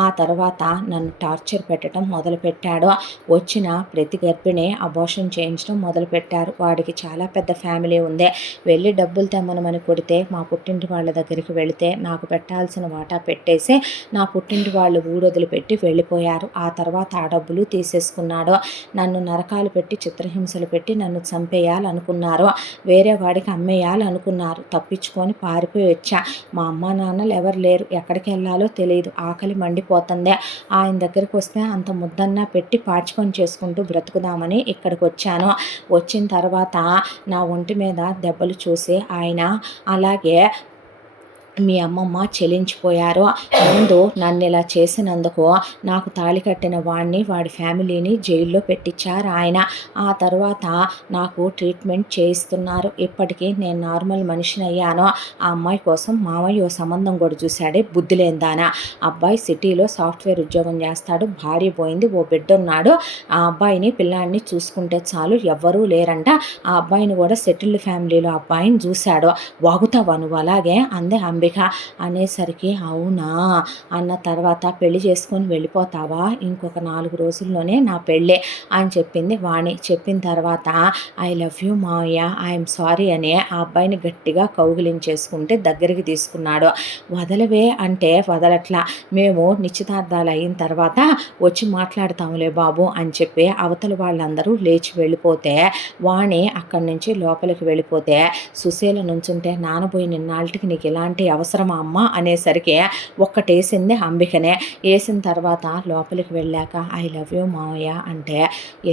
ఆ తర్వాత నన్ను టార్చర్ పెట్టడం మొదలుపెట్టాడు. వచ్చిన ప్రతి గర్భిణి అబార్షన్ చేయించడం మొదలుపెట్టారు. వాడికి చాలా పెద్ద ఫ్యామిలీ ఉంది. వెళ్ళి డబ్బులు తెమ్మనమని కొడితే మా పుట్టింటి వాళ్ళ దగ్గరికి వెళితే నాకు పెట్టాల్సిన వాటా పెట్టేసి నా పుట్టింటి వాళ్ళు ఊరొదిలిపెట్టి వెళ్ళిపోయారు. ఆ తర్వాత ఆ డబ్బులు తీసేసుకున్నాడు. నన్ను నరకాలు పెట్టి చిత్రహింసలు పెట్టి నన్ను చంపేయాలనుకున్నారు. వేరే వాడికి అమ్మేయాలనుకున్నారు. తప్పించుకొని పారిపోయి వచ్చా. మా అమ్మ నాన్నలు ఎవరు లేరు. ఎక్కడికి వెళ్ళాలో తెలియదు. ఆకలి మండిపోతుంది. ఆయన దగ్గరికి వస్తే అంత ముద్దన్నా పెట్టి పాచిపని చేసుకుంటూ బ్రతుకుదామని ఇక్కడికి వచ్చాను. వచ్చిన తర్వాత నా ఒంటి మీద దెబ్బలు చూసి ఆయన అలాగే మీ అమ్మమ్మ చెలించిపోయారు. ముందు నన్ను ఇలా చేసినందుకు నాకు తాళి కట్టిన వాడిని వాడి ఫ్యామిలీని జైల్లో పెట్టించారు ఆయన. ఆ తర్వాత నాకు ట్రీట్మెంట్ చేయిస్తున్నారు. ఇప్పటికీ నేను నార్మల్ మనిషిని అయ్యాను. ఆ అమ్మాయి కోసం మామయ్య ఓ సంబంధం కూడా చూశాడే, బుద్ధి లేనిదానా. అబ్బాయి సిటీలో సాఫ్ట్వేర్ ఉద్యోగం చేస్తాడు. భార్య పోయింది, ఓ బిడ్డ ఉన్నాడు. ఆ అబ్బాయిని పిల్లాడిని చూసుకుంటే చాలు, ఎవ్వరూ లేరంట. ఆ అబ్బాయిని కూడా సెటిల్డ్ ఫ్యామిలీలో అబ్బాయిని చూశాడు. వాగుతావా నువ్వు అలాగే అందే అంబిక అనేసరికి అవునా అన్న తర్వాత పెళ్లి చేసుకొని వెళ్ళిపోతావా, ఇంకొక 4 రోజుల్లోనే నా పెళ్ళే అని చెప్పింది వాణి. చెప్పిన తర్వాత ఐ లవ్ యూ మావయ్య, ఐఎమ్ సారీ అని ఆ అబ్బాయిని గట్టిగా కౌగిలించేసుకుంటే దగ్గరికి తీసుకున్నాడు. వదలవే అంటే వదలట్లా. మేము నిశ్చితార్థాలు అయిన తర్వాత వచ్చి మాట్లాడతాములే బాబు అని చెప్పి అవతల వాళ్ళందరూ లేచి వెళ్ళిపోతే వాణి అక్కడి నుంచి లోపలికి వెళ్ళిపోతే సుశీల నుంచుంటే నానబోయి నిన్నాళ్ళకి నీకు ఇలాంటి అవసరమా అమ్మ అనేసరికి ఒక్కటేసింది అంబికనే. వేసిన తర్వాత లోపలికి వెళ్ళాక ఐ లవ్ యూ మావయ్య అంటే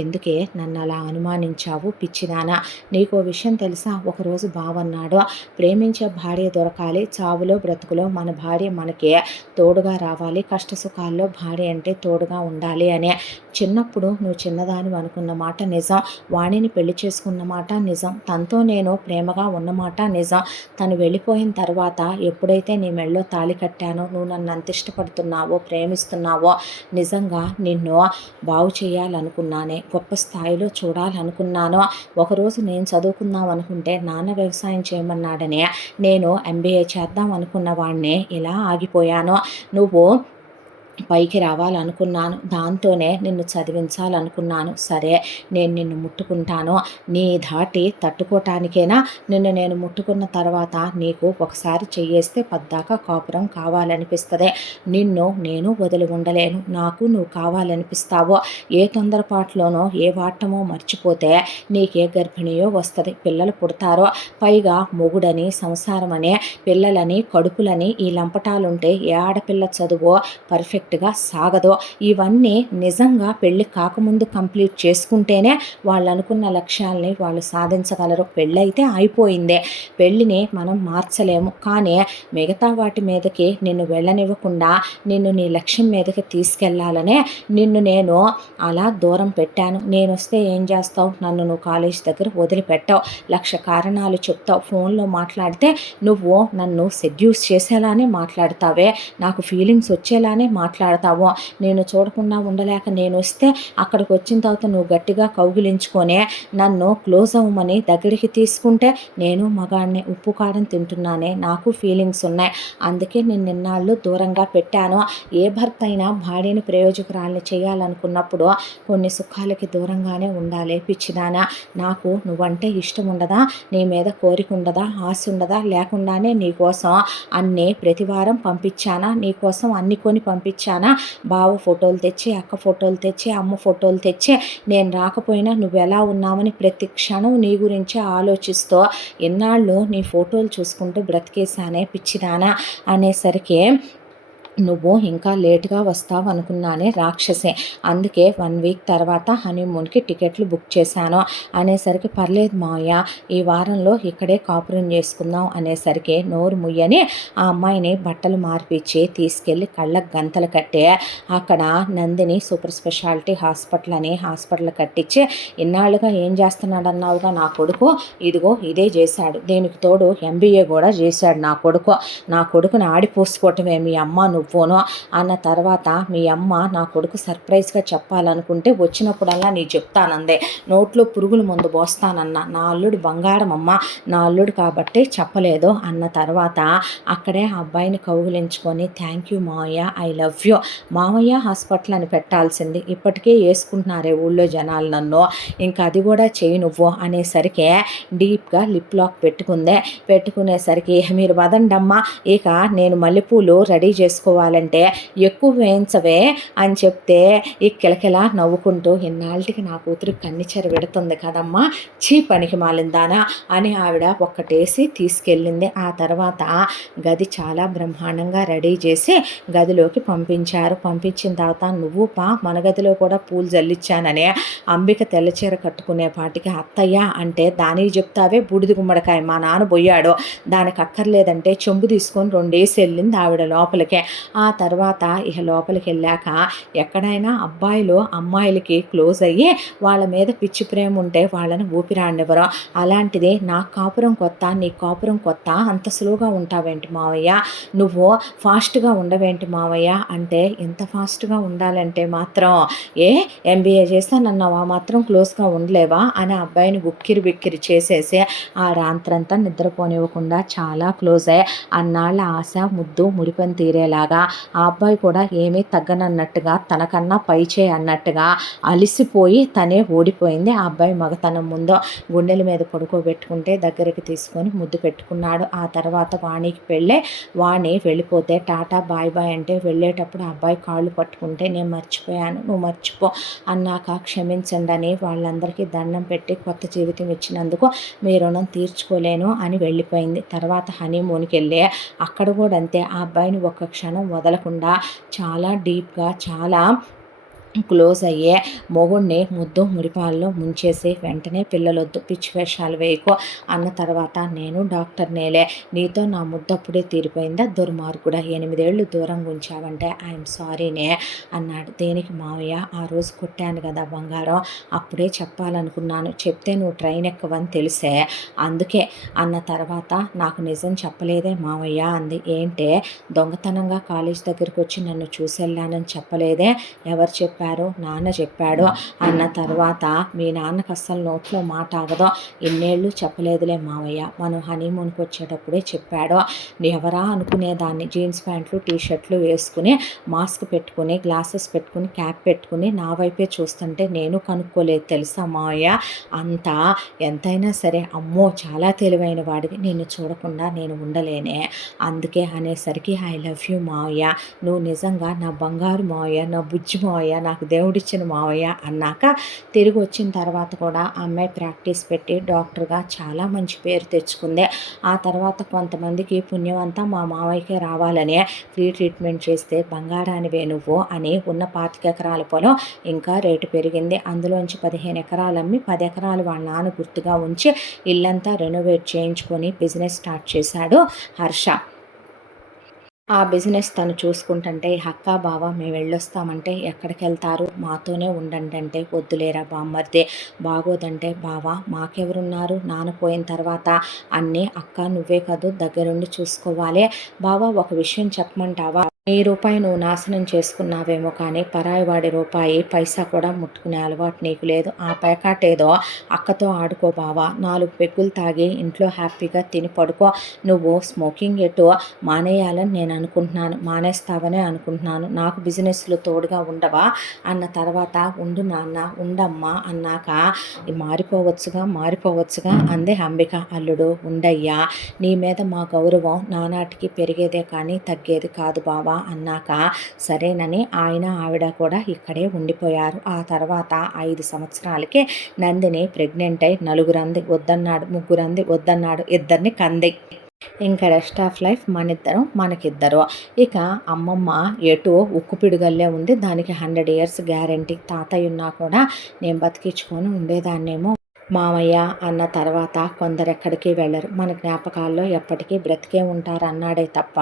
ఎందుకే నన్ను అలా అనుమానించావు పిచ్చిదానా, నీకో విషయం తెలుసా, ఒకరోజు బావన్నాడు ప్రేమించే భార్య దొరకాలి, చావులో బ్రతుకులో మన భార్య మనకి తోడుగా రావాలి, కష్టసుఖాల్లో భార్య అంటే తోడుగా ఉండాలి అని. చిన్నప్పుడు నువ్వు చిన్నదాని అనుకున్న మాట నిజం, వాణిని పెళ్లి చేసుకున్న మాట నిజం, తనతో నేను ప్రేమగా ఉన్నమాట నిజం. తను వెళ్ళిపోయిన తర్వాత ఎప్పుడైతే నీ మెళ్ళో తాళి కట్టానో, నువ్వు నన్ను అంత ఇష్టపడుతున్నావో ప్రేమిస్తున్నావో, నిజంగా నిన్ను బాగు చేయాలనుకున్నానే, గొప్ప స్థాయిలో చూడాలనుకున్నాను. ఒకరోజు నేను చదువుకుందాం అనుకుంటే నాన్న వ్యవసాయం చేయమన్నాడనే నేను MBA చేద్దాం అనుకున్న వాడిని ఇలా ఆగిపోయాను. నువ్వు పైకి రావాలనుకున్నాను, దాంతోనే నిన్ను చదివించాలనుకున్నాను. సరే నేను నిన్ను ముట్టుకుంటాను, నీ ధాటి తట్టుకోవటానికేనా నిన్ను నేను ముట్టుకున్న తర్వాత నీకు ఒకసారి చెయ్యేస్తే పద్దాకా కాపురం కావాలనిపిస్తుంది. నిన్ను నేను వదిలి ఉండలేను, నాకు నువ్వు కావాలనిపిస్తావో. ఏ తొందరపాటులోనో ఏ వాటమో మర్చిపోతే నీకే గర్భిణియో వస్తుంది, పిల్లలు పుడతారో. పైగా మొగుడని సంసారమని పిల్లలని కడుపులని ఈ లంపటాలుంటే ఏ ఆడపిల్ల చదువో పర్ఫెక్ట్గా సాగదో. ఇవన్నీ నిజంగా పెళ్ళి కాకముందు కంప్లీట్ చేసుకుంటేనే వాళ్ళు అనుకున్న లక్ష్యాలని వాళ్ళు సాధించగలరు. పెళ్ళైతే అయిపోయిందే, పెళ్ళిని మనం మార్చలేము. కానీ మిగతా వాటి మీదకి నిన్ను వెళ్ళనివ్వకుండా నిన్ను నీ లక్ష్యం మీదకి తీసుకెళ్లాలనే నిన్ను నేను అలా దూరం పెట్టాను. నేను వస్తే ఏం చేస్తావు, నన్ను నువ్వు కాలేజ్ దగ్గర వదిలిపెట్టావు, 1,00,000 కారణాలు చెప్తావు, ఫోన్లో మాట్లాడితే నువ్వు నన్ను సెడ్యూస్ చేసేలానే మాట్లాడతావే, నాకు ఫీలింగ్స్ వచ్చేలానే మాట్లాడతావు. నేను చూడకుండా ఉండలేక నేను వస్తే అక్కడికి వచ్చిన తర్వాత నువ్వు గట్టిగా కౌగిలించుకొని నన్ను క్లోజ్ అవ్వమని దగ్గరికి తీసుకుంటే నేను మగాడిని, ఉప్పు కారం తింటున్నానే, నాకు ఫీలింగ్స్ ఉన్నాయి, అందుకే నేను నిన్నాళ్ళు దూరంగా పెట్టాను. ఏ భర్త అయినా భార్యని ప్రయోజకురాల్ని చేయాలనుకున్నప్పుడు కొన్ని సుఖాలకి దూరంగానే ఉండాలి పిచ్చిదానా. నాకు నువ్వంటే ఇష్టం ఉండదా, నీ మీద కోరిక ఉండదా, ఆశ ఉండదా, లేకుండానే నీకోసం అన్నీ ప్రతివారం పంపించానా, నీకోసం అన్ని కొని పంపించానా, బావ ఫోటోలు తెచ్చి, అక్క ఫోటోలు తెచ్చి, అమ్మ ఫోటోలు తెచ్చి, నేను రాకపోయినా నువ్వు ఎలా ఉన్నావని ప్రతి క్షణం నీ గురించే ఆలోచిస్తూ ఎన్నాళ్ళు నీ ఫోటోలు చూసుకుంటూ బ్రతికేశానే పిచ్చిదానా అనేసరికి నువ్వు ఇంకా లేటుగా వస్తావు అనుకున్నానే రాక్షసే, అందుకే 1 వీక్ తర్వాత హనీమూన్కి టికెట్లు బుక్ చేశాను అనేసరికి పర్లేదు మావయ్య ఈ వారంలో ఇక్కడే కాపురం చేసుకుందాం అనేసరికి నోరు ముయ్యని ఆ అమ్మాయిని బట్టలు మార్పిచ్చి తీసుకెళ్ళి కళ్ళకు గంతలు కట్టి అక్కడ నందిని సూపర్ స్పెషాలిటీ హాస్పిటల్ అని హాస్పిటల్ కట్టించి ఇన్నాళ్ళుగా ఏం చేస్తున్నాడన్నావుగా నా కొడుకు, ఇదిగో ఇదే చేశాడు, దీనికి తోడు MBA కూడా చేశాడు నా కొడుకు, నా కొడుకుని ఆడిపోసుకోవటమే మీ అమ్మ నువ్వు నువ్వును అన్న తర్వాత మీ అమ్మ నా కొడుకు సర్ప్రైజ్గా చెప్పాలనుకుంటే వచ్చినప్పుడల్లా నీ చెప్తానందే, నోట్లో పురుగుల మందు పోస్తానన్న, నా అల్లుడు బంగారం అమ్మ, నా అల్లుడు కాబట్టి చెప్పలేదు అన్న తర్వాత అక్కడే ఆ అబ్బాయిని కౌగిలించుకొని థ్యాంక్ యూ మావయ్య, ఐ లవ్ యూ మావయ్య హాస్పిటల్ అని పెట్టాల్సింది, ఇప్పటికే వేసుకుంటున్నారే ఊళ్ళో జనాలు నన్ను, ఇంకా అది కూడా చేయి నువ్వు అనేసరికి డీప్గా లిప్ లాక్ పెట్టుకునేసరికి మీరు వదండమ్మా, ఇక నేను మల్లెపూలు రెడీ చేసుకోవాలంటే ఎక్కువ వేయించవే అని చెప్తే ఈ కిలకిలా నవ్వుకుంటూ ఇన్నాళ్ళకి నా కూతురు కన్నిచెర పెడుతుంది కదమ్మా, చీ పనికి మాలిందానా అని ఆవిడ ఒక్కటేసి తీసుకెళ్ళింది. ఆ తర్వాత గది చాలా బ్రహ్మాండంగా రెడీ చేసి గదిలోకి పంపించారు. పంపించిన తర్వాత నువ్వు మన గదిలో కూడా పూలు జల్లిచ్చానని అంబిక తెల్లచీర కట్టుకునే పాటికి అత్తయ్య అంటే దానికి చెప్తావే బూడిద గుమ్మడికాయ మా నాన్న పోయాడు, దానికి అక్కర్లేదంటే చెంబు తీసుకొని 2 వేసి వెళ్ళింది ఆవిడ లోపలికే. ఆ తర్వాత ఇక లోపలికి వెళ్ళాక ఎక్కడైనా అబ్బాయిలు అమ్మాయిలకి క్లోజ్ అయ్యి వాళ్ళ మీద పిచ్చి ప్రేమ ఉంటే వాళ్ళని ఊపిరాండివ్వరు, అలాంటిది నా కాపురం కొత్త నీ కాపురం కొత్త, అంత సులువుగా ఉంటావేంటి మావయ్య, నువ్వు ఫాస్ట్గా ఉండవేంటి మావయ్య అంటే, ఇంత ఫాస్ట్గా ఉండాలంటే మాత్రం ఎంబీఏ చేస్తానన్నావా మాత్రం క్లోజ్గా ఉండలేవా అని అబ్బాయిని ఉక్కిరి బిక్కిరి చేసేసి ఆ రాత్రంతా నిద్రపోనివ్వకుండా చాలా క్లోజ్ అయ్యి అన్నాళ్ళ ఆశ ముద్దు ముడిపని తీరేలాగా ఆ అబ్బాయి కూడా ఏమీ తగ్గనన్నట్టుగా తనకన్నా పైచే అన్నట్టుగా అలిసిపోయి తనే ఓడిపోయింది. ఆ అబ్బాయి మగతనం ముందు గుండెల మీద పడుకోబెట్టుకుంటే దగ్గరికి తీసుకొని ముద్దు పెట్టుకున్నాడు. ఆ తర్వాత వాణికి పెళ్ళే, వాణి వెళ్ళిపోతే టాటా బాయ్ బాయ్ అంటే వెళ్ళేటప్పుడు ఆ అబ్బాయి కాళ్ళు పట్టుకుంటే నేను మర్చిపోయాను నువ్వు మర్చిపో అన్నాక క్షమించండి అని వాళ్ళందరికీ దండం పెట్టి కొత్త జీవితం ఇచ్చినందుకు మీ రుణం తీర్చుకోలేను అని వెళ్ళిపోయింది. తర్వాత హనీమూన్కి వెళ్ళి అక్కడ కూడా అంతే, ఆ అబ్బాయిని ఒక్క క్షణం వదలకుండా చాలా డీప్గా చాలా క్లోజ్ అయ్యే మొగుడిని ముద్దు మురిపాల్లో ముంచేసి వెంటనే పిల్లలొద్దు పిచ్చి వేషాలు వేయకు అన్న తర్వాత నేను డాక్టర్ నేలే, నీతో నా ముద్దప్పుడే తీరిపోయిందా దుర్మార్గుడా, 8 ఏళ్ళు దూరంగా ఉంచావంటే ఐఎమ్ సారీనే అన్నాడు. దేనికి మావయ్య, ఆ రోజు కొట్టాను కదా బంగారం, అప్పుడే చెప్పాలనుకున్నాను, చెప్తే నువ్వు ట్రైన్ ఎక్కవని తెలిసే అందుకే అన్న తర్వాత నాకు నిజం చెప్పలేదే మావయ్య అంది. ఏంటే దొంగతనంగా కాలేజ్ దగ్గరికి వచ్చి నన్ను చూసి వెళ్ళానని చెప్పలేదే, ఎవరు చెప్పారు, నాన్న చెప్పాడు అన్న తర్వాత మీ నాన్నకు అస్సలు నోట్లో మాట ఆగదో, ఇన్నేళ్ళు చెప్పలేదులే మావయ్య, మనం హనీమూన్కి వచ్చేటప్పుడే చెప్పాడు, ఎవరా అనుకునేదాన్ని, జీన్స్ ప్యాంట్లు టీషర్ట్లు వేసుకుని మాస్క్ పెట్టుకుని గ్లాసెస్ పెట్టుకుని క్యాప్ పెట్టుకుని నా వైపే చూస్తుంటే నేను కనుక్కోలేదు తెలుసా మావయ్య, అంతా ఎంతైనా సరే అమ్మో చాలా తెలివైన వాడివి, నిన్ను చూడకుండా నేను ఉండలేనే అందుకే అనేసరికి ఐ లవ్ యూ మావయ్య, నువ్వు నిజంగా నా బంగారు మావయ్య, నా బుజ్జి మావయ్య, నాకు దేవుడిచ్చిన మావయ్య అన్నాక తిరిగి వచ్చిన తర్వాత కూడా ఆ అమ్మాయి ప్రాక్టీస్ పెట్టి డాక్టర్గా చాలా మంచి పేరు తెచ్చుకుంది. ఆ తర్వాత కొంతమందికి పుణ్యం అంతా మా మావయ్యకే రావాలని ఫ్రీ ట్రీట్మెంట్ చేస్తే బంగారానివే నువ్వు అని ఉన్న 25 ఎకరాల పొలం ఇంకా రేటు పెరిగింది. అందులోంచి 15 ఎకరాలు అమ్మి 10 ఎకరాలు వాళ్ళ నాన్న గుర్తుగా ఉంచి ఇల్లంతా రెనోవేట్ చేయించుకొని బిజినెస్ స్టార్ట్ చేశాడు హర్ష. ఆ బిజినెస్ తను చూసుకుంటుంటే అక్క బావ మేము వెళ్ళొస్తామంటే ఎక్కడికి వెళ్తారు, మాతోనే ఉండండి అంటే వద్దులేరా బామ్మర్దే, బాగోదంటే బావ మాకెవరున్నారు, నాన్న పోయిన తర్వాత అన్నీ అక్క నువ్వే కాదు దగ్గరుండి చూసుకోవాలి, బావ ఒక విషయం చెప్పమంటావా, నీ రూపాయి నువ్వు నాశనం చేసుకున్నావేమో కానీ పరాయి వాడి రూపాయి పైసా కూడా ముట్టుకునే అలవాటు నీకు లేదు, ఆ పేకాటేదో అక్కతో ఆడుకో బావా, 4 పెగ్గులు తాగి ఇంట్లో హ్యాపీగా తిని పడుకో, నువ్వు స్మోకింగ్ ఎటు మానేయాలని నేను అనుకుంటున్నాను, మానేస్తావనే అనుకుంటున్నాను, నాకు బిజినెస్లో తోడుగా ఉండవా అన్న తర్వాత ఉండు నాన్న ఉండమ్మా అన్నాక మారిపోవచ్చుగా అందే అంబిక. అల్లుడు ఉండయ్యా, నీ మీద మా గౌరవం నానాటికి పెరిగేదే కానీ తగ్గేది కాదు బావా అన్నాక సరేనని ఆయన ఆవిడ కూడా ఇక్కడే ఉండిపోయారు. ఆ తర్వాత 5 సంవత్సరాలకి నందిని ప్రెగ్నెంట్ అయి 4 అంది వద్దన్నాడు, 3 అంది వద్దన్నాడు, 2 కంది. ఇంకా రెస్ట్ ఆఫ్ లైఫ్ మనకిద్దరు. ఇక అమ్మమ్మ ఎటు ఉక్కు పిడుగల్లే ఉంది, దానికి 100 years గ్యారంటీ, తాతయ్య ఉన్నా కూడా నేను బతికించుకొని ఉండేదాన్నేమో మామయ్య అన్న తర్వాత కొందరు ఎక్కడికి వెళ్ళరు, మన జ్ఞాపకాల్లో ఎప్పటికీ బ్రతికే ఉంటారు అన్నాడే తప్ప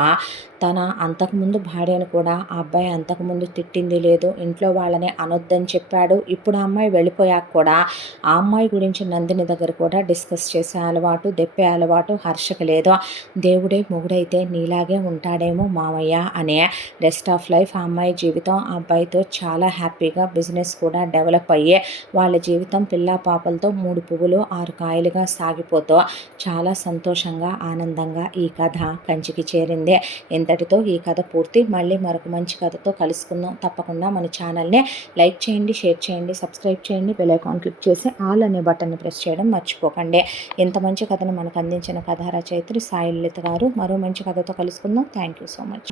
తన అంతకుముందు భార్యను కూడా ఆ అబ్బాయి అంతకుముందు తిట్టింది లేదు, ఇంట్లో వాళ్ళని అనొద్దని చెప్పాడు. ఇప్పుడు ఆ అమ్మాయి వెళ్ళిపోయాక కూడా ఆ అమ్మాయి గురించి నందిని దగ్గర కూడా డిస్కస్ చేసే అలవాటు, దెప్పే అలవాటు హర్షకి లేదు. దేవుడే మొగుడైతే నీలాగే ఉంటాడేమో మామయ్య అనే రెస్ట్ ఆఫ్ లైఫ్ ఆ అమ్మాయి జీవితం ఆ అబ్బాయితో చాలా హ్యాపీగా, బిజినెస్ కూడా డెవలప్ అయ్యే వాళ్ళ జీవితం పిల్లా పాపలతో 3 పువ్వులు 6 కాయలుగా సాగిపోతూ చాలా సంతోషంగా, ఆనందంగా ఈ కథ కంచికి చేరింది. ఇంతటితో ఈ కథ పూర్తి. మళ్ళీ మరొక మంచి కథతో కలుసుకుందాం. తప్పకుండా మన ఛానల్ని లైక్ చేయండి, షేర్ చేయండి, సబ్స్క్రైబ్ చేయండి, బెల్ ఐకాన్ క్లిక్ చేసి ఆల్ అనే బటన్ని ప్రెస్ చేయడం మర్చిపోకండి. ఇంత మంచి కథను మనకు అందించిన కథా రచయిత్రి సాయి లలిత గారు. మరో మంచి కథతో కలుసుకుందాం. Thank you so much.